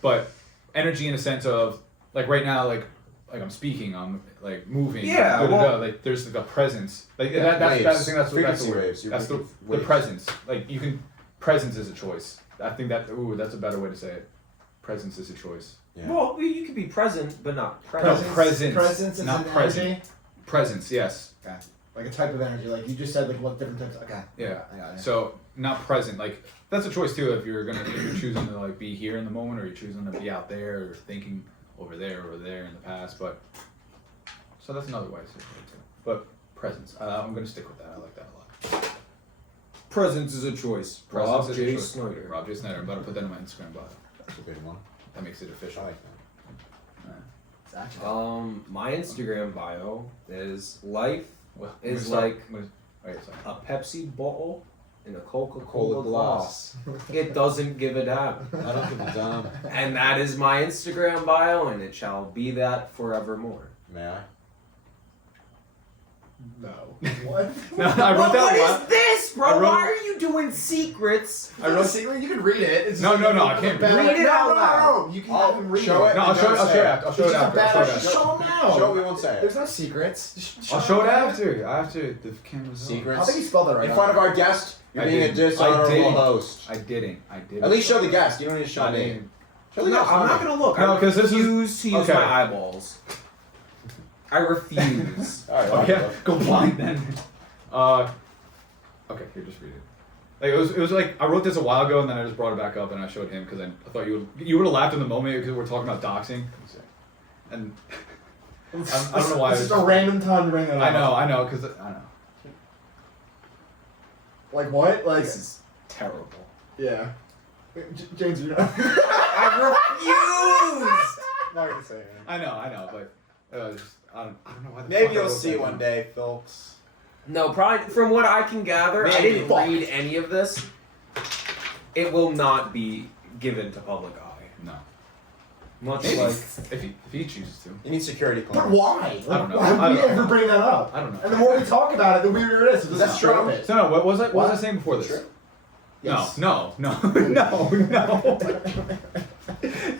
But energy in a sense of like right now, like like I'm speaking, I'm like moving. Yeah, like there's like a presence. Like that's the thing. That's the Frequency word. waves. You're That's the making waves. presence. Like you can presence is a choice. I think that's a better way to say it. Presence is a choice. Yeah. Well, you can be present, but not present. No, presence. Presence is not an present. energy. Presence, yes. Okay. Like a type of energy. Like you just said, like what different types. Okay. Yeah. I got it. So not present. Like that's a choice too. If you're choosing to like be here in the moment, or you're choosing to be out there, or thinking over there in the past. But so that's another way to say it too. But presence. I'm gonna stick with that. I like that a lot. Presence is a choice. Presence Rob is J. a choice. Snyder. Rob J. Snyder. I'm about to put that in my Instagram bio. That's a good one. That makes it I official. like that. It's actually. My Instagram bio is life Well, is wait, like wait, sorry. a Pepsi bottle in a Coca-Cola Cola glass. It doesn't give a damn. I don't give a damn. And that is my Instagram bio, and it shall be that forevermore. May I? No. What? No, I wrote that a lot. What is this, bro? I wrote- Why are you doing secrets? I wrote a secret. You can read it. It's No, just no, like no, a I can't bad- read it no, out no, loud. No, you can I'll have him read show it. No, I'll show it. I'll show it after. I'll show It's it just a after. bad. I'll show it Just after. show him now. Show it, we won't say it. There's no secrets. Just I'll show it after. After the camera's on. I Secrets. don't think he spelled it right. In front of our guest, you're I being a didn't. dishonorable host. I didn't. At least show the guest. You don't need to show I me. didn't. Show the No, guest. I'm not gonna look. No, I 'cause this is- refuse to use okay. my eyeballs. I refuse. All right. Okay, go blind then. Okay, here, just read it. Like it was like I wrote this a while ago and then I just brought it back up and I showed him because I thought you would have laughed in the moment because we're talking about doxing, and I don't know why. It's just a random time to bring that up. I know, because I know. Like what? Like This is terrible. yeah. James, you know. I refuse. Not gonna say it. I know, but just, I don't know why. The Maybe fuck I you'll wrote see that one down. day, folks. No, probably from what I can gather, I Maybe. didn't read any of this. It will not be given to public eye. No. Much Maybe like if he chooses to. You need security But clearance. why? I don't know. Why I would don't we know. ever bring that up? I don't know. And the more we talk about it, the weirder it is. So That's just true. drop it. So no, what was I What? saying before this? True. Yes. No.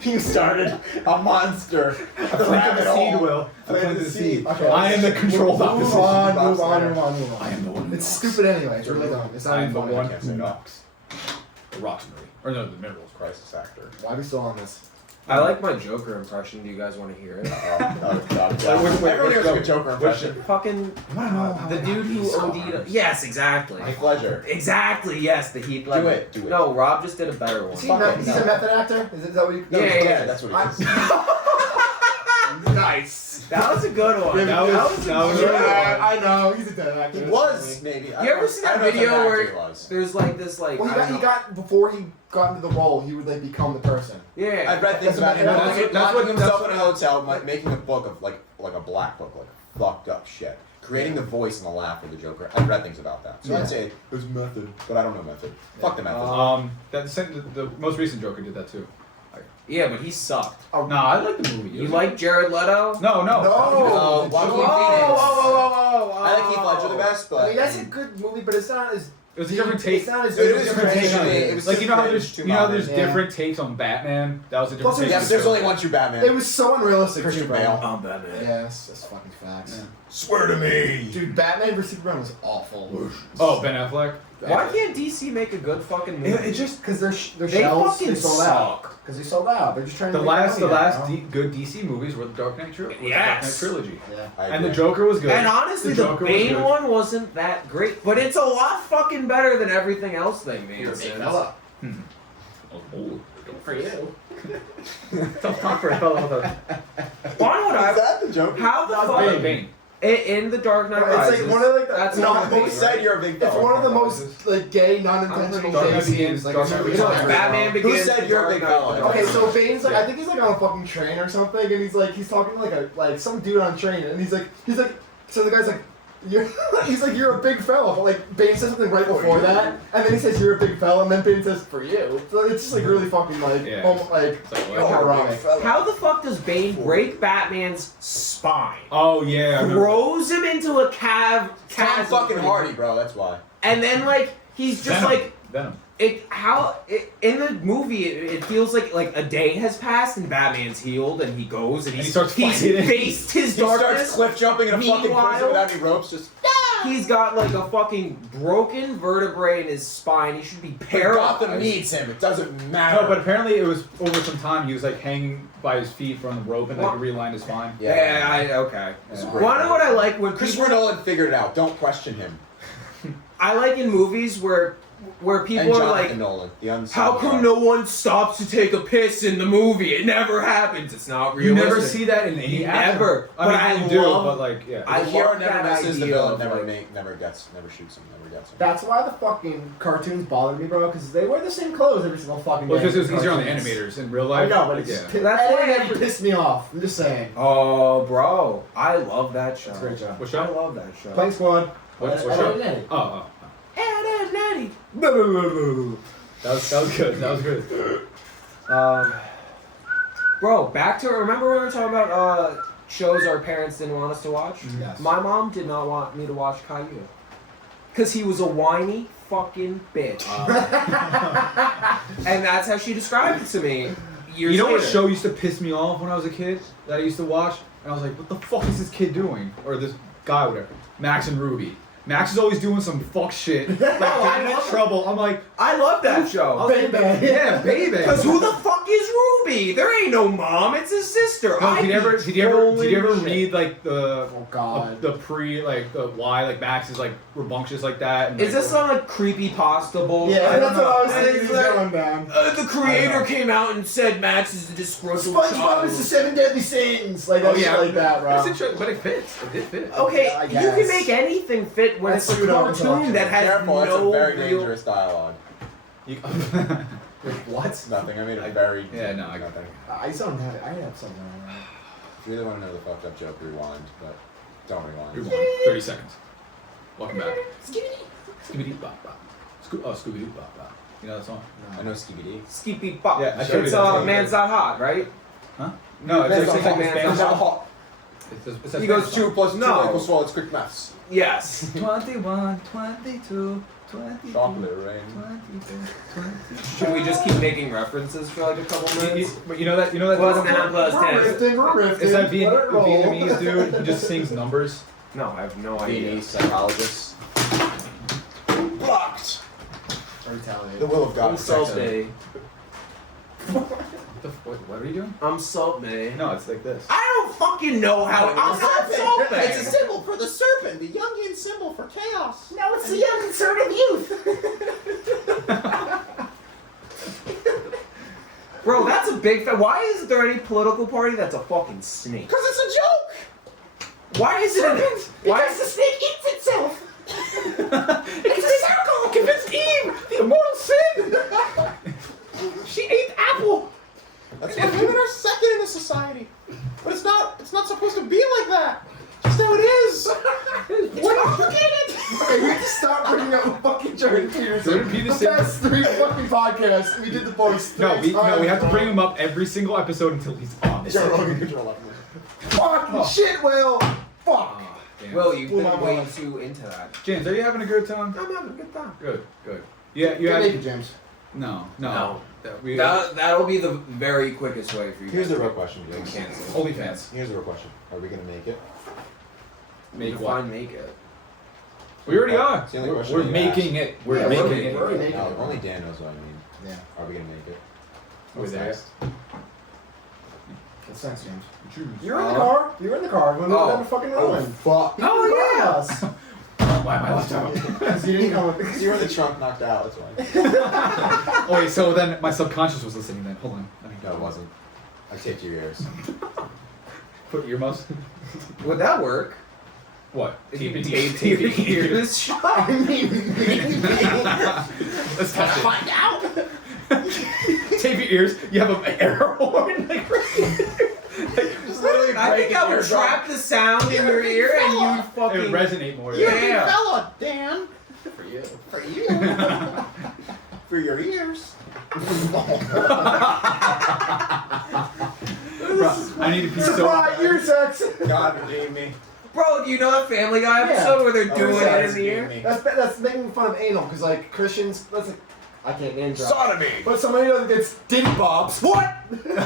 You started. A monster. I planted the seed, Will. I planted the seed. Okay. I am the controlled Move opposition. on. I am the one who It's knocks. stupid anyway. It's really dumb. It's not I even am the funny. one can't who say that. knocks. The Roxbury. Or no, the minerals. Crisis actor. Why are we still on this? I like my Joker impression. Do you guys want to hear it? Oh, God. Wait, Everyone hears a good Joker Which- impression. Fucking the dude who OD'd. Yes, exactly. Heath Ledger. Exactly. Yes, the Heath Ledger. Do it. No, Rob just did a better one. Is he, Fuck it, he's no. a method actor? Is that what you? No, Yeah. that's what it is. Nice. That was a good one. That was a really good Yeah, one. I know. He's a dead actor. He That's was, funny. maybe. You ever see that video where there's like this like Well, I don't he know. got before he got into the role, he would like become the person. Yeah. I've read things about him. That's Like, what- locking himself in a hotel, like making a book of like a black book, like fucked up shit. Creating the voice and the laugh of the Joker. I've read things about that. So Yeah. I'd say there's method, but I don't know method. Fuck the method. The most recent Joker did that too. Yeah, but he sucked. No, I like the movie. You like Jared Leto? No. No, Joaquin Phoenix. Whoa. I like Heath Ledger the best, but I mean, that's a good movie, but it's not as. It was a different take. It's not as. Dude, it was different take on it was like too you know how cringe, there's too you know how there's modern. different takes on Batman. That was a different Also, take. yeah, on but there's Joker. only one true Batman. It was so unrealistic. Christian too, bro. Bale. I'm Batman. Yes, that's fucking facts. Yeah. Swear to me. Dude, Batman vs Superman was awful. Oh, Ben Affleck. Why can't DC make a good fucking movie? It just Because their they shells fucking they sold out. suck. Because they sold out. They're just trying to the make last money now. good DC movies were the Dark Knight trilogy. Yes. Trilogy. Yeah. I And the agree. Joker was good. And honestly, the Joker was Bane good. one wasn't that great, but it's a lot fucking better than everything else they made. You're a big since. fella. Oh, For you. tough time for a fellow with a Why would Is I? that the Joker? How the That's fuck? Bane. In the Dark Knight It's Rises. like one of like the, that's not not Who Bane, said right? you're a big It's dog? one of the most like gay, non-intentional Dark gay Knight scenes. Begins, Like, Dark it's Knight really Begins. not Batman very Begins. said the you're a Dark big Knight fella? Rises. Okay, so Bane's like Yeah. I think he's like on a fucking train or something, and he's talking to like some dude on a train, and he's like so the guy's like. You're a big fella, but like Bane says something right before that, and then he says you're a big fella, and then Bane says for you. So it's just like really fucking like Yeah. like It's like, You're a ironic. big fella. How the fuck does Bane break Batman's spine? Oh yeah. I remember. Throws him into a Tom chasm, fucking Hardy, bro. That's why. and then like he's just Venom. like Venom. In the movie it feels like a day has passed and Batman's healed and he goes and he starts fighting. he's faced his He darkness. starts cliff jumping in a fucking Meanwhile- prison without any ropes. Just He's got like a fucking broken vertebrae in his spine. He should be paralyzed. Gotham needs him. It doesn't matter. No, but apparently it was over some time. He was like hanging by his feet from the rope and like realigned his spine. Okay. It's a Yeah. great Wanna know what I movie. like when Christopher people? Nolan figured it out. Don't question him. I like in movies where And people are Jonathan like, Nolan, the unsung how come hero. no one stops to take a piss in the movie? It never happens. It's not You realistic. never see that in any action. Never. I But mean, I you do, love- but like, yeah. I The hero love never that misses. The idea villain of, never like- never gets him. That's why the fucking cartoons bother me, bro, because they wear the same clothes every single fucking day. Well, because it was easier on the Cartoons. animators in real I life. know, but it's yeah. That's why it pissed me off. I'm just saying. Oh, bro, I love that show. It's a great show. What I show? love that show. Playing Squad. What Ed, show? Ed, Ed, Ed. Oh. Hey, there's Nerly. That was good. That was good. Bro, back to remember when we were talking about shows our parents didn't want us to watch? Yes. My mom did not want me to watch Caillou. Because he was a whiny fucking bitch. And that's how she described it to me years You know what later. show used to piss me off when I was a kid that I used to watch? And I was like, what the fuck is this kid doing? Or this guy, whatever. Max and Ruby. Max is always doing some fuck shit. Like, getting in trouble. I'm like, I love that show. Baby. yeah, baby. Because who the fuck is Ruby? There ain't no mom, it's his sister. No, did you ever Holy read like the Oh God. the pre like the why like Max is like rambunctious like that? And, Is like, this some like creepy pasta bullshit? Yeah, that's what I was And thinking it's was like, going down. The creator came out and said Max is a disgruntled SpongeBob child. is the 7 Deadly Sins. Like, that's like that, bro. It's interesting, but it fits. It did fit. Okay, I you guess. can make anything fit when That's it's a cartoon that has Careful, that's no a very real... dangerous dialogue. You- Wait, what? Nothing. I made a very Yeah, no, I- nothing. I don't have it. I have something on that. If you really want to know the fucked up joke, rewind, but don't rewind. Rewind. 30 seconds. Welcome back. Skibidi bop bop. Scooby-Doo bop bop. You know that song? I know Skibidi. Skippy pop. Yeah, I showed It's you that. Man's Not Hot, right? Huh? No, it's Man's like Not it's Hot. like Man's Not Hot. It's He goes 2 plus 2 No. equals 4. It's quick maths. Yes. 21, 22, 22. Chocolate rain. 22. Should we just keep making references for like a couple minutes? But you know that Plus 9 plus We're 10. riffing, we're riffing. Is that Let it roll. Vietnamese dude who just sings numbers? No, I have no idea. Viennese psychologist. Blocked. Or retaliate. The will of God. I'm protects him. salty. What are you doing? I'm salty. No, it's like this. I don't fucking know how. I'm not salty. It's a symbol for the serpent, the Jungian symbol for chaos. No, it's the young conservative youth. Bro, that's a big thing. Why isn't there any political party that's a fucking snake? Because it's a joke. Why is it a... Why Because the snake eats itself. It's a circle! Convince Eve! The immortal sin! She ate the apple! That's why women are second in this society. But it's not supposed to be like that. Just how it is. It's complicated. Okay, we have to stop bringing up fucking Jordan Peterson. Jordan Peterson. The past 3 fucking podcasts, we did the voice. No, we 3 times, have to bro. bring him up every single episode until he's on. Joe Rogan, control left. Fucking shit, Will. Fuck. Damn. Well, you've Well, been my way God. too into that. James, are you having a good time? I'm having a good time. Good, good. Yeah, you Get have. naked, James. No. No. We That'll be the very quickest way for you Here's guys the real to question, James. cancel. OnlyFans. Here's the real question. Are we gonna make it? Make Define what? make it. We already are. It's the only We're, question we're you making it. We're Yeah, making we're it. already naked. No, only Dan knows what I mean. Yeah. Are we gonna make it? We're What's there. next? What's next, James? Choose. You're in the car. You're in the car. When we Oh. were down to fucking rolling. fuck. Oh yeah. Why am I left out? Because you didn't come. Because you were in the trunk knocked out, that's why. Oh wait, so then my subconscious was listening then. Hold on. Let me No, it wasn't. I taped your ears. Put earmuffs. Would that work? What? If you Tape tape it. your ears shut? I mean, Let's test it. find out. Tape your ears. You have an air horn. Like, Just literally I think I would eardrum. trap the sound in your ear and you it would fucking... resonate more. Yeah. You're a big fella, Dan. For you. For you. For your ears. Bro, I need to pee so Surprise, bad. ear sex. God redeem me. Bro, do you know that Family Guy Yeah. episode where they're Oh, doing God it in the redeem ear? me. That's making fun of anal because like Christians. That's like I can't name drop. Sodomy. But somebody that gets diddy bops. What?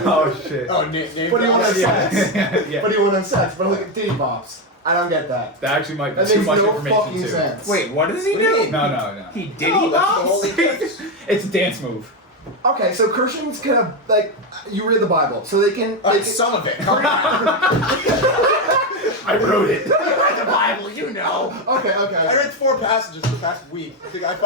Oh shit. Oh, name. But he won't have sex. Yeah. But he won't have sex. But look at diddy bops. I don't get that. That actually might be That too makes much no information fucking too. sense. Wait, what does he What do you do? mean? No. He did Oh, he that's bops? the holy text. It's a dance move. Okay, so Christians can have, like, you read the Bible, so they can. Some of it. Come on. I wrote it. The Bible, you know. Okay. I read 4 passages the past week.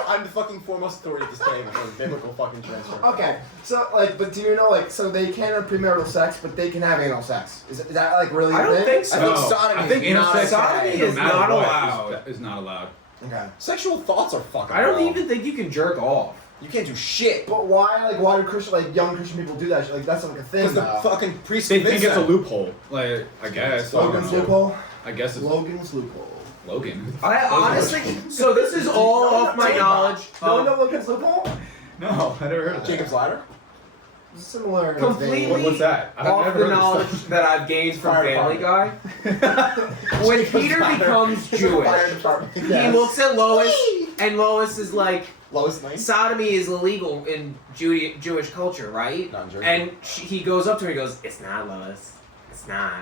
I'm the fucking foremost authority at this table for biblical fucking transfer. Okay, so like, but do you know like, so they can have premarital sex, but they can have anal sex? Is that like really? I a don't thing? think so. I think No, sodomy I think is not intersex sodomy no is matter not what, allowed. Is not allowed. Okay. Sexual thoughts are fucking I don't wrong. even think you can jerk off. You can't do shit. But why do Christian, like young Christian people do that? Shit? Like that's like a thing. Because the now. fucking priest They think convinced it's a them. loophole. Like I guess. I don't Logan's know. loophole. I guess it's Logan's loophole. Logan. I honestly, so this is all off my knowledge. No, no, Logan's loophole. No, I never heard of that. Jacob's ladder? Similar. in Completely vein. What's that? I've Off never the heard of knowledge this that I've gained from Fire Family Guy. When Peter becomes Fire Jewish, department. he Yes. looks at Lois, and Lois is like, Lois Lane? sodomy is illegal in Jewish culture, right? Not in Jersey. And he goes up to her and he goes, "It's not, Lois. It's not."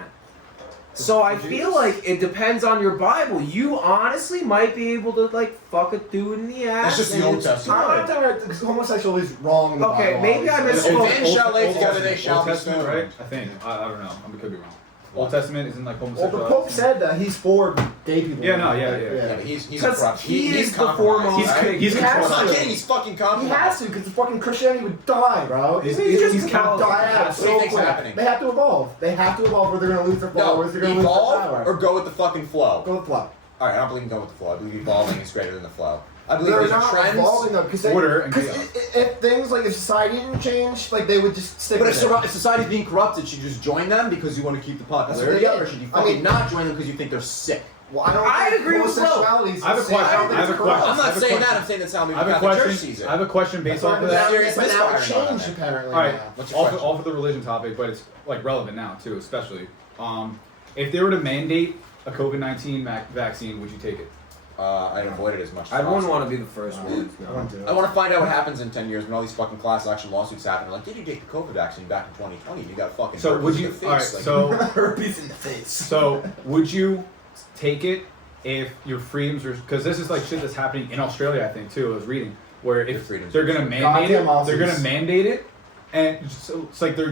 So I feel like it depends on your Bible. You honestly might be able to like fuck a dude in the ass. That's just the and Old it's Testament. I'm not fine. talking about because homosexuality is wrong. In the Okay, Bible, maybe I obviously. misspoke. If men shall lay together, they shall Old be Testament, stoned. right? I think. I don't know. I could be wrong. Old What? Testament isn't like Well, homosexual. the Pope said that he's for gay people. Yeah, no, yeah. Yeah, but he's Because corrupt. he is He's the compromised, foremost right? king. He's He has I'm not to. kidding, he's fucking He compromised. has to, because the fucking Christianity would die, bro. He's He's Catholic. die out What do you so think's quick. happening? They have to evolve. They have to evolve, or they're gonna lose their followers. They're gonna lose their Evolve power. or go with the fucking flow. Go with flow. Alright, I don't believe in going with the flow. I believe evolving is greater than the flow. I believe They're there's not trends. evolving though, because Order and chaos. if things like if society didn't change, like they would just stick But with if society's being corrupted, should you just join them because you want to keep the popularity That's what up, they or should you did. I fucking mean- not join them because you think they're sick? Well, I don't. I think agree with Will. homosexuality is I have a the same. question. I don't think I have it's a question. corrupt. I'm I not have a saying that. question. I'm saying that's how I have a the church sees question. it. I have a question based off of But that. Serious now it misfiring on changed it. apparently. All right, now. What's your question? off of the religion topic, but it's like relevant now too, especially. If they were to mandate a COVID-19 vaccine, would you take it? I'd avoid it as much as I wouldn't possible. want to be the first one. I wouldn't do it. I want to find out what happens in 10 years when all these fucking class action lawsuits happen. Like, did you take the COVID vaccine back in 2020? You got fucking So would herpes you? in the All right. face. Like, So herpes in the face. so would you take it if your freedoms are? Because this is like shit that's happening in Australia, I think too. I was reading where Your if freedoms they're are gonna restricted. mandate it, Goddamn they're gonna Aussies. mandate it, and so it's like they're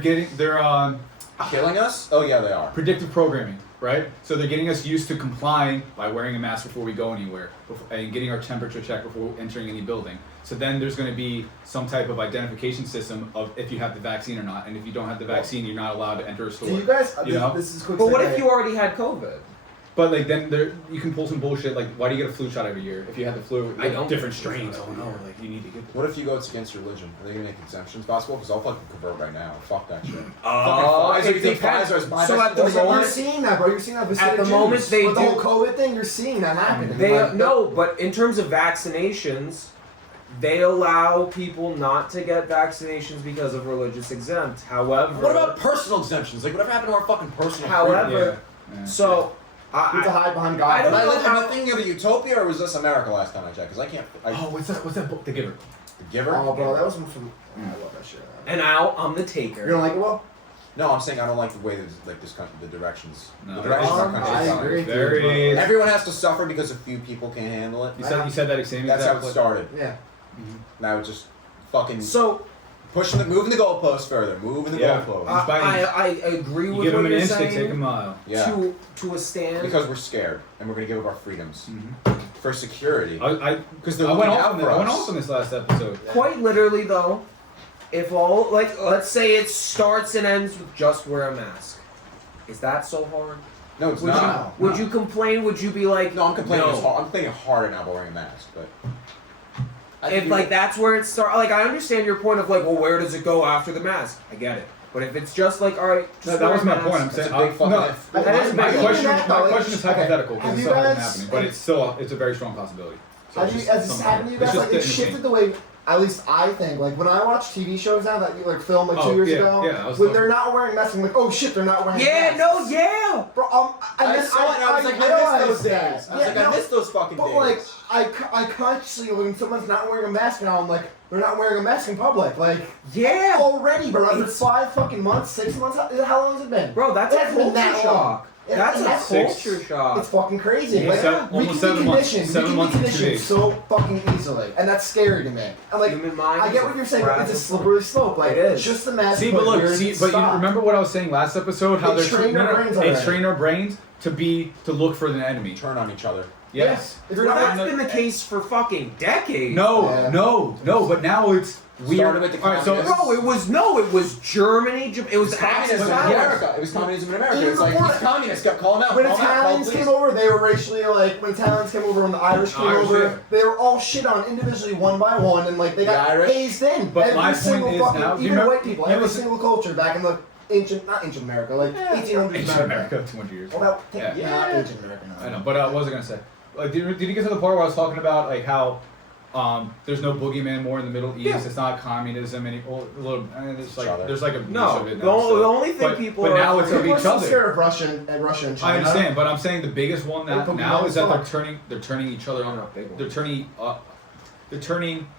killing us? Oh yeah, they are. predictive programming, right? So they're getting us used to complying by wearing a mask before we go anywhere and getting our temperature checked before entering any building. So then there's going to be some type of identification system of if you have the vaccine or not, and if you don't have the vaccine, you're not allowed to enter a store. Do you guys? You know? This is quick. But what segue. if you already had COVID? But like then you can pull some bullshit like why do you get a flu shot every year if you had the flu? I don't different get the flu strains. shot Oh no, every year. like you need to get. What if you go against religion? Are they gonna make exemptions possible? Because I'll fucking convert right now. Fuck that shit. Oh, Fucking Pfizer, you think Pfizer is my So best at the medicine? You're moment, seeing that, bro. You're seeing that. with At the Jews. moment they with the do- whole COVID thing, you're seeing that happening. they Like, no, but in terms of vaccinations, they allow people not to get vaccinations because of religious exempt. However, What about personal exemptions? Like whatever happened to our fucking personal However, Yeah. so You have to I, hide behind I God. don't Am I know living how- in a thing of a utopia or was this America last time I checked? Because I can't. Oh, what's that book? The Giver. The Giver? Oh, bro, that was from. I love that shit. and now I'm the You taker. don't like it, well? No, I'm saying I don't like the way this country, the directions. No. The directions our I country's going. agree. Very. Everyone has to suffer because a few people can't handle it. You said that same That's how exact it started. Yeah. Now it's just fucking So moving the goalposts further, moving the Yeah. goalposts. I agree You with give what them an you're inch, they saying. take a mile. Yeah. To a stand. Because we're scared and we're gonna give up our freedoms Mm-hmm. for security. Because they're I went looking off out on for this. I went us. off on this last episode. Quite literally though, if all let's say it starts and ends with just wear a mask, is that so hard? No, it's Would not. you would you complain? Would you be like, No, I'm complaining. no. It's hard. I'm complaining harder now about wearing a mask, but I If think like that's where it starts, like I understand your point of like, well, where does it go after the mask? I get it. But if it's just like, all right, just That wear was a my mask. point. I'm That's saying a big fucking no. if. That is My big. question. That, My though, question is okay. hypothetical because Have it you still hasn't guys- happening, but it's still a very strong possibility. So Has this happened to you guys? Like, it shifted the way, at least I think, like, when I watch TV shows now that you, like, filmed, like, 2 years ago, when they're not wearing masks, I'm like, oh, shit, they're not wearing masks. Bro, I saw it, I was like, I miss those days. I was like, I miss those fucking days. But, like, I consciously, when someone's not wearing a mask now, I'm like, they're not wearing a mask in public. Like, already, bro. After 5 fucking months, 6 months, how long has it been? Bro, that's a culture shock. That's a culture shock. It's fucking crazy. Almost Like, we almost can 7 be months. conditioned. 7 We can months be and 2 conditioned days. so fucking easily, and that's scary to me. And like, Human mind I get what you're saying, but it's a slippery slope. Like, It is. just the mask. See, but look, but you remember what I was saying last episode? How They trained our brains already. they train our brains to look for the enemy. Turn on each other. Yes. If you're Well, not, that's been the case for fucking decades. No, but now it's weird. Started with the All right, so communists. It was Germany. It was Communism in Axis. America. It was communism in America. Even It was like, before these that- communists kept calling out. when calling out, Italians please. came over, they were racially like. When Italians came over, when the Irish came Irish, over, yeah. they were all shit on individually, one by one, and like they The got Irish. hazed in. But every my point single is fucking, now- do you even remember- white people, you every listen- single culture back in the not ancient America, like 1800s Ancient America. America, 200 years. Well, Yeah. not ancient America. No. I know, but what was I gonna say? Like, did you get to the part where I was talking about like how there's no boogeyman more in the Middle East? Yeah. It's not communism anymore. There's Each other. like a piece No, of it the now, only thing people but are now it's afraid of People are each so other. scared of Russia and China. I understand, but I'm saying the biggest one They're that putting now them is that on they're turning each other on. They're turning.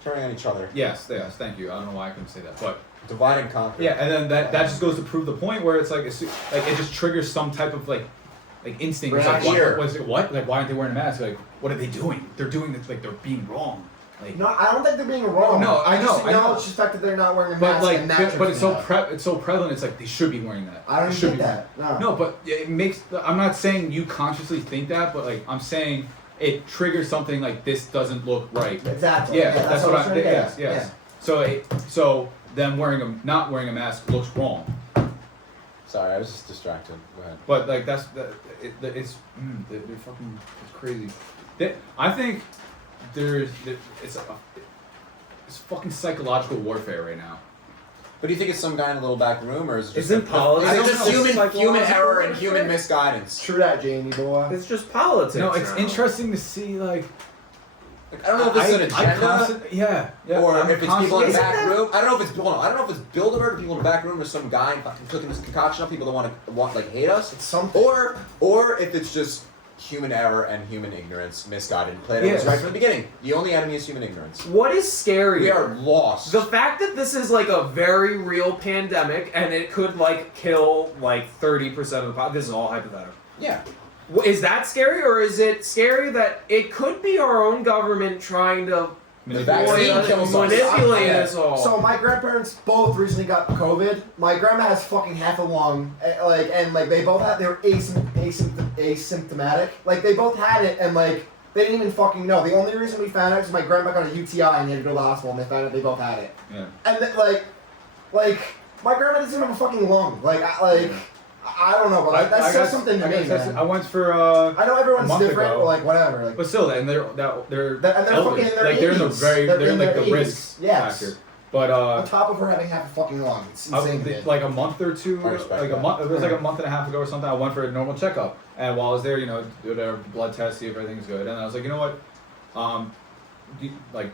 Turning on each other. Yes. Thank you. I don't know why I couldn't say that, but Divide and conquer. yeah, and then that just goes to prove the point where it's like it just triggers some type of like instinct. It's like, Fear. what? Like, why aren't they wearing a mask? Like, what are they doing? They're doing this like they're being wrong. Like, No, I don't think they're being wrong. No, I know, just I know. acknowledge the fact that they're not wearing a but mask. like, and that but it's trips so me out. it's so prevalent. It's like they should be wearing that. I don't They even should get be that. No, but it makes. I'm not saying you consciously think that, but like I'm saying it triggers something like this doesn't look right. Exactly. Yeah, that's what I was trying to get yes. at. So them not wearing a mask looks wrong. Sorry, I was just distracted. Go ahead. But like they're fucking it's crazy. I think it's fucking psychological warfare right now. But do you think it's some guy in a little back room, or is it just Isn't politics Is it just psychological human error and warfare? human misguidance? True that, Jamie boy. It's just politics. No, it's now. interesting to see like Like, I don't know if it's an agenda. Or I'm if it's people in the constantly- back room. I don't know if it's hold on. I don't know if it's Bilderberg or people in the back room or some guy fucking cooking this concoction up. People that want like hate us. It's something. Or if it's just human error and human ignorance, misguided. Plato was Yes. right from the beginning. The only enemy is human ignorance. What is scary? We are lost. The fact that this is like a very real pandemic and it could like kill like 30% of the population. This is all hypothetical. Yeah. Is that scary, or is it scary that it could be our own government trying to The vaccine kills us. manipulate Yeah. us all? So my grandparents both recently got COVID. My grandma has fucking half a lung, and they both they were asymptomatic. Like they both had it, and like they didn't even fucking know. The only reason we found out is my grandma got a UTI and they had to go to the hospital, and they found out they both had it. Yeah. And like my grandma doesn't have a fucking lung. I don't know, but that says something to me, man. I went for I know everyone's month different, ago. but like whatever. Like, but still, and they're and they're elderly. fucking in their like they're in the 80s. they're in like their the 80s. risk Yes. factor. But on top of her having half a fucking lung, it's insane. to me. like a month or two, I respect like a that. month. It was like a month and a half ago or something. I went for a normal checkup, and while I was there, did a blood test, see if everything's good. And I was like, you know what,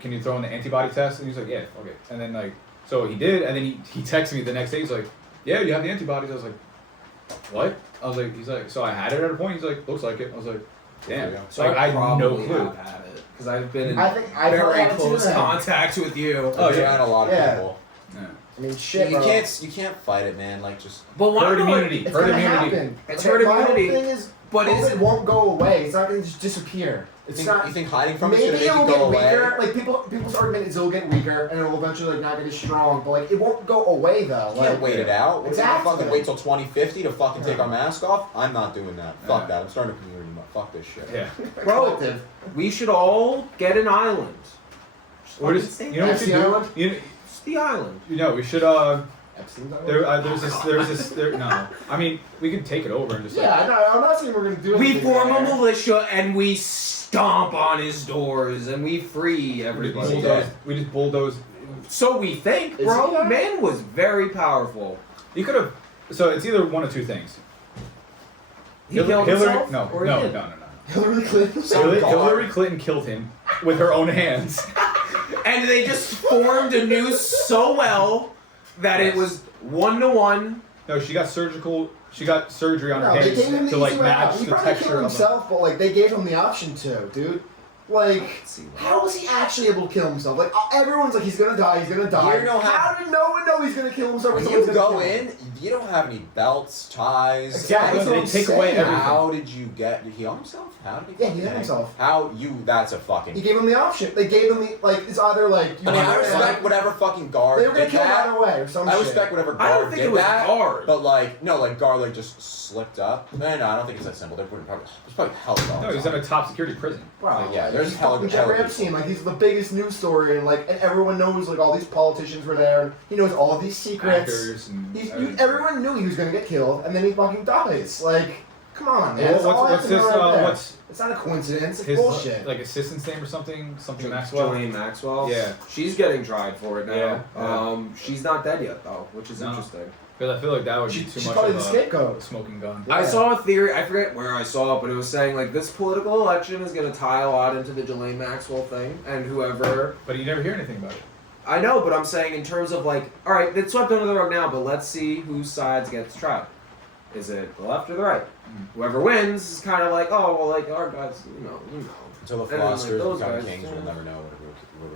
can you throw in the antibody test? And he's like, yeah, okay. And then so he did, and then he texted me the next day. He's like, yeah, you have the antibodies. I was like, what? I was like, he's like, so I had it at a point. He's like, looks like it. I was like, damn. Yeah. So I had no probably clue. have had it because I've been in I think I very had it too, close man. contact with you. Oh yeah, and a lot of Yeah. people. Yeah. I mean, shit, You bro. can't fight it, man. Like just. But why Herd do immunity. It's Herd gonna immunity. happen. It's Okay, herd my whole immunity. thing is, But is COVID it- won't go away. It's not gonna just disappear. You It's think, not. you think hiding from it's Maybe gonna make it'll it get go away? weaker. Like people's argument is it'll get weaker and it'll eventually not get as strong. But like it won't go away though. You can't Like, wait it out. We're Exactly. gonna fucking wait till 2050 to fucking take our mask off. I'm not doing that. Fuck Yeah. that. I'm starting a community. Fuck this shit. Yeah. Bro, collective. we should all get an island. Or fucking just, say you know that. what you Epstein do? Island? It's the island. We should Epstein's not no. I mean, we could take it over and just Yeah, no, I'm not saying we're gonna do We anything form a there. militia and we stomp on his doors and we free everybody. we just bulldoze. So we think, Is bro. he? Man was very powerful. You could have. So it's either one of two things. He killed Hillary, himself? no, Or he no, did? no. Hillary Clinton. So God. Hillary Clinton killed him, with her own hands. And they just formed a noose so well that it was 1-to-1. No, she got surgery on her No, they gave him hands the to like easy way out. match He the probably texture killed of himself, but like they gave him the option to, dude. Like, how was he actually able to kill himself? Like, everyone's like, he's gonna die, he's gonna die. You know how did no one know he's gonna kill himself? Or When someone's you gonna go kill him? in, you don't have any belts, ties. Exactly. Yeah, That's they what take I'm away saying. everything. How did you get? Did he kill himself? How did he? Yeah, he hit himself. How you? That's a fucking. He gave him the option. They gave him the, like, it's either like, I mean, I respect whatever fucking guard they were gonna did kill him that. either way or some I shit. respect whatever guard I don't think did it was that. guard. But like, no, like guard like just slipped up. No, I don't think it's that simple. There's probably hell of No, he's in a top security prison. Bro, Like, yeah, there's he's hella- fucking hella Jeffrey people. Epstein. Like, he's the biggest news story, and like, and everyone knows like all these politicians were there. And he knows all of these secrets. Actors and Everyone knew he was gonna get killed, and then he fucking dies. Like, come on, man. That's all I have what's to know this? right there. What's It's not a coincidence. It's his bullshit. like assistant's name or something? Something Maxwell. Jillian Maxwell. Yeah. She's getting tried for it now. Yeah. She's not dead yet though, which is No. interesting. Because I feel like that would be too She's much probably of the a scapegoat. smoking gun. I Yeah. saw a theory, I forget where I saw it, but it was saying like this political election is going to tie a lot into the Jillian Maxwell thing, and whoever. But you never hear anything about it. I know, but I'm saying in terms of like, all right, it's swept under the rug now, but let's see whose sides gets tried. Is it the left or the right? Whoever wins is kind of like, oh well, like our guys, you know. Until the And then, like, philosophers those become guys, kings, yeah. we'll never know what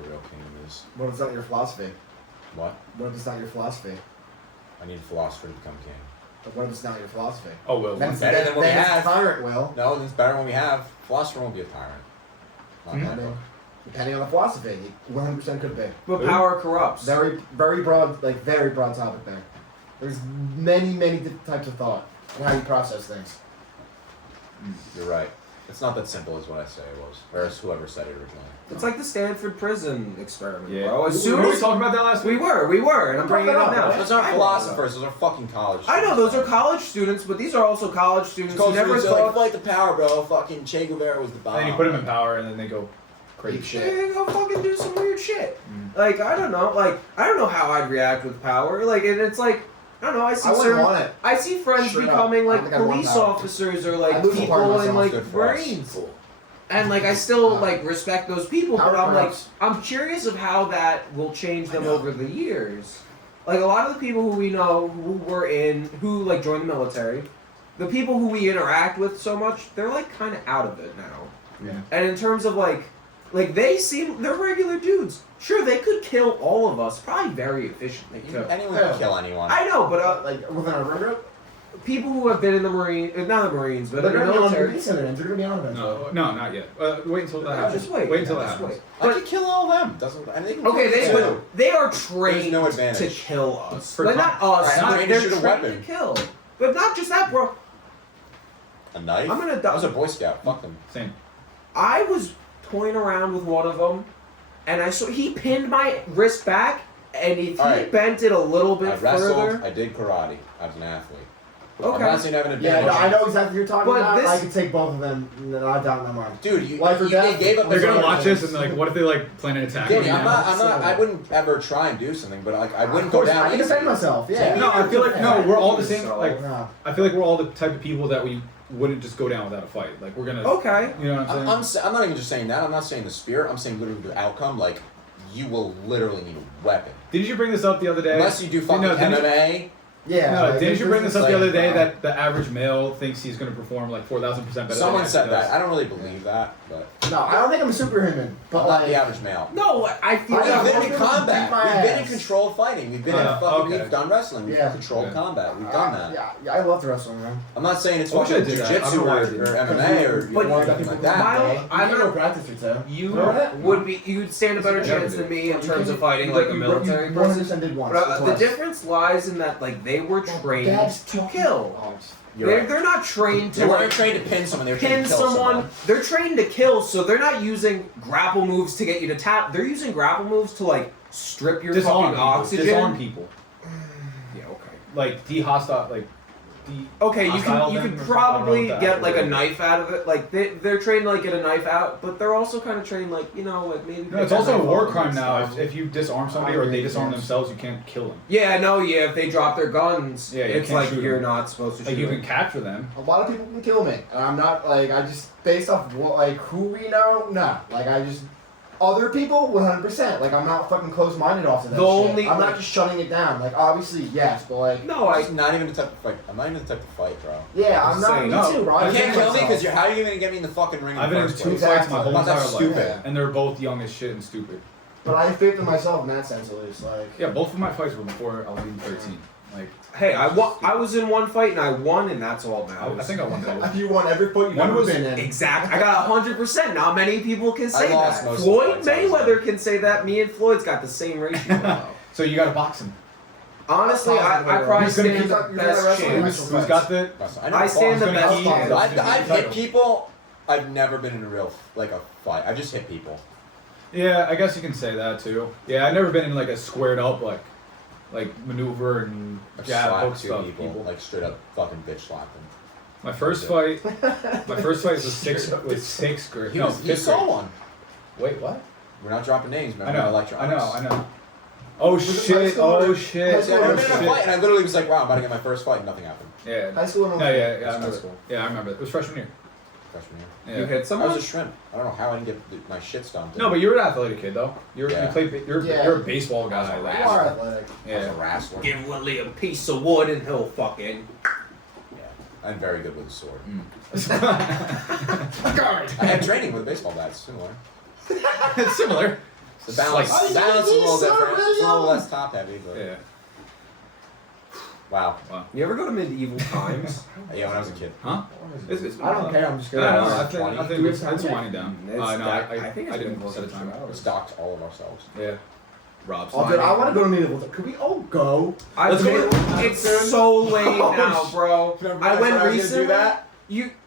a real king is. What is not your philosophy? What? What if it's not your philosophy? I need a philosopher to become king. But what if it's not your philosophy? Oh well. Then one it's day. better than what we then it's have. tyrant will. No, it's better when we have. Philosopher won't be a tyrant. Not Mhm. that book. Depending on the philosophy, 100% could be. But Who? power corrupts. Very, very broad, like very broad topic there. There's many, many different types of thought and how you process things. You're right. It's not that simple as what I say it was, or as whoever said it originally. It's like the Stanford prison experiment, Yeah. bro. As Were soon we as talking about that last we week? were, and I'm bringing it up now. Those aren't I know. philosophers. Those are fucking college. I know students. those are college students, but these are also college students who College never students are like, thought. fight the power, bro. Fucking Che Guevara was the bomb. And then you put him in power, and then they go crazy. Eat shit. They go fucking do some weird shit. Like I don't know how I'd react with power. Like and it's like I don't know. I see I wouldn't certain. want it. I see friends Straight up. becoming I like think I'd want police power. officers or I like lose a part of people in myself. Good like for us. brains. And like I still like respect those people, Power but I'm like corrupts. I'm curious of how that will change them over the years. Like a lot of the people who we know who like joined the military, the people who we interact with so much, they're like kind of out of it now. Yeah. And in terms of like they're regular dudes. Sure, they could kill all of us, probably very efficiently too. Anyone Yeah. can kill anyone. I know, but Like within our group, people who have been in the not the Marines, but they're in the gonna be on military. the incidents. They're gonna be on events. No, not yet. Wait until that happens. Just wait. Wait until that Just happens. wait. I could kill all of them. Doesn't. I mean, they can Okay, kill they me too. they are trained no advantage. to kill us. For Like not us, Right, I'm but trained to they're shoot a trained weapon. to kill. But not just that, bro. A knife. I'm gonna I was a die. Boy Scout. Fuck them. Same. I was toying around with one of them, and I saw he pinned my wrist back, and if he Alright. bent it a little bit I wrestled. further. I did karate. I was an athlete. Okay. I'm not saying having a big Yeah, no, motion. I know exactly what you're talking But about. this- I could take both of them. Not doubt in my mind. Dude, you, Life or you death? gave up. They're the gonna sword. watch this and like, what if they like plan an attack? Danny, on I'm you not. now? I'm not. I wouldn't ever try and do something, but like I wouldn't Of go course, down. I can easy. defend myself. Yeah. No, I feel like no. We're all the same. So- Like No. I feel like we're all the type of people that we wouldn't just go down without a fight. Like we're gonna. Okay. You know what I'm saying? I'm not even just saying that. I'm not saying the spirit. I'm saying literally the outcome. Like you will literally need a weapon Didn't you bring this up the other day? unless you do fucking No, didn't you- MMA. Yeah. No, like, didn't you bring this up like, the other day that the average male thinks he's going to perform like 4,000% better? Someone than said he that. does? I don't really believe that, but No, I don't think I'm a superhuman. But I'm not like, the average male. No, I feel I We've know. been in I'm combat. gonna beat my We've been in ass. controlled fighting. We've been in fucking. okay. We've done wrestling. We've Yeah. controlled Yeah. combat. We've done that. Yeah, I love the wrestling, man. I'm not saying it's I wish I fucking did that. I don't jiu-jitsu know why I or didn't. MMA or But anything like that. I'm You not- go practice or two. you Remember that? you'd stand a better Never chance did. than me in You terms can- of fighting you- like a you- military you person. 100% did once. But the twice. difference lies in that like they were trained Dad's to talking- kill. Oh, You're They're right. they're not trained They to weren't like trained to pin someone. They were pin trained to kill someone. They're trained to kill, so they're not using grapple moves to get you to tap. They're using grapple moves to like strip your Disarm fucking people. oxygen. Disarm people. Yeah, okay. Like de-hostile. Like Okay, you hostile can them or something? I probably don't know what get that like a is. knife out of it. Like they're trained to like get a knife out, but they're also kind of trained like like maybe. No, it's pick also a knife war up crime and now. stuff. If you disarm somebody or they disarm themselves, you can't kill them. Yeah, no, yeah. If they drop their guns, Yeah, you it's can't like shoot you're them. not supposed to shoot Like you them. can capture them. A lot of people can kill me, and I'm not like I just based off what like who we know. Nah, like I just other people, 100%. Like, I'm not fucking closed-minded off to that The shit. only- I'm not just shutting it down. Like, obviously, yes, but like, No, I'm not even the type to fight. I'm not even the type to fight, bro. yeah, I'm not. saying, Me no. too, bro. You I You can't hate kill me myself. because how are you gonna get me in the fucking ring? I've been in first 2 place? fights my whole Well, that's entire life, stupid. Yeah. and they're both young as shit and stupid. But I have faith in myself in that sense, at least. Like, Yeah, both of my fights were before I was even 13. Like, Hey, I was in one fight and I won, and that's all that matters. I think I won both. you won every fight you've One ever was been in. Exact. I got 100%. Not many people can say I lost that. most of the Floyd fights I was Mayweather can say that. Me and Floyd's got the same ratio. So you got to box him. Honestly, I probably Who's gonna stand keep the you're best gonna wrestle chance. Who's got the? I stand the Who's gonna best keep- chance. I've hit people. I've never been in a real like a fight. I've just hit people. Yeah, I guess you can say that too. Yeah, I've never been in like a squared up like maneuver and I've jab hook slapped two stuff. people, like straight up fucking bitch slapped them. My first fight was sixth grade. He No, was, you fifth saw grade. one. Wait, what? We're not dropping names, man. I We're not know. electronics. I know. Oh Was it high shit! school Oh or- shit! high Yeah, school I've or never been in a shit? fight, and I literally was like, "Wow, I'm about to get my first fight," and nothing happened. Yeah. High school and No, yeah, That's I high remember. school. Yeah, I remember. It was freshman year. Freshman year. Yeah. You hit I was someone? a shrimp. I don't know how I didn't get my shit stomped. No, but you're an athletic kid though. You're Yeah. you play. You're Yeah. you're a baseball guy. I was a like, You are athletic. I was yeah. a wrestler. Give Willie a piece of wood and he'll fucking. Yeah, I'm very good with a sword. Guard. I had training with baseball bats, similar. It's similar. The balance, Oh, the balance is a little so different. It's a little young. less top heavy, but Yeah. wow. You ever go to medieval times? Yeah, when I was a kid. Huh? It's I don't care. I'm just I kidding. know. I think 20. it's winding down. It's No, that- I think it's didn't been set a time. Let's dox all of ourselves. Yeah. Rob's. Oh, dude, I want to go to medieval. Could we all go? Let's go. It's so late now, bro. Remember I when went I was gonna recently. do that?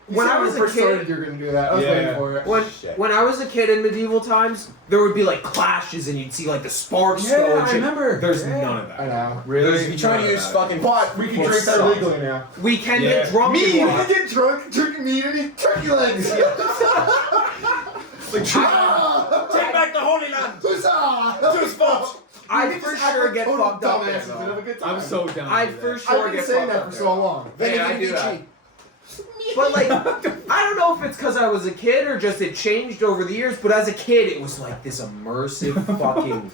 When I was a first started, kid, you're gonna do that. I was Yeah. waiting for it. Shit. when I was a kid in medieval times, there would be like clashes and you'd see like the sparks Yeah, go and I shit. remember. There's Yeah. none of that. I know. Really? You trying to use fucking But we can Well, drink that sucks. legally now. We can Yeah. get drunk. Me, if we we can want. get drunk, drinking meat, and eat turkey legs. Ah! Take back the Holy Land. Huzzah! Two spots. I We for just act sure like get total fucked up. dumbasses there, and have though. a good time. I'm so down. I to do for that. sure I've been get saying fucked that up for there. so long. Yeah, I do that. But like, I don't know if it's because I was a kid or just it changed over the years. But as a kid, it was like this immersive fucking.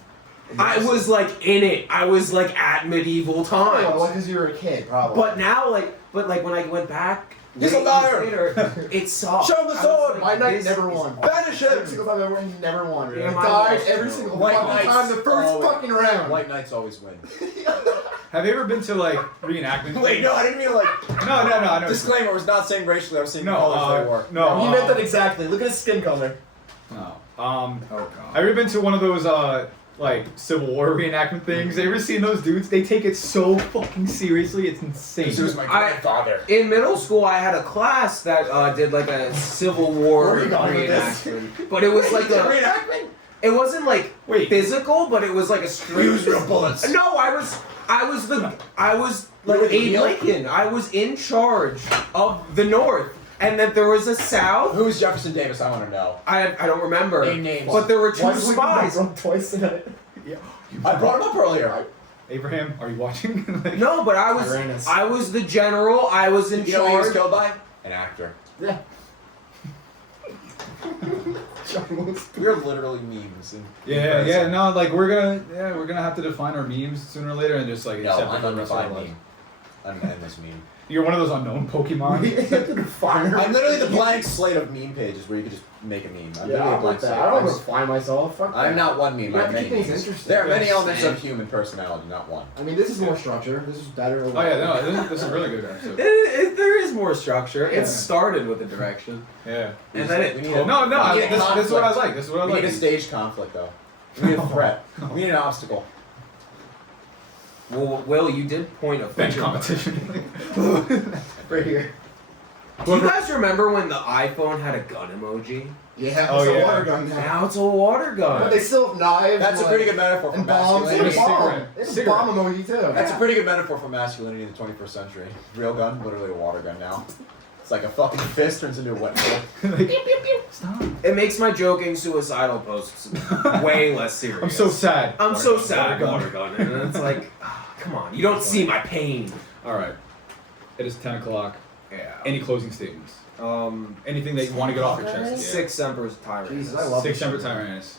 I was like in it. I was like at medieval Oh, times. well, because you were a kid, probably. But now, like when I went back, He's a years liar. later, it sucked. Show him the I was sword. like, My knight this never is- won. Banish Every him! single time I won, he never won. Yeah, He mine died was. every single White fucking knights time the first always- fucking round. White knights always win. Have you ever been to like reenactment? Wait, no, I didn't mean like. No, I know. Disclaimer: I was not saying racially. I was saying No, colors they wore. no. He meant that exactly. Look at his skin color. No. Oh Have god. you ever been to one of those like Civil War reenactment things? Have you ever seen those dudes? They take it so fucking seriously. It's insane. This was my grandfather. In middle school, I had a class that did like a Civil War Where are you going with this? reenactment, but it was like a. reenactment. It wasn't like Wait. physical, but it was like a straight. Use real bullets. No, I was You were like the Abe heel? Lincoln. I was in charge of the North, and that there was a South. Who's Jefferson Davis? I want to know. I don't remember. Name names. But there were two Why did we spies. drunk twice tonight? I brought him up earlier. Abraham, are you watching? Like, No, but Tyrannus. I was the general. I was in You know what he was charge. killed by? An actor. Yeah. John was We are literally memes. yeah. No, like we're gonna have to define our memes sooner or later and just like No, accept it I'm for the rest of our undefined lives. meme. I'm endless meme. You're one of those unknown Pokemon. We have to define her. I'm literally the blank slate of meme pages where you could just make a meme. I'm literally Yeah, a I'm blank with slate. that. I don't want to define myself. Fuck I'm that. not one meme. You have I'm to many keep things memes. interesting. There are many Yeah, elements Sam. of human personality, not one. I mean, this is more structure. This is better. Oh yeah, no, this is a really good episode. There is more structure. Yeah. It started with a direction, Yeah. and then it. We need Oh, no, we need a this is what I conflict. like. This is what I We like. need a stage conflict, though. We need a threat. We need an obstacle. Well, Will, you did point a bench finger. competition. Right here. Do you guys remember when the iPhone had a gun emoji? Yeah, Oh, it's a yeah. water gun now. Now it's a water gun. But they still have knives. That's and, a pretty like, good metaphor for and bombs. They have a masculinity. bomb. Cigarette. They have a Cigarette. bomb emoji too. That's a pretty good metaphor for masculinity in the 21st century. Real gun, literally a water gun now. It's like a fucking fist turns into a wet noodle. Like, stop. It makes my joking suicidal posts way less serious. I'm so sad. I'm Water so gun, sad. water Water gun. And it's like, come on, you don't see my pain. All right. It is 10 o'clock. Yeah. Any closing statements? Anything that you want to get off your chest? Sic Semper Tyrannis. Jesus, I love Sic this Semper shit. Tyrannis.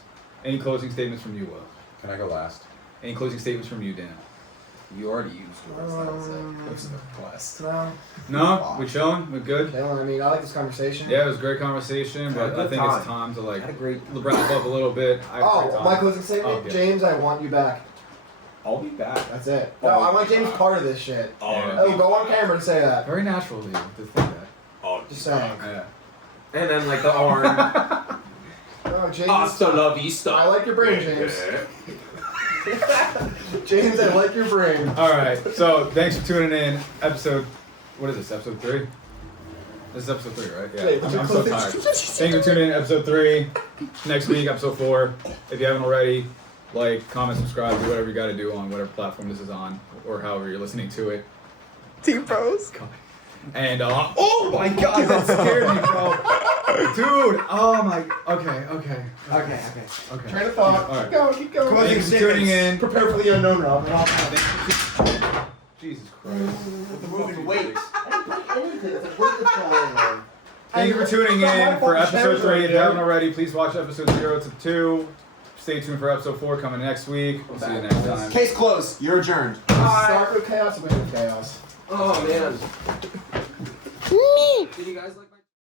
Any closing statements from you, Will? Can I go last? Any closing statements from you, Dan? You already used yours. That's it. It was a request. No. No? We chilling? We good? No, I mean, I like this conversation. Yeah, it was a great conversation, Had a but I good think time. it's time to like Had a great. wrap up a little bit. I had a great Oh, time. my closing statement? Okay. James, I want you back. I'll be back. That's it. No, I want James part of this shit. Yeah. Oh, go on camera and say that. Very natural of you to think that. Just saying. Yeah. And then like the arm. No, James. Hasta la vista. I like your brain, James. James, I like your brain. All right. So thanks for tuning in. Episode. What is this? Episode 3. This is episode 3, right? Yeah. Wait, I'm so tired. Thank you for tuning in. Episode 3. Next week, episode 4. If you haven't already, like, comment, subscribe, do whatever you got to do on whatever platform this is on, or however you're listening to it. Team Pros. And oh my God, that scared me, bro. Dude. Oh my. Okay. Train of thought. All right. Keep going, keep going. Come on, Thanks for tuning in. Prepare for the unknown, Rob. Jesus Christ. Moving weights. Thank you for tuning in for episode 3. If you haven't already, please watch episode 0 to 2. Stay tuned for episode 4 coming next week. We'll see you next time. Case closed. You're adjourned. Start with chaos, win with chaos. Oh man. Did you guys like?